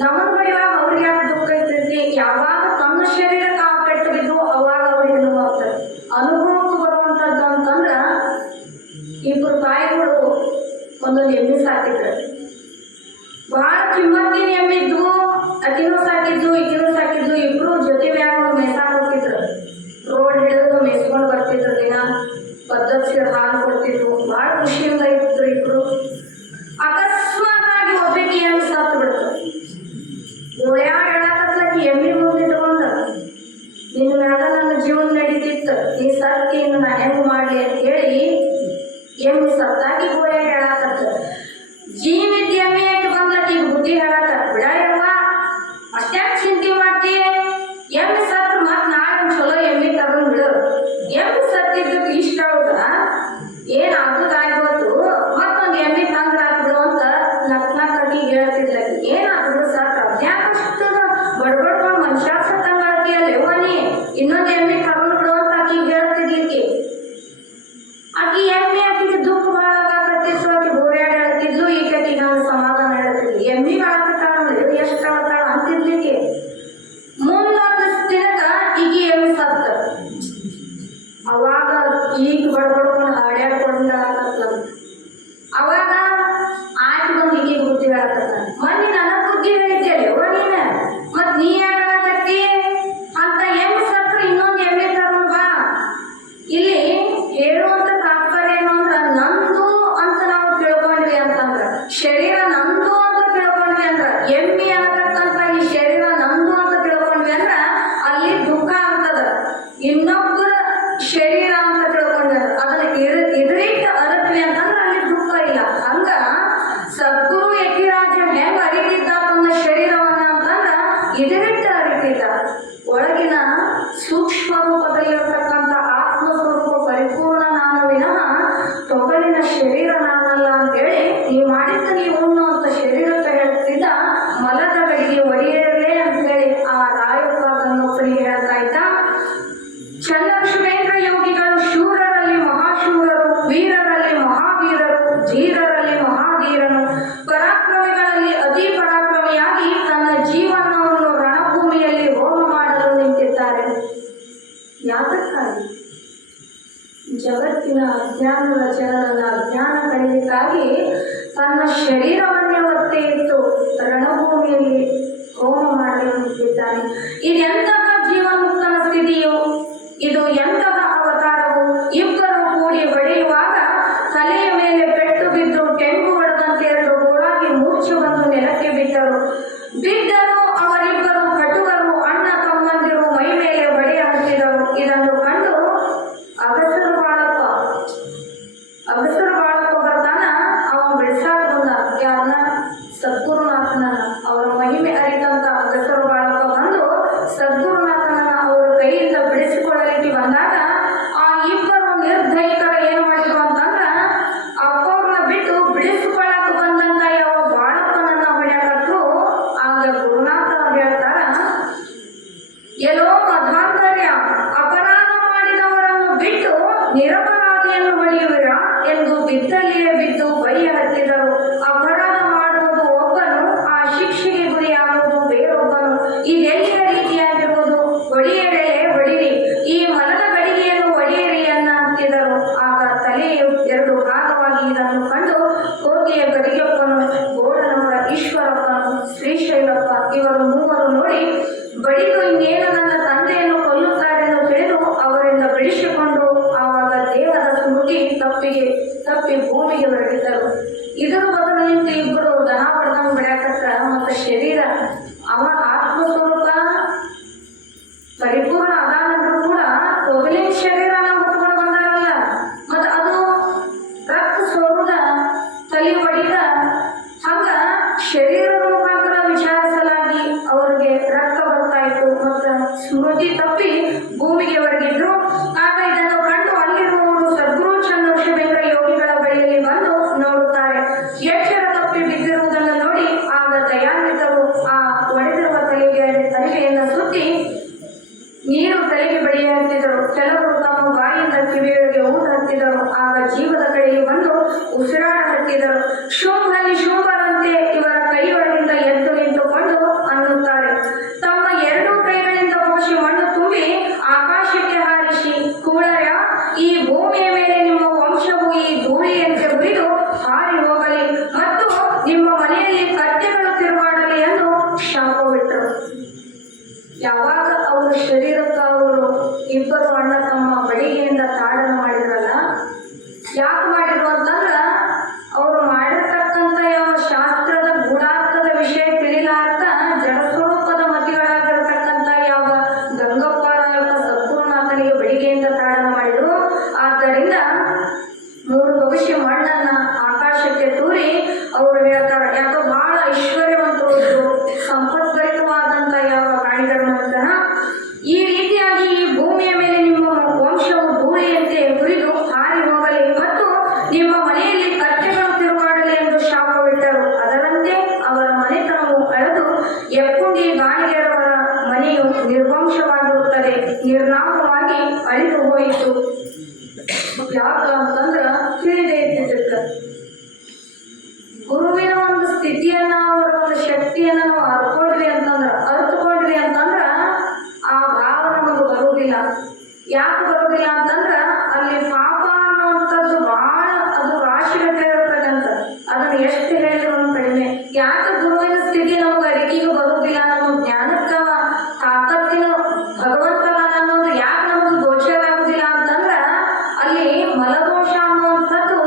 ನಮ್ಮನ್ನು ಹೊಡೆಯುವಾಗ ಅವ್ರಿಗೆ ಯಾಕೆ ದುಃಖ ಇರ್ತೈತಿ? ಯಾವಾಗ ತಮ್ಮ ಶರೀರಕ್ಕೆ ಆ ಪೆಟ್ಟು ಬಿದ್ದು ಅವಾಗ ಅವ್ರಿಗೆ ಅನುಭವ ಆಗ್ತದೆ. ಅನುಭವಕ್ಕೆ ಬರುವಂತದ್ದು ಅಂತಂದ್ರ ಇಬ್ಬರು ತಾಯಿಗಳು ಒಂದೊಂದು ಎಮ್ಮೆ ಸಾಕಿದ್ರು. ಬಹಳ ಕಿಮ್ಮತ್ತಿನ ಎಮ್ಮಿದ್ದು, ಅಕಿನೂ ಸಾಕಿದ್ದು ಈಕಿನೂ ಸಾಕಿದ್ದು. ಇಬ್ರು ಜೊತೆ ಮ್ಯಾಗ ಮೇಸಾಕ್ ಹೋಗ್ತಿದ್ರು. ರೋಡ್ ಹಿಡಿದು ಮೇಸ್ಕೊಂಡು ಬರ್ತಿದ್ರು. ದಿನ ಪದ್ಧತಿ ಹಾಲು ಕೊಡ್ತಿದ್ರು. ಬಹಳ ಖುಷಿಯಿಂದ ಇದ್ರು ಇಬ್ರು. ಅಕಸ್ಮಾತ್ ಆಗಿ ಒಬ್ಬಕ್ಕೆ ಎಮ್ಮೆ ಸತ್ತು ಬಿಡ್ತು. ಓಡಾಡಿ ಹೇಳಕತ್ಲಕ್ಕೆ ಎಮ್ಮೆ ಮುಂದಿಟ್ಕೊಂಡ, ನಿನ್ನ ಮ್ಯಾಗ ನನ್ನ ಜೀವನ ನಡೀತಿತ್ತು, ನೀ ಸತ್ತಿ ಇನ್ನು ನಾ ಹೆಂಗ್ ಮಾಡ್ಲಿ ಅಂತ ಹೇಳಿ ಎಮ್ಮೆ ಸತ್ತಾಗಿ ಓಡಾಡಿ ಹೇಳಕತ್ತ. ಜೀವಿತ ಎಮ್ಮೆ ಯಾಕೆ ಬಂದ್ಲಕ್ಕೆ ಈಗ ಬುದ್ಧಿ ಹೇಳಕ ಬಿಡಯವ್ವ, ಅಷ್ಟ್ಯಾಕೆ ಚಿಂತೆ ಮಾಡ್ತಿ? ಎಮ್ಮೆ ಸತ್ರ ಮತ್ ನಾಳೆ ಒಂದು ಚಲೋ ಎಮ್ಮೆ ತಗೊಂಡ್ ಬಿಡು. ಎಮ್ಮೆ ಸತ್ತಿದ್ದಕ್ಕೆ ಇಷ್ಟ ಹೌದಾ? ಏನ್ ಆಗೋದಾಗ್ಬೋದು, ಮತ್ತೊಂದು ಎಮ್ಮೆ ತಂದ್ರ ಬಿಡು ಅಂತ ನಕ್ನಾಕಿ ಹೇಳ್ತಿದ್ಲಕ್ಕೆ. ಏನಾಗ್ಬಿಡು ಸತ್ರ ಅದ್ಯಾಕಷ್ಟು ಹೇಳಕತ್ತಾನ. ಮೊನ್ನೆ ನನಗ್ ಬುದ್ಧಿ ಹೇಳಿದ್ಯಲ್ಲ ಅವ್ವ ನೀನ, ಮತ್ ನೀ ಯಾಕತ್ತಿ ಅಂತ ಎಮ್ಮೆ ಸತ್ರ ಇನ್ನೊಂದು ಎಮ್ಮೆ ತಗೊಂಡ್ ಬಾ. ಇಲ್ಲಿ ಹೇಳುವಂತ ತಾತ್ಪರ್ಯ ಏನು ಅಂದ್ರ, ನಂದು ಅಂತ ನಾವು ತಿಳ್ಕೊಂಡ್ವಿ ಅಂತಂದ್ರ, ಶರೀರ ನಂದು ಅಂತ ತಿಳ್ಕೊಂಡ್ವಿ ಅಂದ್ರ, ಎಮ್ಮೆ ಅನ್ನತಕ್ಕಂತ ಈ ಶರೀರ ನಂದು ಅಂತ ತಿಳ್ಕೊಂಡ್ವಿ ಅಂದ್ರ ಅಲ್ಲಿ ದುಃಖ ಅಂತದ. ಇನ್ನೊಬ್ಬರ ಶರೀರ ಅಂತ ತಿಳ್ಕೊಂಡ್ವಿ ಅಂದ್ರ ಅದನ್ನ ಎದುರಿಟ್ಟು ಅರಟ್ವಿ ಅಂತಂದ್ರ ಅಲ್ಲಿ ದುಃಖ ಇಲ್ಲ. ಹಂಗ ಸದ್ಗುರು ಯತಿರಾಜ ಹೆಂಗ ಅರಿತಿದ್ದ ತನ್ನ ಶರೀರವನ್ನ ಅಂತಂದ್ರ ಎದುರಿಟ್ಟು ಅರಿತಿದ್ದ. ಒಳಗಿನ ಸೂಕ್ಷ್ಮ ರೂಪದಲ್ಲಿರತಕ್ಕಂಥ ಆತ್ಮಸ್ವರೂಪ ಪರಿಪೂರ್ಣ ನಾನು ವಿನಃ ತೊಗಲಿನ ಶರೀರ ನಾನಲ್ಲ ಅಂತೇಳಿ ನೀವು ಮಾಡಿದ್ದ ನೀವು ಅನ್ನುವಂಥ ಶರೀರಕ್ಕೆ ಹೇಳ್ತಿದ್ದ. ಮಲದ ಗಡಿಗೆ ಒಡೆಯರಲೇ ಅಂತೇಳಿ ಆ ರಾಯಪ್ಪ ಗಂಗೊಪ್ಪನಿಗೆ ಹೇಳ್ತಾ ಇದ್ದ. ಚನ್ನಬಸವೇಂದ್ರ ಯೋಗಿಗಳು ಶೂರರಲ್ಲಿ ಮಹಾಶೂರರು, ವೀರರಲ್ಲಿ ಮಹಾವೀರರು, ಧೀರರಲ್ಲಿ ಮಹಾಧೀರನು, ಪರಾಕ್ರಮಿಗಳಲ್ಲಿ ಅತಿ ಪರಾಕ್ರಮಿಯಾಗಿ ತನ್ನ ಜೀವನವನ್ನು ರಣಭೂಮಿಯಲ್ಲಿ ಹೋಮ ಮಾಡಲು ನಿಂತಿದ್ದಾರೆ. ಯಾತಕ್ಕಾಗಿ? ಜಗತ್ತಿನ ಅಜ್ಞಾನದ ಜನರನ್ನ ಅಜ್ಞಾನ ಕಳೆಯಲಿಕ್ಕಾಗಿ ತನ್ನ ಶರೀರವನ್ನೇ ಒತ್ತೆ ಇಟ್ಟು ರಣಭೂಮಿಯಲ್ಲಿ ಹೋಮ ಮಾಡಲು ನಿಂತಿದ್ದಾನೆ. ಇದೆಂತಹ ಜೀವನ್ಮುಕ್ತನ ಸ್ಥಿತಿಯು? ಇದು ಎಂತಹ ಅವತಾರವು? ಇಬ್ಬರು ಕೂಡಿ ಹೊಡೆಯುವಾಗ ತಲೆಯ ಮೇಲೆ ಪೆಟ್ಟು ಬಿದ್ದು ಟೆಂಕು ಹೊಡೆದಂತೆ ಎರಡು ಗೋಳಾಗಿ ಮೂರ್ಛೆ ಬಂದು ನೆಲಕ್ಕೆ ಬಿದ್ದರು. ಅವರಿಬ್ಬರು ಕಟುಕರು, ಅಣ್ಣ ತಮ್ಮಂದಿರು ಮೈ ಮೇಲೆ ಹೊಡೆ ಹಾಕಿದರು. ಇದನ್ನು ಕಂಡು ಅಗಸರು ಬಾಳಪ್ಪ ಬರ್ತಾನ. ಅವ ಬಿಡ್ಸಾಕ ಬಂದ. ಯಾರನ್ನ? ಸದ್ಗುರುನಾಥನ. ಅವರ ಮಹಿಮೆ ಅರಿತಂತ ಅಗಸರು ಬಾಳಪ್ಪ ಬಂದು ಸದ್ಗುರುನಾಥನ ಅವರ ಕೈಯಿಂದ ಬಿಡಿಸಿಕೊಳ್ಳಲಿಕ್ಕೆ ಬಂದಾಗ ಆ ಇಬ್ಬರು ನಿರ್ಧೈಕರ ಏನ್ ಮಾಡಿದ್ರು ಅಂತಂದ್ರ ಅಪ್ಪವ್ರನ್ನ ಬಿಟ್ಟು ಬಿಡಿಸಿಕೊಳ್ಳಾಕ ಬಂದಂತ ಯಾವ ಬಾಳಪ್ಪನನ್ನ ಹೊಡ್ಯಾಕತ್ರು. ಆಗ ಗುರುನಾಥ ಹೇಳ್ತಾರ, ಎಲ್ಲೋ ಮಧಾಂತರ್ಯ, ಅಪರಾಧ ಮಾಡಿದವರನ್ನು ಬಿಟ್ಟು ನಿರಪರಾಧಿಯನ್ನು ಹೊಡೆಯುವಿರ ಎಂದು ಬಿದ್ದಲ್ಲಿಯೇ ಬಿದ್ದು ಬೈಯ ಹತ್ತಿದರು. ಅಪರಾಧ ಮಾಡುವುದು ಒಬ್ಬನು, ಆ ಶಿಕ್ಷೆಗೆ ಗುರಿಯಾಗುವುದು ಬೇರೊಬ್ಬನು. ಇದೆಲ್ಲಿಯ ರೀತಿಯಾಗಿರುವುದು? ಹೊಡೆಯರೇ ಹೊಡಿರಿ, ಈ ಮನದ ಗಡಿಗೆಯನ್ನು ಹೊಡೆಯಿರಿ ಹತ್ತಿದರು. ಆಗ ತಲೆಯು ಎರಡು ಭಾಗವಾಗಿ ಇದನ್ನು ಕಂಡು ಕೋಗಿಯ ಗಡಿಗೆಪ್ಪನು, ಗೋಡನವರ ಈಶ್ವರಪ್ಪನು, ಶ್ರೀಶೈಲಪ್ಪ ಇವರು ಮೂವರು ನೋಡಿ ಬಡಿದು ಇನ್ನೇನು ನನ್ನ ತಂದೆಯನ್ನು ಕೊಲ್ಲುತ್ತಾರೆಂದು ತಿಳಿದು ಅವರಿಂದ ಬಿಡಿಸಿಕೊಂಡು ಆವಾಗ ದೇವರ ಸ್ಮೃತಿ ತಪ್ಪಿ ಭೂಮಿಗೆ ಬರಗಿದ್ದರು. ಇದರ ಬದಲು ನಿಂತು ಇಬ್ಬರು ದನ ಪಡೆದಂಗೆ ಬಿಡಾಕತ್ರ. ಮತ್ತು ಶರೀರ ಅವ ಆತ್ಮಸ್ವರೂಪ ಪರಿಪೂರ್ಣ ಅದಾನಂದ್ರು ಕೂಡ ತೊಗಲಿನ ಶರೀರನ ಹೊತ್ಕೊಂಡು ಬಂದಾರಲ್ಲ, ಮತ್ತು ಅದು ರಕ್ತ ಸೋರುದ ತಲೆ ಹೊಡಿದ. ಹಂಗ ಶರೀರದ ಮುಖಾಂತರ ವಿಚಾರಿಸಲಾಗಿ ಅವರಿಗೆ ರಕ್ತ ಬರ್ತಾ ಇತ್ತು ಮತ್ತು ಸ್ಮೃತಿ ತಪ್ಪಿ ಭೂಮಿಗೆ ಹೊರಗಿದ್ರು. ಆಗ ಇದನ್ನು ಕಂಡು ಅಲ್ಲಿರುವವರು ಸದ್ಗುರು ಚನ್ನಬಸವೇಂದ್ರ ಯೋಗಿಗಳ ಬಳಿಯಲ್ಲಿ ಬಂದು ನೋಡುತ್ತಾರೆ. ಎಚ್ಚರ ತಪ್ಪಿ ಬಿದ್ದಿರುವುದನ್ನು ನೋಡಿ ಆಗ ದಯಾನ್ವಿತರು ಆ ಒಡೆದಿರುವ ತಲೆಯನ್ನು ಸುತ್ತಿ ನೀರು ತಲೆಗೆ ಬಡಿಯ ಹತ್ತಿದರು. ಕೆಲವರು ತಮ್ಮ ಬಾಯಿಯಿಂದ ಕಿವಿಯೊಳಗೆ ಊಟ ಹತ್ತಿದರು. ಆಗ ಜೀವದ ಕಡೆಗೆ ಬಂದು ಉಸಿರಾಡ ಹತ್ತಿದರು. ಶುಂಭರಂತೆ ಇವರ ಕೈಯೊಳಗಿಂದ ಎದ್ದು ನಿಂತುಕೊಂಡು ಅನ್ನುತ್ತಾರೆ. ತಮ್ಮ ಎರಡೂ ಕೈಗಳಿಂದ ಕೋಶಿ ಮಣ್ಣು ತುಂಬಿ ಆಕಾಶಕ್ಕೆ ಹಾರಿಸಿ, ಕೂಳರ, ಈ ಭೂಮಿಯ ಮೇಲೆ ನಿಮ್ಮ ವಂಶವು ಈ ಧೂಳಿಯಂತೆ ಉರಿದು ಹಾರಿ ಹೋಗಲಿ ಮತ್ತು ನಿಮ್ಮ ಮನೆಯಲ್ಲಿ ಕತ್ತೆಗಳು ತಿರುಗಾಡಲಿ ಎಂದು ಶಾಪವಿಟ್ಟರು. ಯಾವಾಗ ಅವರ ಶರೀರಕ್ಕೆ ಅವರು ಇಬ್ಬರು ಅಣ್ಣ ತಮ್ಮ ಬಡಿಗೆಯಿಂದ ತಾಡನ ಮಾಡಿದ್ರಲ್ಲ, ಯಾಕೆ ಮಾಡಿದ್ರು ಅಂತಂದ್ರ ಅವರು ಮಾಡಿರ್ತಕ್ಕಂಥ ಯಾವ ಶಾಸ್ತ್ರದ ಗೂಢಾರ್ಥದ ವಿಷಯ ತಿಳಿಲಾರ್ದ ಜಡಸ್ವರೂಪದ ಮತಿಗಳಾಗಿರ್ತಕ್ಕಂಥ ಯಾವ ಗಂಗಪ್ಪ ಸದ್ಗುರುನಾಥನಿಗೆ ಬಡಿಗೆಯಿಂದ ತಾಡನ ಮಾಡಿದ್ರು. ಆದ್ದರಿಂದ 3 ಭವಿಷ್ಯ ಮಣ್ಣನ್ನ ಆಕಾಶಕ್ಕೆ ತೂರಿ ಅವರು ಹೇಳ್ತಾರ, ಯಾಕೋ ಬಹಳ ಐಶ್ವರ್ಯವಂತರು ಇದ್ರು, ಸಂಪದ್ಭರಿತವಾದಂತ ಯಾವ ಪ್ರಾಣಿಗಳು. ಈ ರೀತಿಯಾಗಿ ಈ ಭೂಮಿಯ ಮೇಲೆ ನಿಮ್ಮ ಯಾಕೆ ಗುರುವಿನ ಸ್ಥಿತಿ ನಮ್ಗೆ ಅರಿಕೆಗೆ ಬರುವುದಿಲ್ಲ, ನಮ್ಮ ಜ್ಞಾನಕ್ಕ ತಾಕತ್ತಿನ ಭಗವಂತನ ಅನ್ನೋದು ಯಾಕೆ ನಮ್ಗೆ ಗೋಚರ ಆಗುದಿಲ್ಲ ಅಂತಂದ್ರ ಅಲ್ಲಿ ಮಲದೋಷ ಅನ್ನುವಂಥದ್ದು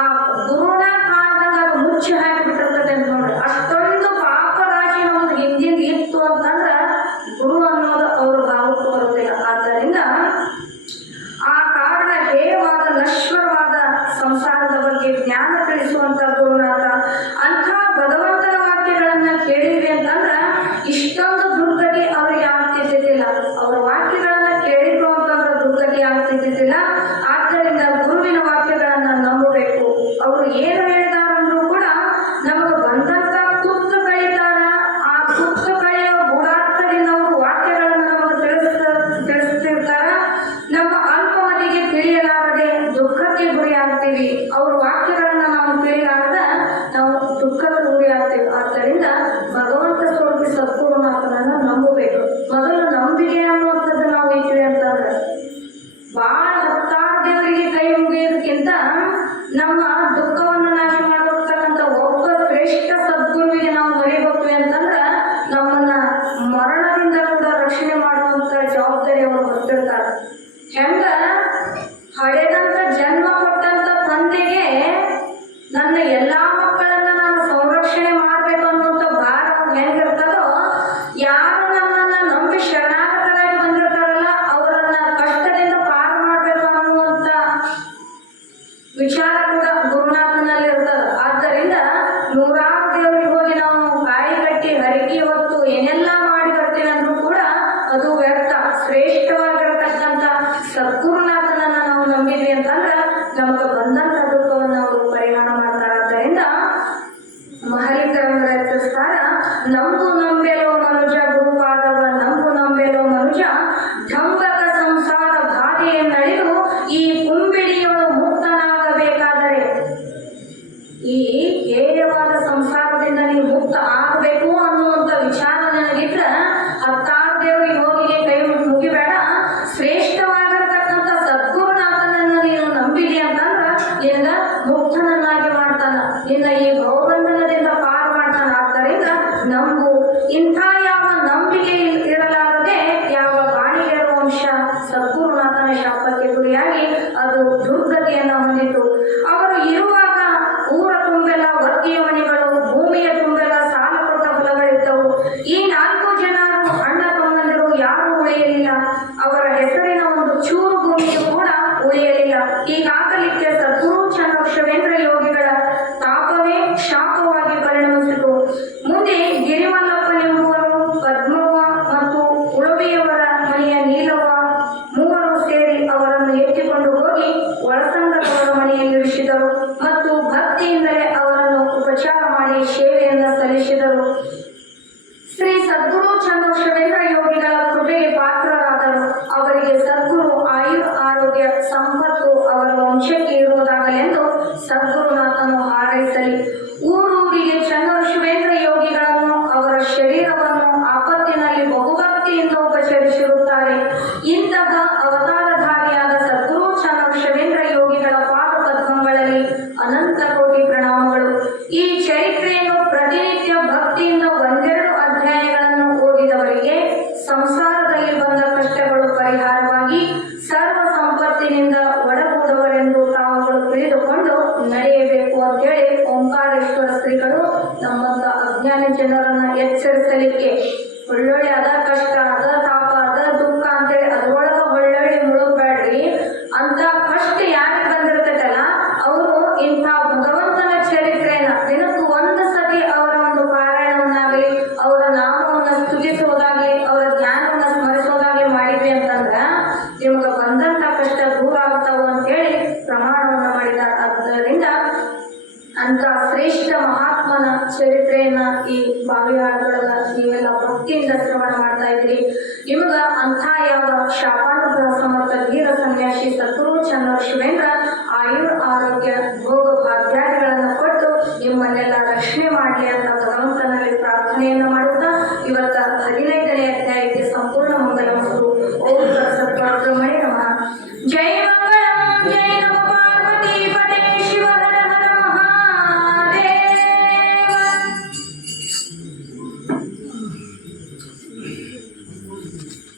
ಆ ಗುರುನ ಕಾರಣದಾಗ ಅದು ಮುಚ್ಚಿ ಹಾಕಿಬಿಟ್ಟಿರ್ತದೆ ಅಂತ ನೋಡ್ರಿ. ಅಷ್ಟೊಂದು ಪಾಪ ರಾಶಿ ನಮ್ದು ಹಿಂದಿಂದ ಇತ್ತು ಅಂತಂದ್ರ ಗುರು ಅನ್ನೋದು ಅವ್ರ ಭಾವಕ್ಕೆ ಬರುತ್ತಿಲ್ಲ. ಆದ್ದರಿಂದ ಆ ಕಾರಣ ಹೇಯವಾದ ನಶ್ವರವಾದ ಸಂಸಾರದ ಬಗ್ಗೆ ಜ್ಞಾನ ತಿಳಿಸುವಂತ ಗುರುನಾಥ ಅಂಥ ಭಗವಂತನ ವಾಕ್ಯಗಳನ್ನ ಕೇಳಿದ್ವಿ ಅಂತಂದ್ರ ಇಷ್ಟೊಂದು ದುರ್ಗತಿ ಅವ್ರಿಗೆ ಆಗ್ತಿದ್ದಿಲ್ಲ. ಅವ್ರ ವಾಕ್ಯಗಳನ್ನ ಕೇಳಿದ್ರು ಅಂತಂದ್ರೆ ದುರ್ಗತಿ ಆಗ್ತಿದ್ದಿಲ್ಲ. ಆದ್ದರಿಂದ ಗುರುವಿನ ವಾಕ್ಯಗಳನ್ನ ನಂಬಬೇಕು. ಅವರು ಏನು ಹೇಳಿದಾರಂದ್ರೂ ಕೂಡ ನಮಗೆ ಬಂದಂತ ಕುತ್ತು ಕಳೀತಾರ. ಆ ಕುತ್ತು ಕಳೆಯುವ ಗೂಢಾರ್ಥದಿಂದ ಅವರು ವಾಕ್ಯಗಳನ್ನ ನಮಗೆ ತಿಳಿಸ್ತಿರ್ತಾರ. ನಮ್ಮ ಅಲ್ಪಮತಿಗೆ ತಿಳಿಯಲಾರದೆ ದುಃಖಕ್ಕೆ ಗುರಿ ಆಗ್ತೀವಿ. ಅವ್ರ ವಾಕ್ಯಗಳನ್ನ ನಾವು ತಿಳಿಲಾರದ ನಾವು ದುಃಖಕ್ಕೆ ಗುರಿ ಆಗ್ತೀವಿ. ಆದ್ದರಿಂದ ಭಗವಂತ ಸ್ವರೂಪಿ ಸದ್ಗುರುನಾಥನನ್ನ ನಂಬಬೇಕು. ಮೊದಲು ನಂಬಿಕೆ ಅನ್ನುವಂಥದ್ದು ನಾವು ಇದ್ವಿ ಅಂತಂದ್ರೆ ಬಹಳ ಹತ್ತಾರು ದೇವರಿಗೆ ಕೈ ಮುಗಿಯೋದಕ್ಕಿಂತ ನಮ್ಮ ದುಃಖವನ್ನು ನಾಶ ಮಾಡಿರ್ತಕ್ಕಂಥ ಒಬ್ಬ ಶ್ರೇಷ್ಠ ಸದ್ಗುರುವಿಗೆ ನಾವು ಮೊರೆ ಹೋಗ್ತೀವಿ ಅಂತಂದ್ರೆ ನಮ್ಮನ್ನ ಮರಣದಿಂದ ಕೂಡ ರಕ್ಷಣೆ ಮಾಡುವಂತ ಜವಾಬ್ದಾರಿ ಅವರು ಹೊತ್ತಿರ್ತಾರೆ. ಹೆಂಗ ಹಡೆದಂತ ಜನ್ಮ ಕೊಟ್ಟಂತ ತಂದೆಗೆ ನನ್ನ ಎಲ್ಲಾ ಮಕ್ಕಳನ್ನ ನಾನು ಸಂರಕ್ಷಣೆ ಮಾಡ್ಬೇಕು ಅನ್ನುವಂಥ ಭಾರ ಹೆಂಗಿರ್ತದೋ, ಯಾರು ನನ್ನನ್ನ ನಂಬಿ ಶರಣಾಗತರಾಗಿ ಬಂದಿರ್ತಾರಲ್ಲ ಅವರನ್ನ ಕಷ್ಟದಿಂದ ಪಾರು ಮಾಡ್ಬೇಕು ಅನ್ನುವಂತ ವಿಚಾರ ಕೂಡ ಗುರುನಾಥನಲ್ಲಿ ಇರ್ತದ. ಆದ್ದರಿಂದ ನೂರಾರು ದೇವರಿಗೆ ಹೋಗಿ ನಾವು ಕಾಯಿ ಕಟ್ಟಿ ಹರಕೆ ಹೊತ್ತು ಏನೆಲ್ಲ ಮಾಡಿ ಬರ್ತೀವಿ ಅಂದ್ರೂ ಕೂಡ ಅದು ವ್ಯರ್ಥ. ಶ್ರೇಷ್ಠವಾಗಿರತಕ್ಕಂಥ ಸದ್ಗುರುನಾಥನನ್ನ ನಾವು ನಂಬಿದ್ವಿ ಅಂತಂದ್ರೆ ನಮಗೆ ಬಂದಂತ ದುಃಖವನ್ನು ಅವರು ಪರಿಹಾರ ಮಾಡ್ತಾರೆ. ಆದ್ದರಿಂದ ಮಹಲಿಕರನ್ನು ರಚಿಸ್ತಾರ. ನಂಬು ನಂಬೆಲೋ ಮನುಜ ಗುರುಪಾದವ, ನಂಬು ನಂಬೆಲೋ ಮನುಜ ಢಂಬಕ ಸಂಸಾರ ಬಾಧೆಯನ್ನಳಿದು ಈ ಕುಂಬಿಡಿಯೊಳು ಮುಕ್ತನಾಗಬೇಕಾದರೆ, ಈ ಹೇಯವಾದ ಸಂಸಾರದಿಂದ ನೀವು ಮುಕ್ತ ಆಗಬೇಕು ಅನ್ನುವಂಥ ವಿಚಾರ ನನಗಿದ್ರ ಹತ್ತಾರು ದೇವರಿಗೆ ಹೋಗಿ ಕೈ ಮುಗಿಬೇಡ. ಶ್ರೇಷ್ಠವಾಗಿರತಕ್ಕಂಥ ಸದ್ಗುರುನಾಥನನ್ನ ನೀನು ನಂಬಿದಿ ಅಂತಂದ್ರ ನಿನ್ನ ಮುಕ್ತನನ್ನಾಗಿ ಮಾಡ್ತಾನ, ನಿನ್ನ ಈ ಭವಬಂಧನದಿಂದ ಪಾರು ಮಾಡ್ತಾನ. ಆದ್ದರಿಂದ ನಂಬು. ಇಂಥ ಯಾವ ನಂಬಿಕೆ ಇರಲಾರದೆ ಯಾವ ಬಾಣಿಗೆರ ವಂಶ ಸದ್ಗುರುನಾಥನ ಶಾಪಕ್ಕೆ ಗುರಿಯಾಗಿ ಅದು ದುರ್ಗತಿಯನ್ನ ಹೊಂದಿತು. ಅವರು ಇರುವಾಗ ಊರ ತುಂಬೆಲ್ಲ ವರ್ಗೀಯ ಮನೆಗಳು, ಭೂಮಿಯ ತುಂಬೆಲ್ಲ ಸಾಲ ಕೊಟ್ಟ ಹೊಲಗಳಿದ್ದವು. ಈ 4 ಜನರು ಅಣ್ಣ ತಮ್ಮಂದಿರು ಯಾರೂ ಉಳಿಯಲಿಲ್ಲ. ಅವರ ಹೆಸರಿನ ಒಂದು ಚೂರು ಭೂಮಿಯು ಕೂಡ ಉಳಿಯಲಿಲ್ಲ. ಹೀಗಾಗಲಿಕ್ಕೆ ಸದ್ಗುರು ಚನ್ನಬಸವೇಂದ್ರ ಯೋಗಿಗಳ ತಾಪವೇ ಶಾಪವಾಗಿ ಪರಿಣಮಿಸಿತು. ಮುಂದೆ ಗಿರಿಮಲ್ಲಪ್ಪನೆಂಬುವರು ಪದ್ಮವ್ವ ಮತ್ತು ಉಳವಿಯವರ ಮನೆಯ ನೀಲವ್ವ ಮೂವರು ಸೇರಿ ಅವರನ್ನು ಎತ್ತಿಕೊಂಡು ಹೋಗಿ ಒಳಸಂಗದವರ ಮನೆಯಲ್ಲಿರಿಸಿದರು ಮತ್ತು ಭಕ್ತಿಯಿಂದಲೇ ಅವರನ್ನು ಉಪಚಾರ ಮಾಡಿ ಸೇವೆಯನ್ನು ಸಲ್ಲಿಸಿದರು. ಶ್ರೀ ಸದ್ಗುರು ಚನ್ನಬಸವೇಂದ್ರ ಯೋಗಿಗಳ ಕೃಪೆಗೆ ಪಾತ್ರರಾದರು. ಅವರಿಗೆ ಸದ್ಗುರು ಆಯುರ್ ಆರೋಗ್ಯ ಸಂಪತ್ತು ಅವರ ವಂಶಕ್ಕೆ ಇರುವುದಾಗಲೆಂದು ಸದ್ಗುರುನಾಥನು ಹಾರೈಸಲಿ. ಊರೂರಿಗೆ ಚನ್ನಬಸವೇಂದ್ರ ಯೋಗಿಗಳನ್ನು ಅವರ ಶರೀರವನ್ನು ಆಪತ್ತಿನಲ್ಲಿ ಬಹುಭಕ್ತಿಯಿಂದ ಉಪಚರಿಸಿರುತ್ತಾರೆ. ಇಂತಹ ಅವತಾರಧಾರಿಯಾದ ಸದ್ಗುರು ಚನ್ನಬಸವೇಂದ್ರ ಯೋಗಿಗಳ ಪಾದ ಪದ್ಮಗಳಲ್ಲಿ ಅನಂತ ಕೋಟಿ ಪ್ರಣಾಮಗಳು. ಈ ಚರಿತ್ರೆಯನ್ನು ಪ್ರತಿನಿತ್ಯ ಭಕ್ತಿಯಿಂದ ಒಂದೆರಡು ಅಧ್ಯಾಯಗಳನ್ನು ಓದಿದವರಿಗೆ ಸಂಸಾರದಲ್ಲಿ ಬಂದ ಕಷ್ಟಗಳು ಪರಿಹಾರವಾಗಿ ಸರ್ವ ಸಂಪತ್ತಿನಿಂದ ಒಡಗೂಡುವರೆಂದು ತಾವುಗಳು ತಿಳಿದುಕೊಂಡು ನಡೆಯಬೇಕು ಅಂತೇಳಿ ಓಂಕಾರೇಶ್ವರ ಶ್ರೀಗಳು ನಮ್ಮಂತ ಅಜ್ಞಾನಿ ಜನರನ್ನ ಎಚ್ಚರಿಸಲಿಕ್ಕೆ ಒಳ್ಳೊಳ್ಳೆ ಅದ ಕಷ್ಟ, ಅದ ತಾಪ, ಅದ ದುಃಖ ಅಂತೇಳಿ ಅದ್ರೊಳಗ ಒಳ್ಳೊಳ್ಳೆ ಮುಳುಗಬೇಡ್ರಿ. ಅಂತ ಕಷ್ಟ ಯಾರಿಗೆ ಬಂದಿರ್ತೈತಲ್ಲ ಅವರು ಇಂಥ ಭಗವಂತನ ಚರಿತ್ರೆಯನ್ನ ದಿನಕ್ಕೂ ಒಂದು ಸತಿ ಅವರ ಒಂದು ಪಾರಾಯಣವನ್ನಾಗಲಿ, ಅವರ ನಾಮವನ್ನು ಸ್ತುತಿಸುವುದಾಗಲಿ, ಅವರ ಜ್ಞಾನವನ್ನು ಸ್ಮರಿಸುವುದಾಗಲಿ ಮಾಡಿದ್ವಿ ಅಂತಂದ್ರ ನಿಮಗೆ ಬಂದಂತ ಕಷ್ಟ ದೂರ ಆಗ್ತಾವ ಅಂತೇಳಿ ಪ್ರಮಾಣವನ್ನು ಮಾಡಿದ್ದಾರೆ. ಆದ್ದರಿಂದ ಅಂತ ಶ್ರೇಷ್ಠ ಮಹಾತ್ಮನ ಚರಿತ್ರೆಯನ್ನ ಈ ಬಾವಿಹಾಳದೊಳಗ ನೀವೆಲ್ಲ ಭಕ್ತಿಯಿಂದ ಶ್ರವಣ ಮಾಡ್ತಾ ಇದ್ರಿ. ನಿಮಗ ಅಂಥ ಯಾವ ಶಾಪಾನುಗ್ರಹ ಸಮರ್ಥ ಧೀರ ಸನ್ಯಾಸಿ ಸದ್ಗುರು ಚನ್ನಬಸವೇಂದ್ರ ಆಯುರ್ ಆರೋಗ್ಯ ಭೋಗ ಭಾಗ್ಯಾದಿಗಳನ್ನು ಕೊಟ್ಟು ನಿಮ್ಮನ್ನೆಲ್ಲ ರಕ್ಷಣೆ ಮಾಡಲಿ ಅಂತ ಭಗವಂತನಲ್ಲಿ ಪ್ರಾರ್ಥನೆಯನ್ನು ಮಾಡುತ್ತಾ ಇವತ್ತ 15